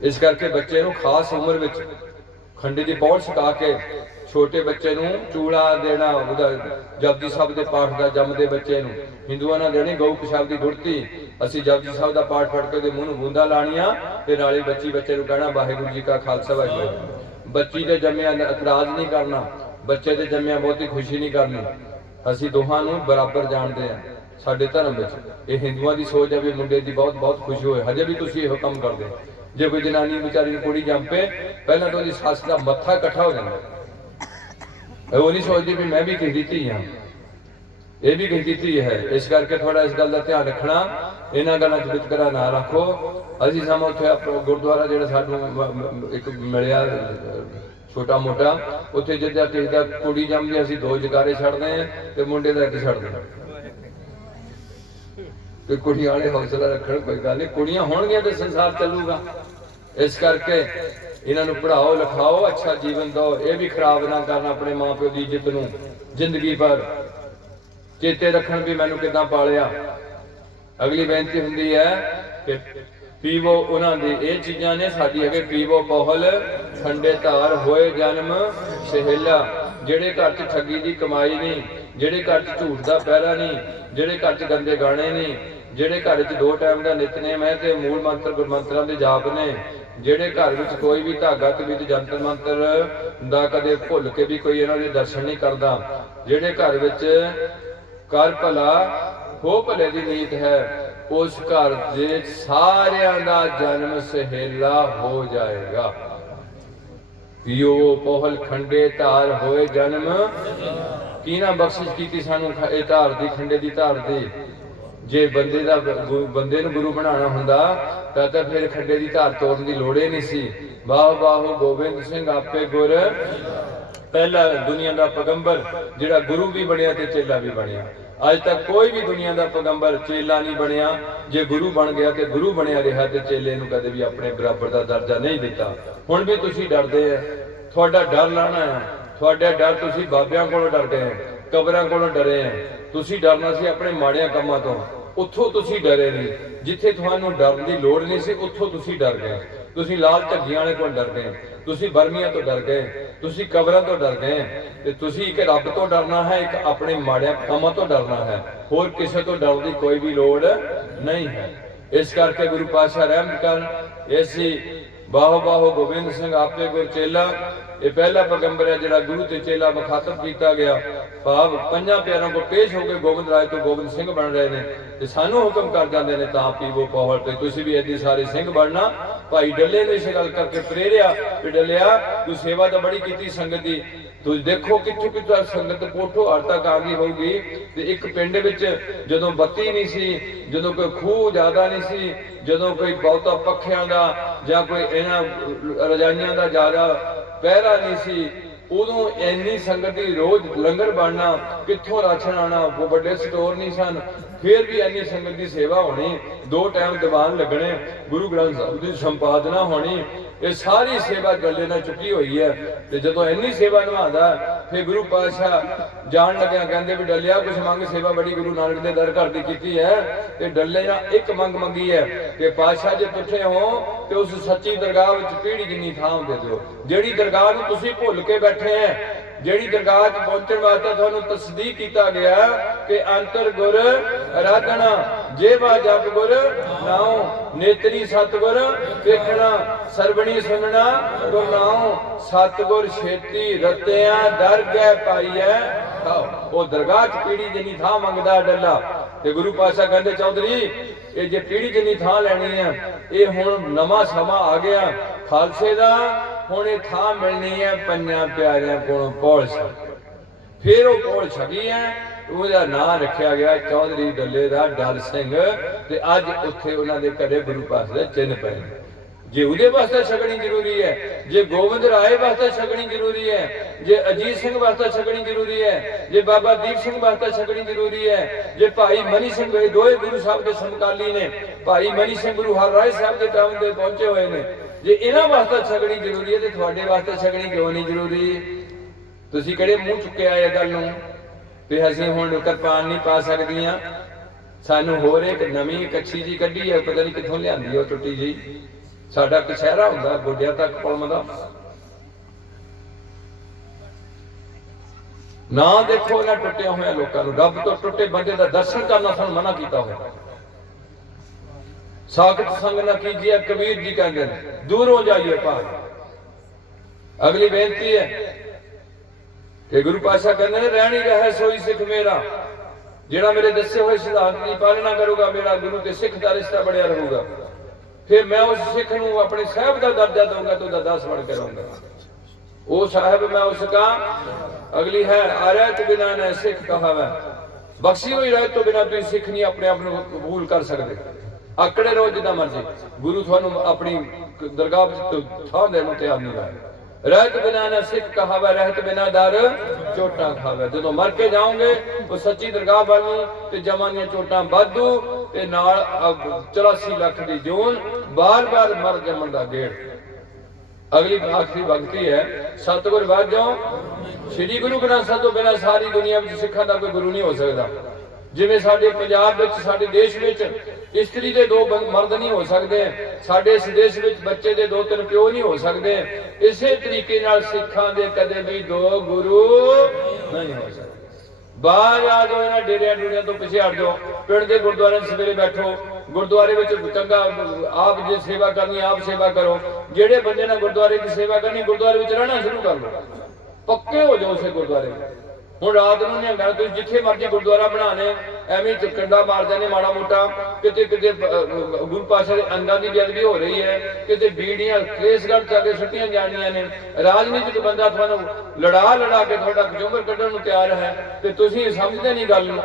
ਇਸ ਕਰਕੇ ਬੱਚੇ ਨੂੰ ਖਾਸ ਉਮਰ ਵਿੱਚ ਖੰਡੇ ਦੀ ਪੌੜ ਛਕਾ ਕੇ ਛੋਟੇ ਬੱਚੇ ਨੂੰ ਚੂੜਾ ਦੇਣਾ, ਉਹਦਾ ਜਪਜੀ ਸਾਹਿਬ ਦੇ ਪਾਠ ਦਾ ਜੰਮਦੇ ਬੱਚੇ ਨੂੰ। ਹਿੰਦੂਆਂ ਨਾਲ ਦੇਣੀ ਗਊ ਪਿਸ਼ਾਬ ਦੀ ਗੁੜਤੀ। ਅਸੀਂ ਜਪਜੀ ਸਾਹਿਬ ਦਾ ਪਾਠ ਪੜ੍ਹ ਕੇ ਉਹਦੇ ਮੂੰਹ ਨੂੰ ਬੂੰਦਾਂ ਲਾਣੀਆਂ ਤੇ ਨਾਲੇ ਬੱਚੇ ਨੂੰ ਕਹਿਣਾ ਵਾਹਿਗੁਰੂ ਜੀ ਕਾ ਖਾਲਸਾ ਵਾਹਿਗੁਰੂ। ਬੱਚੀ ਦੇ ਜੰਮਿਆਂ ਦਾ ਇਤਰਾਜ਼ ਨਹੀਂ ਕਰਨਾ, ਬੱਚੇ ਦੇ ਜੰਮਿਆਂ ਬਹੁਤੀ ਖੁਸ਼ੀ ਨਹੀਂ ਕਰਨੀ। ਅਸੀਂ ਦੋਹਾਂ ਨੂੰ ਬਰਾਬਰ ਜਾਣਦੇ ਹਾਂ ਸਾਡੇ ਧਰਮ ਵਿੱਚ। ਇਹ ਹਿੰਦੂਆਂ ਦੀ ਸੋਚ ਹੈ ਵੀ ਮੁੰਡੇ ਦੀ ਬਹੁਤ ਖੁਸ਼ੀ ਹੋਏ। ਹਜੇ ਵੀ ਤੁਸੀਂ ਇਹੋ ਕੰਮ ਕਰਦੇ। ਜੇ ਕੋਈ ਜਨਾਨੀ ਵਿਚਾਰੀ ਨੂੰ ਕੁੜੀ ਜੰਮ ਪਏ, ਪਹਿਲਾਂ ਤਾਂ ਉਹਦੀ ਸੱਸ ਦਾ ਮੱਥਾ ਇਕੱਠਾ ਹੋ ਜਾਂਦਾ। ਉਹ ਨਹੀਂ ਸੋਚਦੀ ਵੀ ਮੈਂ ਵੀ ਕਿਸੇ ਦੀ ਧੀ ਹਾਂ, ਇਹ ਵੀ ਕਿਸੇ ਦੀ ਧੀ ਹੈ। ਇਸ ਕਰਕੇ ਥੋੜਾ ਇਸ ਗੱਲ ਦਾ ਧਿਆਨ ਰੱਖਣਾ, ਇਹਨਾਂ ਗੱਲਾਂ 'ਚ ਵਿਤਕਰਾ ਨਾ ਰੱਖੋ। ਅਸੀਂ ਸਮਾਂ ਉੱਥੇ ਗੁਰਦੁਆਰਾ ਜਿਹੜਾ ਸਾਨੂੰ ਇੱਕ ਮਿਲਿਆ ਛੋਟਾ ਮੋਟਾ, ਉੱਥੇ ਜਿੱਦਾਂ ਕਿਸੇ ਦਾ ਕੁੜੀ ਜੰਮਦੀ ਅਸੀਂ 2 ਜਕਾਰੇ ਛੱਡਦੇ ਹਾਂ ਤੇ ਮੁੰਡੇ ਦਾ 1 ਛੱਡਦੇ ਹਾਂ। ਤੇ ਕੁੜੀਆਂ ਵਾਲੇ ਹੌਸਲਾ ਰੱਖਣ, ਕੋਈ ਗੱਲ ਨਹੀਂ, ਕੁੜੀਆਂ ਹੋਣਗੀਆਂ ਤੇ ਸੰਸਾਰ ਚੱਲੂਗਾ। ਇਸ ਕਰਕੇ ਇਹਨਾਂ ਨੂੰ ਪੜ੍ਹਾਓ ਲਿਖਾਓ, ਅੱਛਾ ਜੀਵਨ ਦਿਓ। ਇਹ ਵੀ ਖਰਾਬ ਨਾ ਕਰਨ ਆਪਣੇ ਮਾਂ ਪਿਓ ਦੀ ਇੱਜ਼ਤ ਨੂੰ ਜ਼ਿੰਦਗੀ ਭਰ। ਚੇਤੇ ਰੱਖਣ ਵੀ ਮੈਨੂੰ ਕਿੱਦਾਂ ਪਾਲਿਆ। ਅਗਲੀ ਬੇਨਤੀ ਹੁੰਦੀ ਹੈ ਕਿ ਪੀਵੋ, ਉਹਨਾਂ ਦੀ ਇਹ ਚੀਜ਼ਾਂ ਨੇ, ਸਾਡੀ ਹੈਗੇ ਪੀਵੋ ਪੋਹਲ, ਠੰਡੇ ਧਾਰ ਹੋਏ ਜਨਮ ਸਹੇਲਾ। ਜਿਹੜੇ ਘਰ 'ਚ ਠੱਗੀ ਦੀ ਕਮਾਈ ਨਹੀਂ, ਜਿਹੜੇ ਘਰ 'ਚ ਝੂਠ ਦਾ ਪਹਿਰਾ ਨਹੀਂ, ਜਿਹੜੇ ਘਰ 'ਚ ਗੰਦੇ ਗਾਣੇ ਨਹੀਂ, ਜਿਹੜੇ ਘਰ 'ਚ 2 ਟਾਈਮ ਦਾ ਨਿਤਨੇਮ ਹੈ ਤੇ ਮੂਲ ਮੰਤਰ ਗੁਰਮੰਤਰਾਂ ਦੇ ਜਾਪ ਨੇ, ਜਿਹੜੇ ਘਰ ਵਿੱਚ ਕੋਈ ਵੀ ਧਾਗਾ ਤਵੀਤ ਜੰਤਰ ਮੰਤਰ ਦਾ ਕਦੇ ਭੁੱਲ ਕੇ ਵੀ ਕੋਈ ਇਹਨਾਂ ਦੇ ਦਰਸ਼ਨ ਨਹੀਂ ਕਰਦਾ, ਜਿਹੜੇ ਘਰ ਵਿੱਚ ਕਰ ਭਲਾ ਹੋ ਭਲੇ ਦੀ ਨੀਤ ਹੈ, उस घर दे सारियां दा जन्म सहेला हो जाएगा। पियो पौहल खंडे धार होए जन्म, की ना बख्शिश की सानू धार दी, खंडे दी धार दी। जे बंदे दा बंदे नूं गुरु बनाना हुंदा तां फिर खंडे दी धार तोड़न दी लोड़ ही नहीं सी। वाह वाह गोबिंद सिंह आपे गुर, पहला दुनिया का पैगंबर जिहड़ा गुरु भी बनया ते चेला भी बनया। अज तक कोई भी दुनिया का पैगंबर चेला नहीं बनया। जे गुरु बन गया तो गुरु बनया रहा, तो चेले नूं कदे भी अपने बराबर का दर्जा नहीं दिता। हुण भी तुसीं डरदे है, तुहाडा डर लाना है, तुहाडा डर तुसीं बाबियां कोलों डरदे हैं, कबरां कोलों डरे हैं। तुसीं डरना सी अपने माड़ियां कामां तों, उत्थों तुसीं डरे नहीं। जिथे तुहानूं डरन दी लोड़ नहीं सी उत्थों तुसीं डर गए। तुसीं लाल झग्गियां वाले कोल डर गए, तुसीं बर्मियां तो डर गए, तुसीं कबरां तो डर गए, ते तुसीं एक रब तो डरना है, एक अपने माड़ियां कामां तो डरना है। होर किसी तो डर दी कोई भी लोड़ नहीं है। इस करके गुरु पातशाह रहमत कर। ऐसी बाहो बाहो गोबिंद सिंह आपे गुर चेला, ये पहला पैगंबर है जिहड़ा गुरु ते चेला मुखातब किया गया। भाव पंजां प्यारों को पेश हो गए, गोबिंद राय तो गोबिंद सिंह बन रहे हैं, ते सानू हुक्म कर जाते हैं तां पीवो पौहल ते तुसीं भी ऐदी सारे सिंह बनना। भाई डल्ले ने इस गल करके प्रेरिया कि डलिया तू सेवा तो बड़ी की संगत की, तुम देखो कितों कितों संगत पोठो हर तक आ गई होगी। ते एक पिंड विच जदों बत्ती नहीं सी, जदों कोई खूह ज्यादा नहीं सी, जदों कोई बहुता पखियां दा जां कोई इन्हां रजाइयां दा ज्यादा पहरा नहीं सी, उदों इन्नी संगत दी रोज लंगर बनना, कित्थों राशन आना, वो बड़े स्टोर नहीं सन, फिर भी इन्नी संगत की सेवा होनी, 2 टाइम दीवान लगने, गुरु ग्रंथ साहिब की संपादना होनी, ये सारी सेवा गले ने चुकी हुई है। तो जदों इन्नी सेवा निभाता फिर गुरु पातशाह जान लग्या कहते भी डलिया कुछ मंग, सेवा बड़ी गुरु नानक के दर घर की की है। तो डले ने एक मंग मंगी है कि पातशाह जे पुछे हो तो उस सच्ची दरगाह पीढ़ी जिन्नी थां दे दो, जिहड़ी दरगाह नूं तुसीं भुल के बैठे हैं, जिहड़ी दरगाह पहुंचने वास्ते तुहानूं तस्दीक किया गया कि अंतर गुर आराधना, जेवा जप गुर नाओ, नेत्री सतगुर देखना, सरवणी सुनना गुर नाओ, सतगुर छेती रत्तियां दर गए पाईए खाओ। वो दरगाह पीढ़ी जिन्नी थां मंगदा डला। ते गुरु पातशाह कहंदे चौधरी ये जे पीढ़ी जिन्नी थां लैनी है, ये हुण नवां समा आ गया खालसे दा, हुण ये थां मिलनी है पंजां प्यारियां कोलों पौल छक। फिर वो पौल छकी है, ਉਹਦਾ ਨਾਂ ਰੱਖਿਆ ਗਿਆ ਚੌਧਰੀ ਡੱਲੇ ਦਾ ਡਲ ਸਿੰਘ। ਤੇ ਅੱਜ ਉੱਥੇ ਉਹਨਾਂ ਦੇ ਘਰੇ ਗੁਰੂ ਪਾਤਸ਼ਾਹ ਦੇ ਚਿੰਨ੍ਹ ਪਏ ਨੇ। ਜੇ ਉਹਦੇ ਵਾਸਤੇ ਛਕਣੀ ਜ਼ਰੂਰੀ ਹੈ, ਜੇ ਗੋਬਿੰਦ ਰਾਏ ਵਾਸਤੇ ਛਕਣੀ ਜ਼ਰੂਰੀ ਹੈ, ਜੇ ਅਜੀਤ ਸਿੰਘ ਵਾਸਤੇ ਛਕਣੀ ਜ਼ਰੂਰੀ ਹੈ, ਜੇ ਬਾਬਾ ਦੀਪ ਸਿੰਘ ਵਾਸਤੇ ਛਕਣੀ ਜ਼ਰੂਰੀ ਹੈ, ਜੇ ਭਾਈ ਮਨੀ ਸਿੰਘ ਇਹ ਦੋਏ ਗੁਰੂ ਸਾਹਿਬ ਦੇ ਸਮਕਾਲੀ ਨੇ, ਭਾਈ ਮਨੀ ਸਿੰਘ ਗੁਰੂ ਹਰਰਾਏ ਸਾਹਿਬ ਦੇ ਟਾਈਮ ਦੇ ਪਹੁੰਚੇ ਹੋਏ ਨੇ, ਜੇ ਇਹਨਾਂ ਵਾਸਤੇ ਛਕਣੀ ਜ਼ਰੂਰੀ ਹੈ ਤੇ ਤੁਹਾਡੇ ਵਾਸਤੇ ਛਕਣੀ ਕਿਉਂ ਨਹੀਂ ਜ਼ਰੂਰੀ? ਤੁਸੀਂ ਕਿਹੜੇ ਮੂੰਹ ਚੁੱਕਿਆ ਇਹ ਗੱਲ ਨੂੰ ਵੀ ਅਸੀਂ ਹੁਣ ਕਿਰਪਾਨ ਨਹੀਂ ਪਾ ਸਕਦੀਆਂ? ਸਾਨੂੰ ਹੋਰ ਇੱਕ ਨਵੀਂ ਕੱਛੀ ਜੀ ਕੱਢੀ ਹੈ, ਪਤਾ ਨਹੀਂ ਕਿੱਥੋਂ ਲਿਆਂਦੀ ਉਹ ਟੁੱਟੀ ਜੀ। ਸਾਡਾ ਕਛਹਿਰਾ ਹੁੰਦਾ ਗੋਡਿਆਂ ਤੱਕ ਪੁਲਮਦਾ ਨਾ। ਦੇਖੋ ਇਹਨਾਂ ਟੁੱਟਿਆ ਹੋਇਆ ਲੋਕਾਂ ਨੂੰ, ਰੱਬ ਤੋਂ ਟੁੱਟੇ ਬੰਦੇ ਦਾ ਦਰਸ਼ਨ ਕਰਨਾ ਸਾਨੂੰ ਮਨਾ ਕੀਤਾ ਹੋਇਆ। ਸਾਖਤ ਸੰਗ ਨਾ ਕੀਜੀਏ ਕਬੀਰ ਜੀ ਕਹਿੰਦੇ ਨੇ, ਦੂਰੋਂ ਜਾਈਏ ਭਾਗ। ਅਗਲੀ ਬੇਨਤੀ ਹੈ कि गुरु पातशाह कहते हैं रहनी रहे सोई सिख मेरा, जिहड़ा मेरे दसे हुए सिद्धांत की पालना करूगा मेरा गुरु ते सिख का रिश्ता बढ़िया रहूगा। फिर मैं उस सिख नूं अपने साहब का दर्जा दूंगा तो 10 बढ़ करूंगा। वो साहब मैं उसका अगली है आरत बिना न सिख कहावे, बख्शी हुई रहत तो बिना तुम सिख नहीं अपने आप को कबूल कर सकते। आकड़े रहो जिदा मर्जी, गुरु थानू अपनी दरगाह थां देण नूं तैयार नहीं रहा। रहत बिना न सिख कहावे, रहत बिना दर चोटा खावे। जो मर के जाओगे वो सच्ची दरगाह बननी ते जमानियां चोटा वाधू ते नाल 84 लाख दी जून, बार बार मर जमन दा गेड़। अगली आखिरी भगती है सतगुर वाजो, श्री गुरु ग्रंथ साहिब तो बिना सारी दुनिया में सिखा का कोई गुरु नहीं हो सकता। जिवें साडे पंजाब विच साडे देश विच इस्त्री दे 2 मर्द नहीं हो सकते, साडे इस देश विच बच्चे दे 2-3 प्यो नहीं हो सकते, इसे तरीके नाल सिखां दे कदे भी 2 गुरु नहीं हो सकते। बाहर आ जाओ, इन्हां डेरियां डूरियां तो पिछे हट जाओ, पिंड दे गुरुद्वारे सवेरे बैठो, गुरुद्वारे विच चंगा आप जे सेवा करनी आप सेवा करो। जेड़े बंदे ने गुरुद्वारे की सेवा करनी गुरुद्वारे विच रहना शुरू कर लो, पक्के हो जाओ उस गुरुद्वारे। हुण रात नूं नहीं गल, तुसीं जिथे मर्जी गुरुद्वारा बनाने ਐਵੇਂ ਹੀ ਕੰਡਾ ਮਾਰਦੇ ਨੇ ਮਾੜਾ ਮੋਟਾ, ਕਿਤੇ ਕਿਤੇ ਗੁਰੂ ਪਾਤਸ਼ਾਹ ਦੇ ਅੰਗਾਂ ਦੀ ਬੇਅਦਬੀ ਹੋ ਰਹੀ ਹੈ, ਕਿਤੇ ਬੀੜੀਆਂ ਕੇਸਗੜ੍ਹ ਜਾ ਕੇ ਸੁੱਟੀਆਂ ਜਾਣੀਆਂ ਨੇ। ਰਾਜਨੀਤਿਕ ਬੰਦਾ ਤੁਹਾਨੂੰ ਲੜਾ ਕੇ ਤੁਹਾਡਾ ਕਚੂੰਬਰ ਕੱਢਣ ਨੂੰ ਤਿਆਰ ਹੈ ਤੇ ਤੁਸੀਂ ਸਮਝਦੇ ਨਹੀਂ ਗੱਲ ਨੂੰ।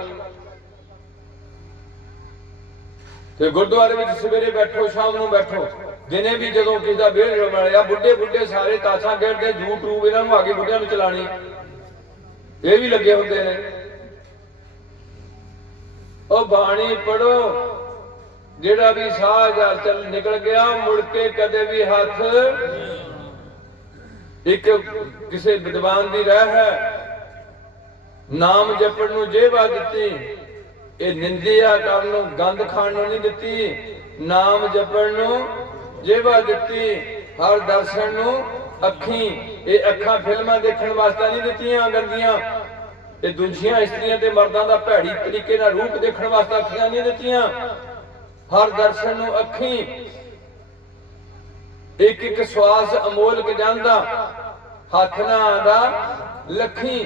ਤੇ ਗੁਰਦੁਆਰੇ ਵਿੱਚ ਸਵੇਰੇ ਬੈਠੋ, ਸ਼ਾਮ ਨੂੰ ਬੈਠੋ, ਦਿਨੇ ਵੀ ਜਦੋਂ ਕਿਸੇ ਦਾ ਵਿਹੜ ਬਣਿਆ, ਬੁੱਢੇ ਸਾਰੇ ਤਾਸ਼ਾਂ ਖੇਡਦੇ, ਜੂਟ ਰੂਪ ਇਹਨਾਂ ਨੂੰ ਆ ਕੇ ਬੁੱਢਿਆਂ ਨੂੰ ਚਲਾਣੀ, ਇਹ ਵੀ ਲੱਗੇ ਹੁੰਦੇ ਨੇ। ਉਹ ਬਾਣੀ ਪੜੋ, ਜਿਹੜਾ ਵੀ ਸਾਹ ਚੱਲ ਨਿਕਲ ਗਿਆ ਮੁੜ ਕੇ ਕਦੇ ਵੀ ਹੱਥ। ਇੱਕ ਕਿਸੇ ਵਿਦਵਾਨ ਦੀ ਰਹਿ ਹੈ, ਨਾਮ ਜਪਣ ਨੂੰ ਜੇਵਾ ਦਿੱਤੀ, ਇਹ ਨਿੰਦਿਆ ਕਰਨ ਨੂੰ, ਗੰਦ ਖਾਣ ਨੂੰ ਨਹੀਂ ਦਿੱਤੀ। ਨਾਮ ਜਪਣ ਨੂੰ ਜੇਵਾ ਦਿੱਤੀ, ਹਰ ਦਰਸ਼ਨ ਨੂੰ ਅੱਖੀਂ। ਇਹ ਅੱਖਾਂ ਫਿਲਮਾਂ ਦੇਖਣ ਵਾਸਤੇ ਨਹੀਂ ਦਿੱਤੀਆਂ ਗੰਦੀਆਂ, ਇਹ ਦੂਜੀਆਂ ਇਸਤਰੀਆਂ ਤੇ ਮਰਦਾਂ ਦਾ ਭੈੜੀ ਤਰੀਕੇ ਨਾਲ ਰੂਪ ਦੇਖਣ ਵਾਸਤੇ ਅੱਖੀਆਂ ਨਹੀਂ ਦਿੱਤੀਆਂ। ਹਰ ਦਰਸ਼ਨ ਨੂੰ ਅੱਖੀਂ। ਇੱਕ ਇੱਕ ਸਵਾਸ ਅਮੋਲਕ ਜਾਂਦਾ, ਹੱਥ ਨਾ ਆਂਦਾ ਲੱਖੀਂ।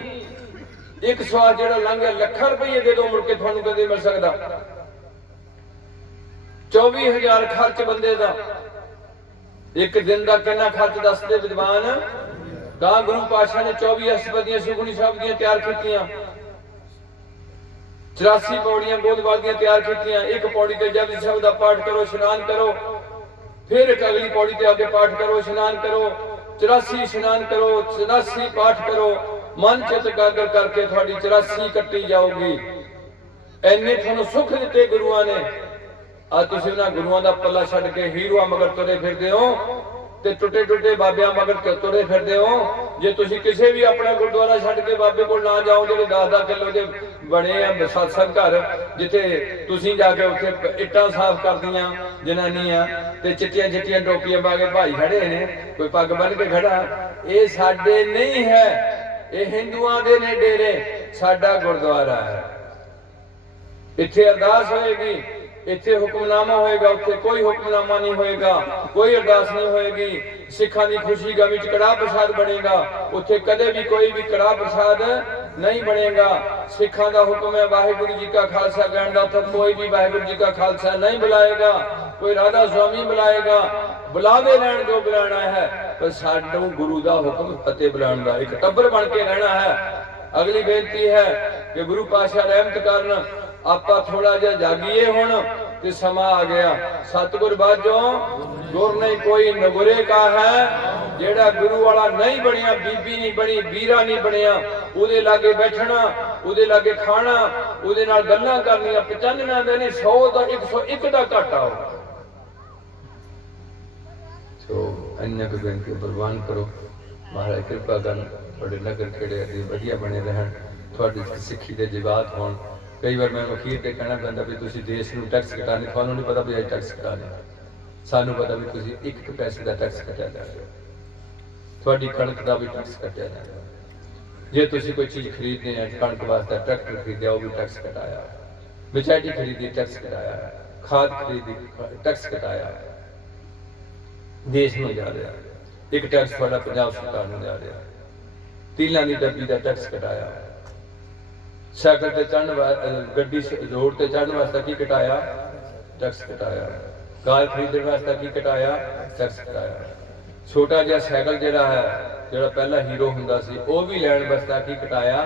ਇੱਕ ਸਵਾਸ ਜਿਹੜਾ ਲੰਘਿਆ ਲੱਖਾਂ ਰੁਪਏ ਦੇ ਦੋ, ਮੁੜ ਕੇ ਤੁਹਾਨੂੰ ਕਦੇ ਮਿਲ ਸਕਦਾ। 24,000 ਖਰਚ ਬੰਦੇ ਦਾ, ਇੱਕ ਦਿਨ ਦਾ ਕਿੰਨਾ ਖਰਚ ਦੱਸਦੇ ਵਿਦਵਾਨ। ਤਾਂ ਗੁਰੂ ਪਾਤਸ਼ਾਹ ਨੇ 24 ਅਸ਼ਟਪਦੀਆਂ ਸੁਖਮਨੀ ਸਾਹਿਬ ਦੀਆਂ ਤਿਆਰ ਕੀਤੀਆਂ, 84 ਪੌੜੀਆਂ ਗੋਦਵਾਲ ਦੀਆਂ ਤਿਆਰ ਕੀਤੀਆਂ। ਇੱਕ ਪੌੜੀ ਤੇ ਜਪਜੀ ਸਾਹਿਬ ਦਾ ਪਾਠ ਕਰੋ, ਇਸ਼ਨਾਨ ਕਰੋ, ਫਿਰ ਇੱਕ ਅਗਲੀ ਪੌੜੀ ਤੇ ਆ ਕੇ ਪਾਠ ਕਰੋ, ਇਸ਼ਨਾਨ ਕਰੋ, 84 ਇਸ਼ਨਾਨ ਕਰੋ, 84 ਪਾਠ ਕਰੋ। ਮਨ ਚਿਤ ਇਕਾਗਰ ਕਰਕੇ ਤੁਹਾਡੀ 84 ਕੱਟੀ ਜਾਊਗੀ। ਐਨੇ ਤੁਹਾਨੂੰ ਸੁੱਖ ਦਿੱਤੇ ਗੁਰੂਆਂ ਨੇ। ਅੱਜ ਤੁਸੀਂ ਉਹਨਾਂ ਗੁਰੂਆਂ ਦਾ ਪੱਲਾ ਛੱਡ ਕੇ ਹੀਰੋਆਂ ਮਗਰ ਤੁਰੇ ਫਿਰਦੇ ਹੋ ਤੇ ਟੁੱਟੇ ਬਾਬਿਆਂ ਮਗਰ ਤੁਰੇ ਫਿਰਦੇ ਹੋ। ਜੇ ਤੁਸੀਂ ਕਿਸੇ ਵੀ ਆਪਣਾ ਗੁਰਦੁਆਰਾ ਛੱਡ ਕੇ ਬਾਬੇ ਕੋਲ ਨਾ ਜਾਓ, ਜਿਹੜੇ 10-10 ਕਿਲੋ ਦੇ ਬਣੇ ਆ ਸਤਸੰਗ ਘਰ, ਜਿੱਥੇ ਤੁਸੀਂ ਜਾ ਕੇ ਉੱਥੇ ਇੱਟਾਂ ਸਾਫ਼ ਕਰਦੀਆਂ ਜਨਾਨੀਆਂ ਤੇ ਚਿੱਟੀਆਂ ਟੋਪੀਆਂ ਪਾ ਕੇ ਭਾਈ ਖੜੇ ਨੇ, ਕੋਈ ਪੱਗ ਬੰਨ੍ਹ ਕੇ ਖੜਾ, ਇਹ ਸਾਡੇ ਨਹੀਂ ਹੈ, ਇਹ ਹਿੰਦੂਆਂ ਦੇ ਨੇ ਡੇਰੇ। ਸਾਡਾ ਗੁਰਦੁਆਰਾ ਹੈ, ਇੱਥੇ ਅਰਦਾਸ ਹੋਏਗੀ, ਇੱਥੇ ਹੁਕਮਨਾਮਾ ਹੋਏਗਾ, ਉੱਥੇ ਕੋਈ ਹੁਕਮਨਾਮਾ ਨਹੀਂ ਹੋਏਗਾ, ਕੋਈ ਅਰਦਾਸ ਨਹੀਂ ਹੋਏਗੀ। ਸਿੱਖਾਂ ਦੀ ਖੁਸ਼ੀ ਗਮੀ ਚ ਕੜਾਹ ਪ੍ਰਸਾਦ ਬਣੇਗਾ, ਉੱਥੇ ਕਦੇ ਵੀ ਕੋਈ ਵੀ ਕੜਾਹ ਪ੍ਰਸਾਦ ਨਹੀਂ ਬਣੇਗਾ। ਸਿੱਖਾਂ ਦਾ ਹੁਕਮ ਹੈ ਵਾਹਿਗੁਰੂ ਜੀ ਕਾ ਖਾਲਸਾ ਕਹਿਣ ਦਾ, ਤਾਂ ਕੋਈ ਵੀ ਵਾਹਿਗੁਰੂ ਜੀ ਕਾ ਖਾਲਸਾ ਨਹੀਂ ਬੁਲਾਏਗਾ, ਕੋਈ ਰਾਧਾ ਸੁਆਮੀ ਬੁਲਾਏਗਾ। ਬੁਲਾਵੇ ਲੈਣ ਜੋ ਬੁਲਾਣਾ ਹੈ, ਪਰ ਸਾਨੂੰ ਗੁਰੂ ਦਾ ਹੁਕਮ ਫਤਿਹ ਬੁਲਾਉਣ ਦਾ, ਇੱਕ ਟੱਬਰ ਬਣ ਕੇ ਰਹਿਣਾ ਹੈ। ਅਗਲੀ ਬੇਨਤੀ ਹੈ ਕਿ ਗੁਰੂ ਪਾਤਸ਼ਾਹ ਰਹਿਮਤ ਕਰਨ, ਆਪਾਂ ਥੋੜਾ ਜਿਹਾ ਜਾਗੀਏ ਹੁਣ ਤੇ ਸਮਾਂ ਆ ਗਿਆ। ਸਤਿਗੁਰ ਬਾਝੋਂ ਗੁਰ ਨਹੀਂ ਕੋਈ ਨਗੁਰੇ ਕਾ ਹੈ। ਜਿਹੜਾ ਗੁਰੂ ਵਾਲਾ ਨਹੀਂ ਬਣਿਆ, ਬੀਬੀ ਨਹੀਂ ਬਣੀ, ਵੀਰਾ ਨਹੀਂ ਬਣਿਆ, ਉਹਦੇ ਲਾਗੇ ਬੈਠਣਾ, ਉਹਦੇ ਲਾਗੇ ਖਾਣਾ, ਉਹਦੇ ਨਾਲ ਗੱਲਾਂ ਕਰਨੀਆਂ 95 ਦੇ ਨਹੀਂ 100 ਦਾ 101 ਦਾ ਘਾਟਾ ਹੋ। ਸੋ ਅੰਨ੍ਹ ਕੋ ਬੇਨਤੀ ਪ੍ਰਵਾਨ ਕਰੋ, ਮਹਾਰਾਜ ਕਿਰਪਾ ਕਰਨ, ਤੁਹਾਡੇ ਨਗਰ ਖੇੜੇ ਅੱਗੇ ਵਧੀਆ ਬਣੇ ਰਹਿਣ, ਤੁਹਾਡੀ ਸਿੱਖੀ ਦੇ ਜਵਾਬ ਹੋਣ। ਕਈ ਵਾਰ ਮੈਂ ਵਕੀਲ ਤੇ ਕਹਿਣਾ ਪੈਂਦਾ ਵੀ ਤੁਸੀਂ ਦੇਸ਼ ਨੂੰ ਟੈਕਸ ਘਟਾਣੇ, ਤੁਹਾਨੂੰ ਨਹੀਂ ਪਤਾ ਵੀ ਅੱਜ ਟੈਕਸ ਘਟਾਣੇ, ਸਾਨੂੰ ਪਤਾ ਵੀ ਤੁਸੀਂ 1 ਪੈਸੇ ਦਾ ਟੈਕਸ ਘਟਿਆ ਜਾ ਰਿਹਾ, ਤੁਹਾਡੀ ਕਣਕ ਦਾ ਵੀ ਟੈਕਸ ਘਟਿਆ ਜਾ ਰਿਹਾ। ਜੇ ਤੁਸੀਂ ਕੋਈ ਚੀਜ਼ ਖਰੀਦਦੇ ਆ, ਕਣਕ ਵਾਸਤੇ ਟਰੈਕਟਰ ਖਰੀਦਿਆ, ਉਹ ਵੀ ਟੈਕਸ ਘਟਾਇਆ, ਮਿਠਾਈ ਖਰੀਦੀ ਟੈਕਸ ਘਟਾਇਆ, ਖਾਦ ਖਰੀਦੀ ਟੈਕਸ ਘਟਾਇਆ। ਦੇਸ਼ ਨੂੰ ਜਾ ਰਿਹਾ ਇੱਕ ਟੈਕਸ, ਤੁਹਾਡਾ ਪੰਜਾਬ ਸਰਕਾਰ ਨੂੰ ਜਾ ਰਿਹਾ। ਤੀਲਾਂ ਦੀ ਡੱਬੀ ਦਾ ਟੈਕਸ ਘਟਾਇਆ, ਸਾਈਕਲ ਤੇ ਚੜ੍ਹਨ ਗੱਡੀ ਰੋਡ ਤੇ ਚੜ੍ਹਨ ਵਾਸਤੇ ਕੀ ਘਟਾਇਆ, ਟੈਕਸ ਘਟਾਇਆ। ਕਾਰ ਖਰੀਦਣ ਵਾਸਤੇ ਕੀ ਘਟਾਇਆ, ਟੈਕਸ ਘਟਾਇਆ। ਛੋਟਾ ਜਿਹਾ ਸਾਈਕਲ ਜਿਹੜਾ ਹੈ, ਜਿਹੜਾ ਪਹਿਲਾਂ ਹੀਰੋ ਹੁੰਦਾ ਸੀ, ਉਹ ਵੀ ਲੈਣ ਵਾਸਤੇ ਕੀ ਘਟਾਇਆ,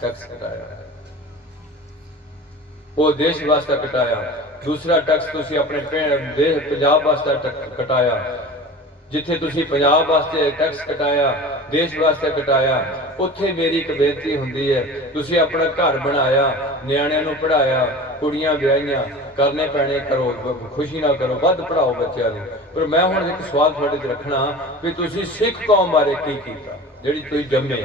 ਟੈਕਸ ਘਟਾਇਆ। ਉਹ ਦੇਸ਼ ਵਾਸਤੇ ਘਟਾਇਆ। ਦੂਸਰਾ ਟੈਕਸ ਤੁਸੀਂ ਆਪਣੇ ਦੇਸ਼ ਪੰਜਾਬ ਵਾਸਤੇ ਘਟਾਇਆ। ਜਿੱਥੇ ਤੁਸੀਂ ਪੰਜਾਬ ਵਾਸਤੇ ਟੈਕਸ ਘਟਾਇਆ, ਦੇਸ਼ ਵਾਸਤੇ ਘਟਾਇਆ, ਉੱਥੇ ਮੇਰੀ ਇੱਕ ਬੇਨਤੀ ਹੁੰਦੀ ਹੈ, ਤੁਸੀਂ ਆਪਣਾ ਘਰ ਬਣਾਇਆ, ਨਿਆਣਿਆਂ ਨੂੰ ਪੜ੍ਹਾਇਆ, ਕੁੜੀਆਂ ਵਿਆਹੀਆਂ, ਕਰਨੇ ਪੈਣੇ ਕਰੋ, ਖੁਸ਼ੀ ਨਾਲ ਕਰੋ, ਵੱਧ ਪੜ੍ਹਾਓ ਬੱਚਿਆਂ ਨੂੰ। ਪਰ ਮੈਂ ਹੁਣ ਇੱਕ ਸਵਾਲ ਤੁਹਾਡੇ ਤੇ ਰੱਖਣਾ ਵੀ ਤੁਸੀਂ ਸਿੱਖ ਕੌਮ ਬਾਰੇ ਕੀ ਕੀਤਾ, ਜਿਹੜੀ ਤੁਸੀਂ ਜੰਮੇ।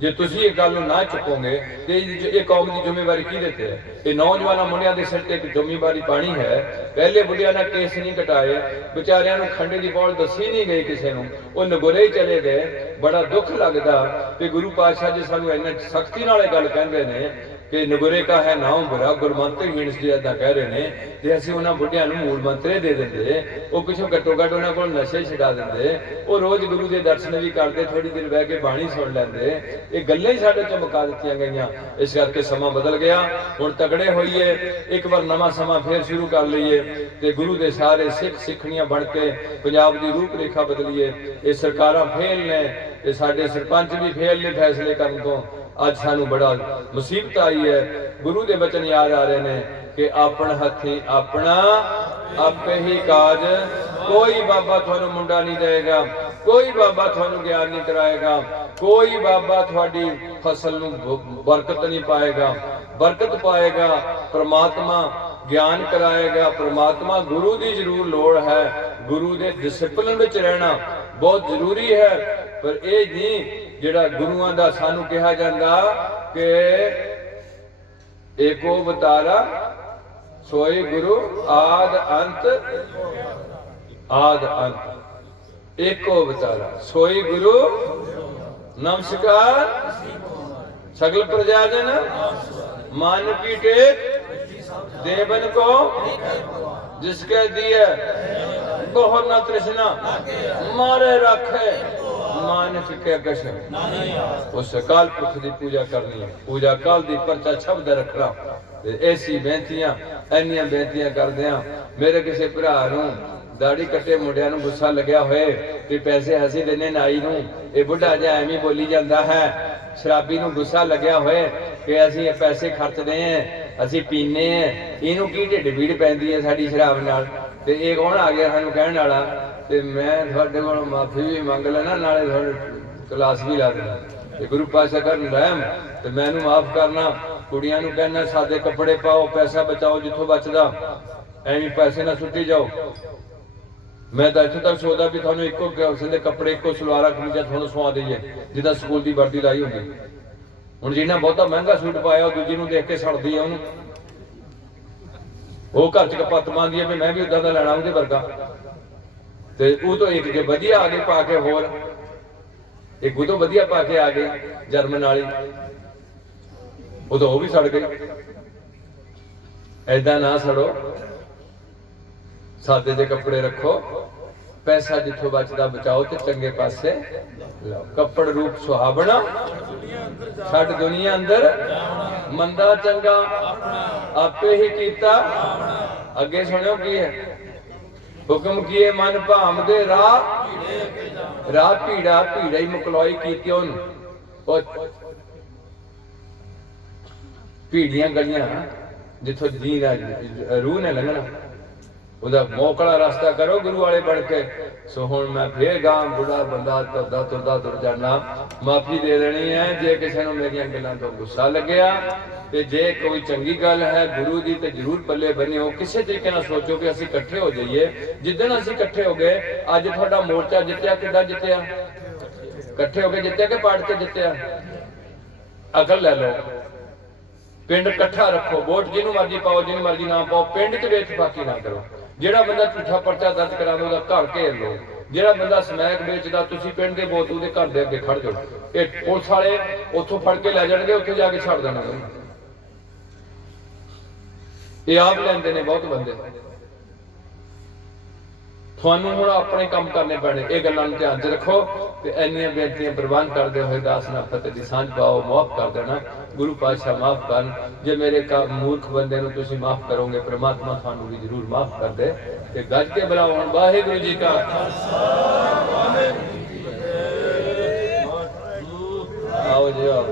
ਜੇ ਤੁਸੀਂ ਇਹ ਗੱਲ ਨੂੰ ਨਾ ਚੁੱਕੋਗੇ ਤੇ ਇਹ ਕੌਮ ਦੀ ਜ਼ਿੰਮੇਵਾਰੀ ਕਿਹਦੇ ਤੇ ਹੈ? ਇਹ ਨੌਜਵਾਨਾਂ ਮੁੰਡਿਆਂ ਦੇ ਸਿਰ ਤੇ ਇੱਕ ਜ਼ਿੰਮੇਵਾਰੀ ਪਾਣੀ ਹੈ। ਪਹਿਲੇ ਬੁੱਢਿਆਂ ਨਾਲ ਕੇਸ ਨਹੀਂ ਕਟਾਏ, ਵਿਚਾਰਿਆਂ ਨੂੰ ਖੰਡੇ ਦੀ ਬੋਲ ਦੱਸੀ ਨਹੀਂ ਗਈ ਕਿਸੇ ਨੂੰ, ਉਹ ਨਗੁਰੇ ਚਲੇ ਗਏ। ਬੜਾ ਦੁੱਖ ਲੱਗਦਾ ਕਿ ਗੁਰੂ ਪਾਤਸ਼ਾਹ ਜੀ ਸਾਨੂੰ ਇੰਨੇ ਸਖਤੀ ਨਾਲ ਇਹ ਗੱਲ ਕਹਿੰਦੇ ਨੇ ਕਿ ਨਗੁਰੇ ਕਾ ਹੈ ਨਾਮ ਬੁਰਾ ਗੁਰਮੰਤਰ ਹੀਣ ਜੀ ਏਦਾਂ ਕਹਿ ਰਹੇ ਨੇ। ਤੇ ਅਸੀਂ ਉਹਨਾਂ ਬੁੱਢਿਆਂ ਨੂੰ ਮੂਲ ਮੰਤਰੇ ਦੇ ਦਿੰਦੇ, ਉਹ ਪਿੱਛੋਂ ਘੱਟੋ ਘੱਟ ਉਹਨਾਂ ਕੋਲ ਨਸ਼ੇ ਛਡਾ ਦਿੰਦੇ, ਉਹ ਰੋਜ਼ ਗੁਰੂ ਦੇ ਦਰਸ਼ਨ ਵੀ ਕਰਦੇ, ਥੋੜੀ ਦੇਰ ਬਹਿ ਕੇ ਬਾਣੀ ਸੁਣ ਲੈਂਦੇ। ਇਹ ਗੱਲਾਂ ਹੀ ਸਾਡੇ ਤੋਂ ਮੁਕਾ ਦਿੱਤੀਆਂ ਗਈਆਂ। ਇਸ ਕਰਕੇ ਸਮਾਂ ਬਦਲ ਗਿਆ, ਹੁਣ ਤਗੜੇ ਹੋਈਏ, ਇੱਕ ਵਾਰ ਨਵਾਂ ਸਮਾਂ ਫੇਰ ਸ਼ੁਰੂ ਕਰ ਲਈਏ ਤੇ ਗੁਰੂ ਦੇ ਸਾਰੇ ਸਿੱਖ ਸਿੱਖਣੀਆਂ ਬਣ ਕੇ ਪੰਜਾਬ ਦੀ ਰੂਪ ਰੇਖਾ ਬਦਲੀਏ। ਇਹ ਸਰਕਾਰਾਂ ਫੇਲ ਨੇ, ਇਹ ਸਾਡੇ ਸਰਪੰਚ ਵੀ ਫੇਲ ਨੇ ਫੈਸਲੇ ਕਰਨ ਤੋਂ। ਅੱਜ ਸਾਨੂੰ ਬੜਾ ਮੁਸੀਬਤ ਆਈ ਹੈ। ਗੁਰੂ ਦੇ ਬਚਨ ਯਾਦ ਆ ਰਹੇ ਨੇ ਕਿ ਆਪਣ ਹੱਥੀ ਆਪਣਾ ਆਪੇ ਹੀ ਕਾਜ, ਕੋਈ ਬਾਬਾ ਤੁਹਾਨੂੰ ਮੁੰਡਾ ਨਹੀਂ ਦੇਗਾ, ਕੋਈ ਬਾਬਾ ਤੁਹਾਨੂੰ ਗਿਆਨ ਨਹੀਂ ਕਰਾਏਗਾ, ਕੋਈ ਬਾਬਾ ਤੁਹਾਡੀ ਫਸਲ ਨੂੰ ਬਰਕਤ ਨਹੀਂ ਪਾਏਗਾ। ਬਰਕਤ ਪਾਏਗਾ ਪ੍ਰਮਾਤਮਾ, ਗਿਆਨ ਕਰਾਏਗਾ ਪ੍ਰਮਾਤਮਾ। ਗੁਰੂ ਦੀ ਜ਼ਰੂਰ ਲੋੜ ਹੈ, ਗੁਰੂ ਦੇ ਡਿਸਪਲਿਨ ਵਿੱਚ ਰਹਿਣਾ ਬਹੁਤ ਜ਼ਰੂਰੀ ਹੈ। ਪਰ ਇਹ ਨਹੀਂ ਜਿਹੜਾ ਗੁਰੂਆਂ ਦਾ ਸਾਨੂੰ ਕਿਹਾ ਜਾਂਦਾ ਕਿ ਏਕੋ ਅਵਤਾਰਾ ਸੋਈ ਗੁਰੂ ਆਦ ਅੰਤ, ਆਦ ਅੰਤ ਏਕੋ ਅਵਤਾਰਾ ਸੋਈ ਗੁਰੂ। ਨਮस्कार सगल प्रजाजन मान की टेक देवन को, जिसके दिए बहुत न तृष्णा मारे रखे मानस के कश। उस अकाल पुरख की पूजा करनी है, पूजा काल दी परचा शब्द रखना। ऐसी बेनतियां इन्नियां बेनतियां करदे मेरे किसी भरा नूं दाड़ी कट्टे मुंडिया नूं गुस्सा लग्या होए कि पैसे ਅਸੀਂ देने नाई नूं, ਇਹ बुढ़ा जिहा ਐਵੇਂ बोली ਜਾਂਦਾ है। शराबी नूं गुस्सा लग्या होए कि ਅਸੀਂ ਇਹ पैसे खर्चदे हैं, ਅਸੀਂ पीने हैं, ਇਹਨੂੰ ਕੀ ਢਿੱਡ ਪੀੜ ਪੈਂਦੀ ਹੈ ਸਾਡੀ ਸ਼ਰਾਬ ਨਾਲ। ਤੇ ਇਹ ਕੌਣ ਆ ਗਿਆ ਸਾਨੂੰ ਕਹਿਣ ਵਾਲਾ, ਤੇ ਮੈਂ ਤੁਹਾਡੇ ਕੋਲੋਂ ਮਾਫੀ ਵੀ ਮੰਗ ਲੈਣਾ, ਨਾਲੇ ਤੁਹਾਡੇ ਕਲਾਸ ਵੀ ਲਾ ਦੇਣਾ। ਤੇ ਗੁਰੂ ਪਾਤਸ਼ਾਹ ਕਰਨ ਰਹਿਮ ਤੇ ਮੈਨੂੰ ਮਾਫ ਕਰਨਾ। ਕੁੜੀਆਂ ਨੂੰ ਕਹਿਣਾ ਸਾਦੇ ਕੱਪੜੇ ਪਾਓ, ਪੈਸਾ ਬਚਾਓ ਜਿੱਥੋਂ ਬਚਦਾ, ਐਵੇਂ ਪੈਸੇ ਨਾ ਸੁੱਟੀ ਜਾਓ। ਮੈਂ ਤਾਂ ਇੱਥੋਂ ਤੱਕ ਸੋਚਦਾ ਵੀ ਤੁਹਾਨੂੰ ਇੱਕੋ ਕਿਸਮ ਦੇ ਕੱਪੜੇ, ਇੱਕੋ ਸਲਵਾਰਾਂ ਕਮੀਜ਼ਾਂ ਤੁਹਾਨੂੰ ਸਵਾ ਦਈਏ ਜਿੱਦਾਂ ਸਕੂਲ ਦੀ ਵਰਦੀ ਲਾਈ ਹੁੰਦੀ। ਹੁਣ ਜਿਹਨਾਂ ਬਹੁਤਾ ਮਹਿੰਗਾ ਸੂਟ ਪਾਇਆ ਉਹ ਦੂਜੀ ਨੂੰ ਦੇਖ ਕੇ ਸੜਦੀ ਆ ਉਹਨੂੰ, ਉਹ ਘਰ ਚ ਕਪੱਤ ਪਾਉਂਦੀ ਹੈ ਵੀ ਮੈਂ ਵੀ ਉਦਾਂ ਦਾ ਲੈਣਾ ਉਹਦੇ ਵਰਗਾ। ਤੇ ਉਹ ਤੋਂ ਇੱਕ ਜੇ ਵਧੀਆ ਆ ਗਏ ਪਾ ਕੇ, ਹੋਰ ਇੱਕ ਉਹ ਤੋਂ ਵਧੀਆ ਪਾ ਕੇ ਆ ਗਈ ਜਰਮਨ ਵਾਲੀ, ਉਦੋਂ ਉਹ ਵੀ ਸੜ ਗਈ। ਐਦਾਂ ਨਾ ਸੜੋ, ਸਾਦੇ ਦੇ ਕੱਪੜੇ ਰੱਖੋ, ਪੈਸਾ ਜਿੱਥੋਂ ਬਚਦਾ ਬਚਾਓ ਤੇ ਚੰਗੇ ਪਾਸੇ ਲਾਓ। ਕੱਪੜ ਰੂਪ ਸੁਹਾਵਣਾ ਛੱਡ ਦੁਨੀਆ ਅੰਦਰ, ਮੰਦਾ ਚੰਗਾ ਆਪੇ ਹੀ ਕੀਤਾ। ਅੱਗੇ ਸੁਣਿਓ ਕੀ ਹੈ, ਹੁਕਮ ਕੀਏ ਮਨ ਭਾਮ ਦੇ ਰਾਹ, ਰਾਹ ਭੀੜਾ, ਭੀੜਾ ਹੀ ਮੁਕਲੋਈ ਕੀਤੀ ਉਹਨੂੰ। ਭੀੜੀਆਂ ਗਲੀਆਂ ਜਿੱਥੋਂ ਜੀ ਦਾ ਰੂਹ ਨੇ ਲੰਘਣਾ, ਉਹਦਾ ਮੋਕਲਾ ਰਸਤਾ ਕਰੋ ਗੁਰੂ ਵਾਲੇ ਬਣ ਕੇ। ਸੋ ਹੁਣ ਮੈਂ ਫੇਰ ਗਾਂ ਬੁੜਾ ਬੰਦਾ ਤੁਰਦਾ ਤੁਰਦਾ ਤੁਰ ਜਾਣਾ, ਮਾਫੀ ਦੇ ਦੇਣੀ ਹੈ ਜੇ ਕਿਸੇ ਨੂੰ ਮੇਰੀਆਂ ਗੱਲਾਂ ਤੋਂ ਗੁੱਸਾ ਲੱਗਿਆ। ਤੇ ਜੇ ਕੋਈ ਚੰਗੀ ਗੱਲ ਹੈ ਗੁਰੂ ਦੀ ਤੇ ਜ਼ਰੂਰ ਪੱਲੇ ਬੰਨਿਓ। ਕਿਸੇ ਤਰੀਕੇ ਨਾਲ ਸੋਚੋ ਕਿ ਅਸੀਂ ਇਕੱਠੇ ਹੋ ਜਾਈਏ। ਜਿੱਦਣ ਅਸੀਂ ਇਕੱਠੇ ਹੋ ਗਏ, ਅੱਜ ਤੁਹਾਡਾ ਮੋਰਚਾ ਜਿੱਤਿਆ, ਕਿੱਦਾਂ ਜਿੱਤਿਆ? ਇਕੱਠੇ ਹੋ ਕੇ ਜਿੱਤਿਆ ਕਿ ਪਾੜ ਕੇ ਜਿੱਤਿਆ? ਅਕਲ ਲੈ ਲਓ। ਪਿੰਡ ਇਕੱਠਾ ਰੱਖੋ, ਵੋਟ ਜਿਹਨੂੰ ਮਰਜ਼ੀ ਪਾਓ, ਜਿਹਨੂੰ ਮਰਜ਼ੀ ਨਾ ਪਾਓ, ਪਿੰਡ 'ਚ ਵੇਚ-ਬਾਕੀ ਨਾ ਕਰੋ। ਜਿਹੜਾ ਬੰਦਾ ਝੂਠਾ ਪਰਚਾ ਦਰਜ ਕਰਾਉਂਦਾ ਉਹਦਾ ਘਰ ਘੇਰ ਲਓ। ਜਿਹੜਾ ਬੰਦਾ ਸਮੈਕ ਵੇਚਦਾ, ਤੁਸੀਂ ਪਿੰਡ ਦੇ ਬੋਤੂ ਦੇ ਘਰ ਦੇ ਅੱਗੇ ਖੜ ਜਾਓ। ਇਹ ਪੁਲਿਸ ਵਾਲੇ ਉੱਥੋਂ ਫੜ ਕੇ ਲੈ ਜਾਣਗੇ, ਉੱਥੇ ਜਾ ਕੇ ਛੱਡ ਦੇਣਾ। ਇਹ ਆਪ ਲੈਂਦੇ ਨੇ ਬਹੁਤ ਬੰਦੇ। ਤੁਹਾਨੂੰ ਹੁਣ ਆਪਣੇ ਕੰਮ ਕਰਨੇ ਪੈਣੇ, ਇਹ ਗੱਲਾਂ ਨੂੰ ਧਿਆਨ 'ਚ ਰੱਖੋ। ਤੇ ਇੰਨੀਆਂ ਬੇਨਤੀਆਂ ਪ੍ਰਵਾਨ ਕਰਦੇ ਹੋਏ ਦਾਸ ਨਾਲ ਫਤਿਹ ਦੀ ਸਾਂਝ ਪਾਓ। ਮਾਫ ਕਰ ਦੇਣਾ, ਗੁਰੂ ਪਾਤਸ਼ਾਹ ਮਾਫ ਕਰਨ। ਜੇ ਮੇਰੇ ਮੂਰਖ ਬੰਦੇ ਨੂੰ ਤੁਸੀਂ ਮਾਫ ਕਰੋਗੇ, ਪ੍ਰਮਾਤਮਾ ਤੁਹਾਨੂੰ ਵੀ ਜ਼ਰੂਰ ਮਾਫ ਕਰ ਦੇ। ਤੇ ਗੱਜ ਕੇ ਬੁਲਾਓ ਹੁਣ ਵਾਹਿਗੁਰੂ ਜੀ ਕਾ ਖਾਲਸਾ, ਆਓ ਜੀ ਆਓ।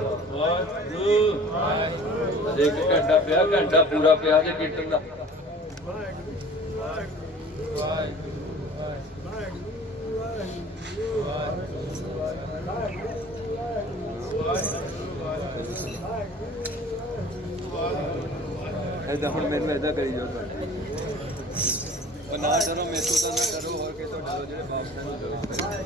ਇੱਕ ਘੰਟਾ ਪਿਆ, ਘੰਟਾ ਪੂਰਾ ਪਿਆ ਜੇ ਕੀਰਤਨ ਦਾ। ऐसा हम मैंने ऐसा करी जो ना डरो, मैं तो ना डरो और के तो डरो, जो बाप से डरो।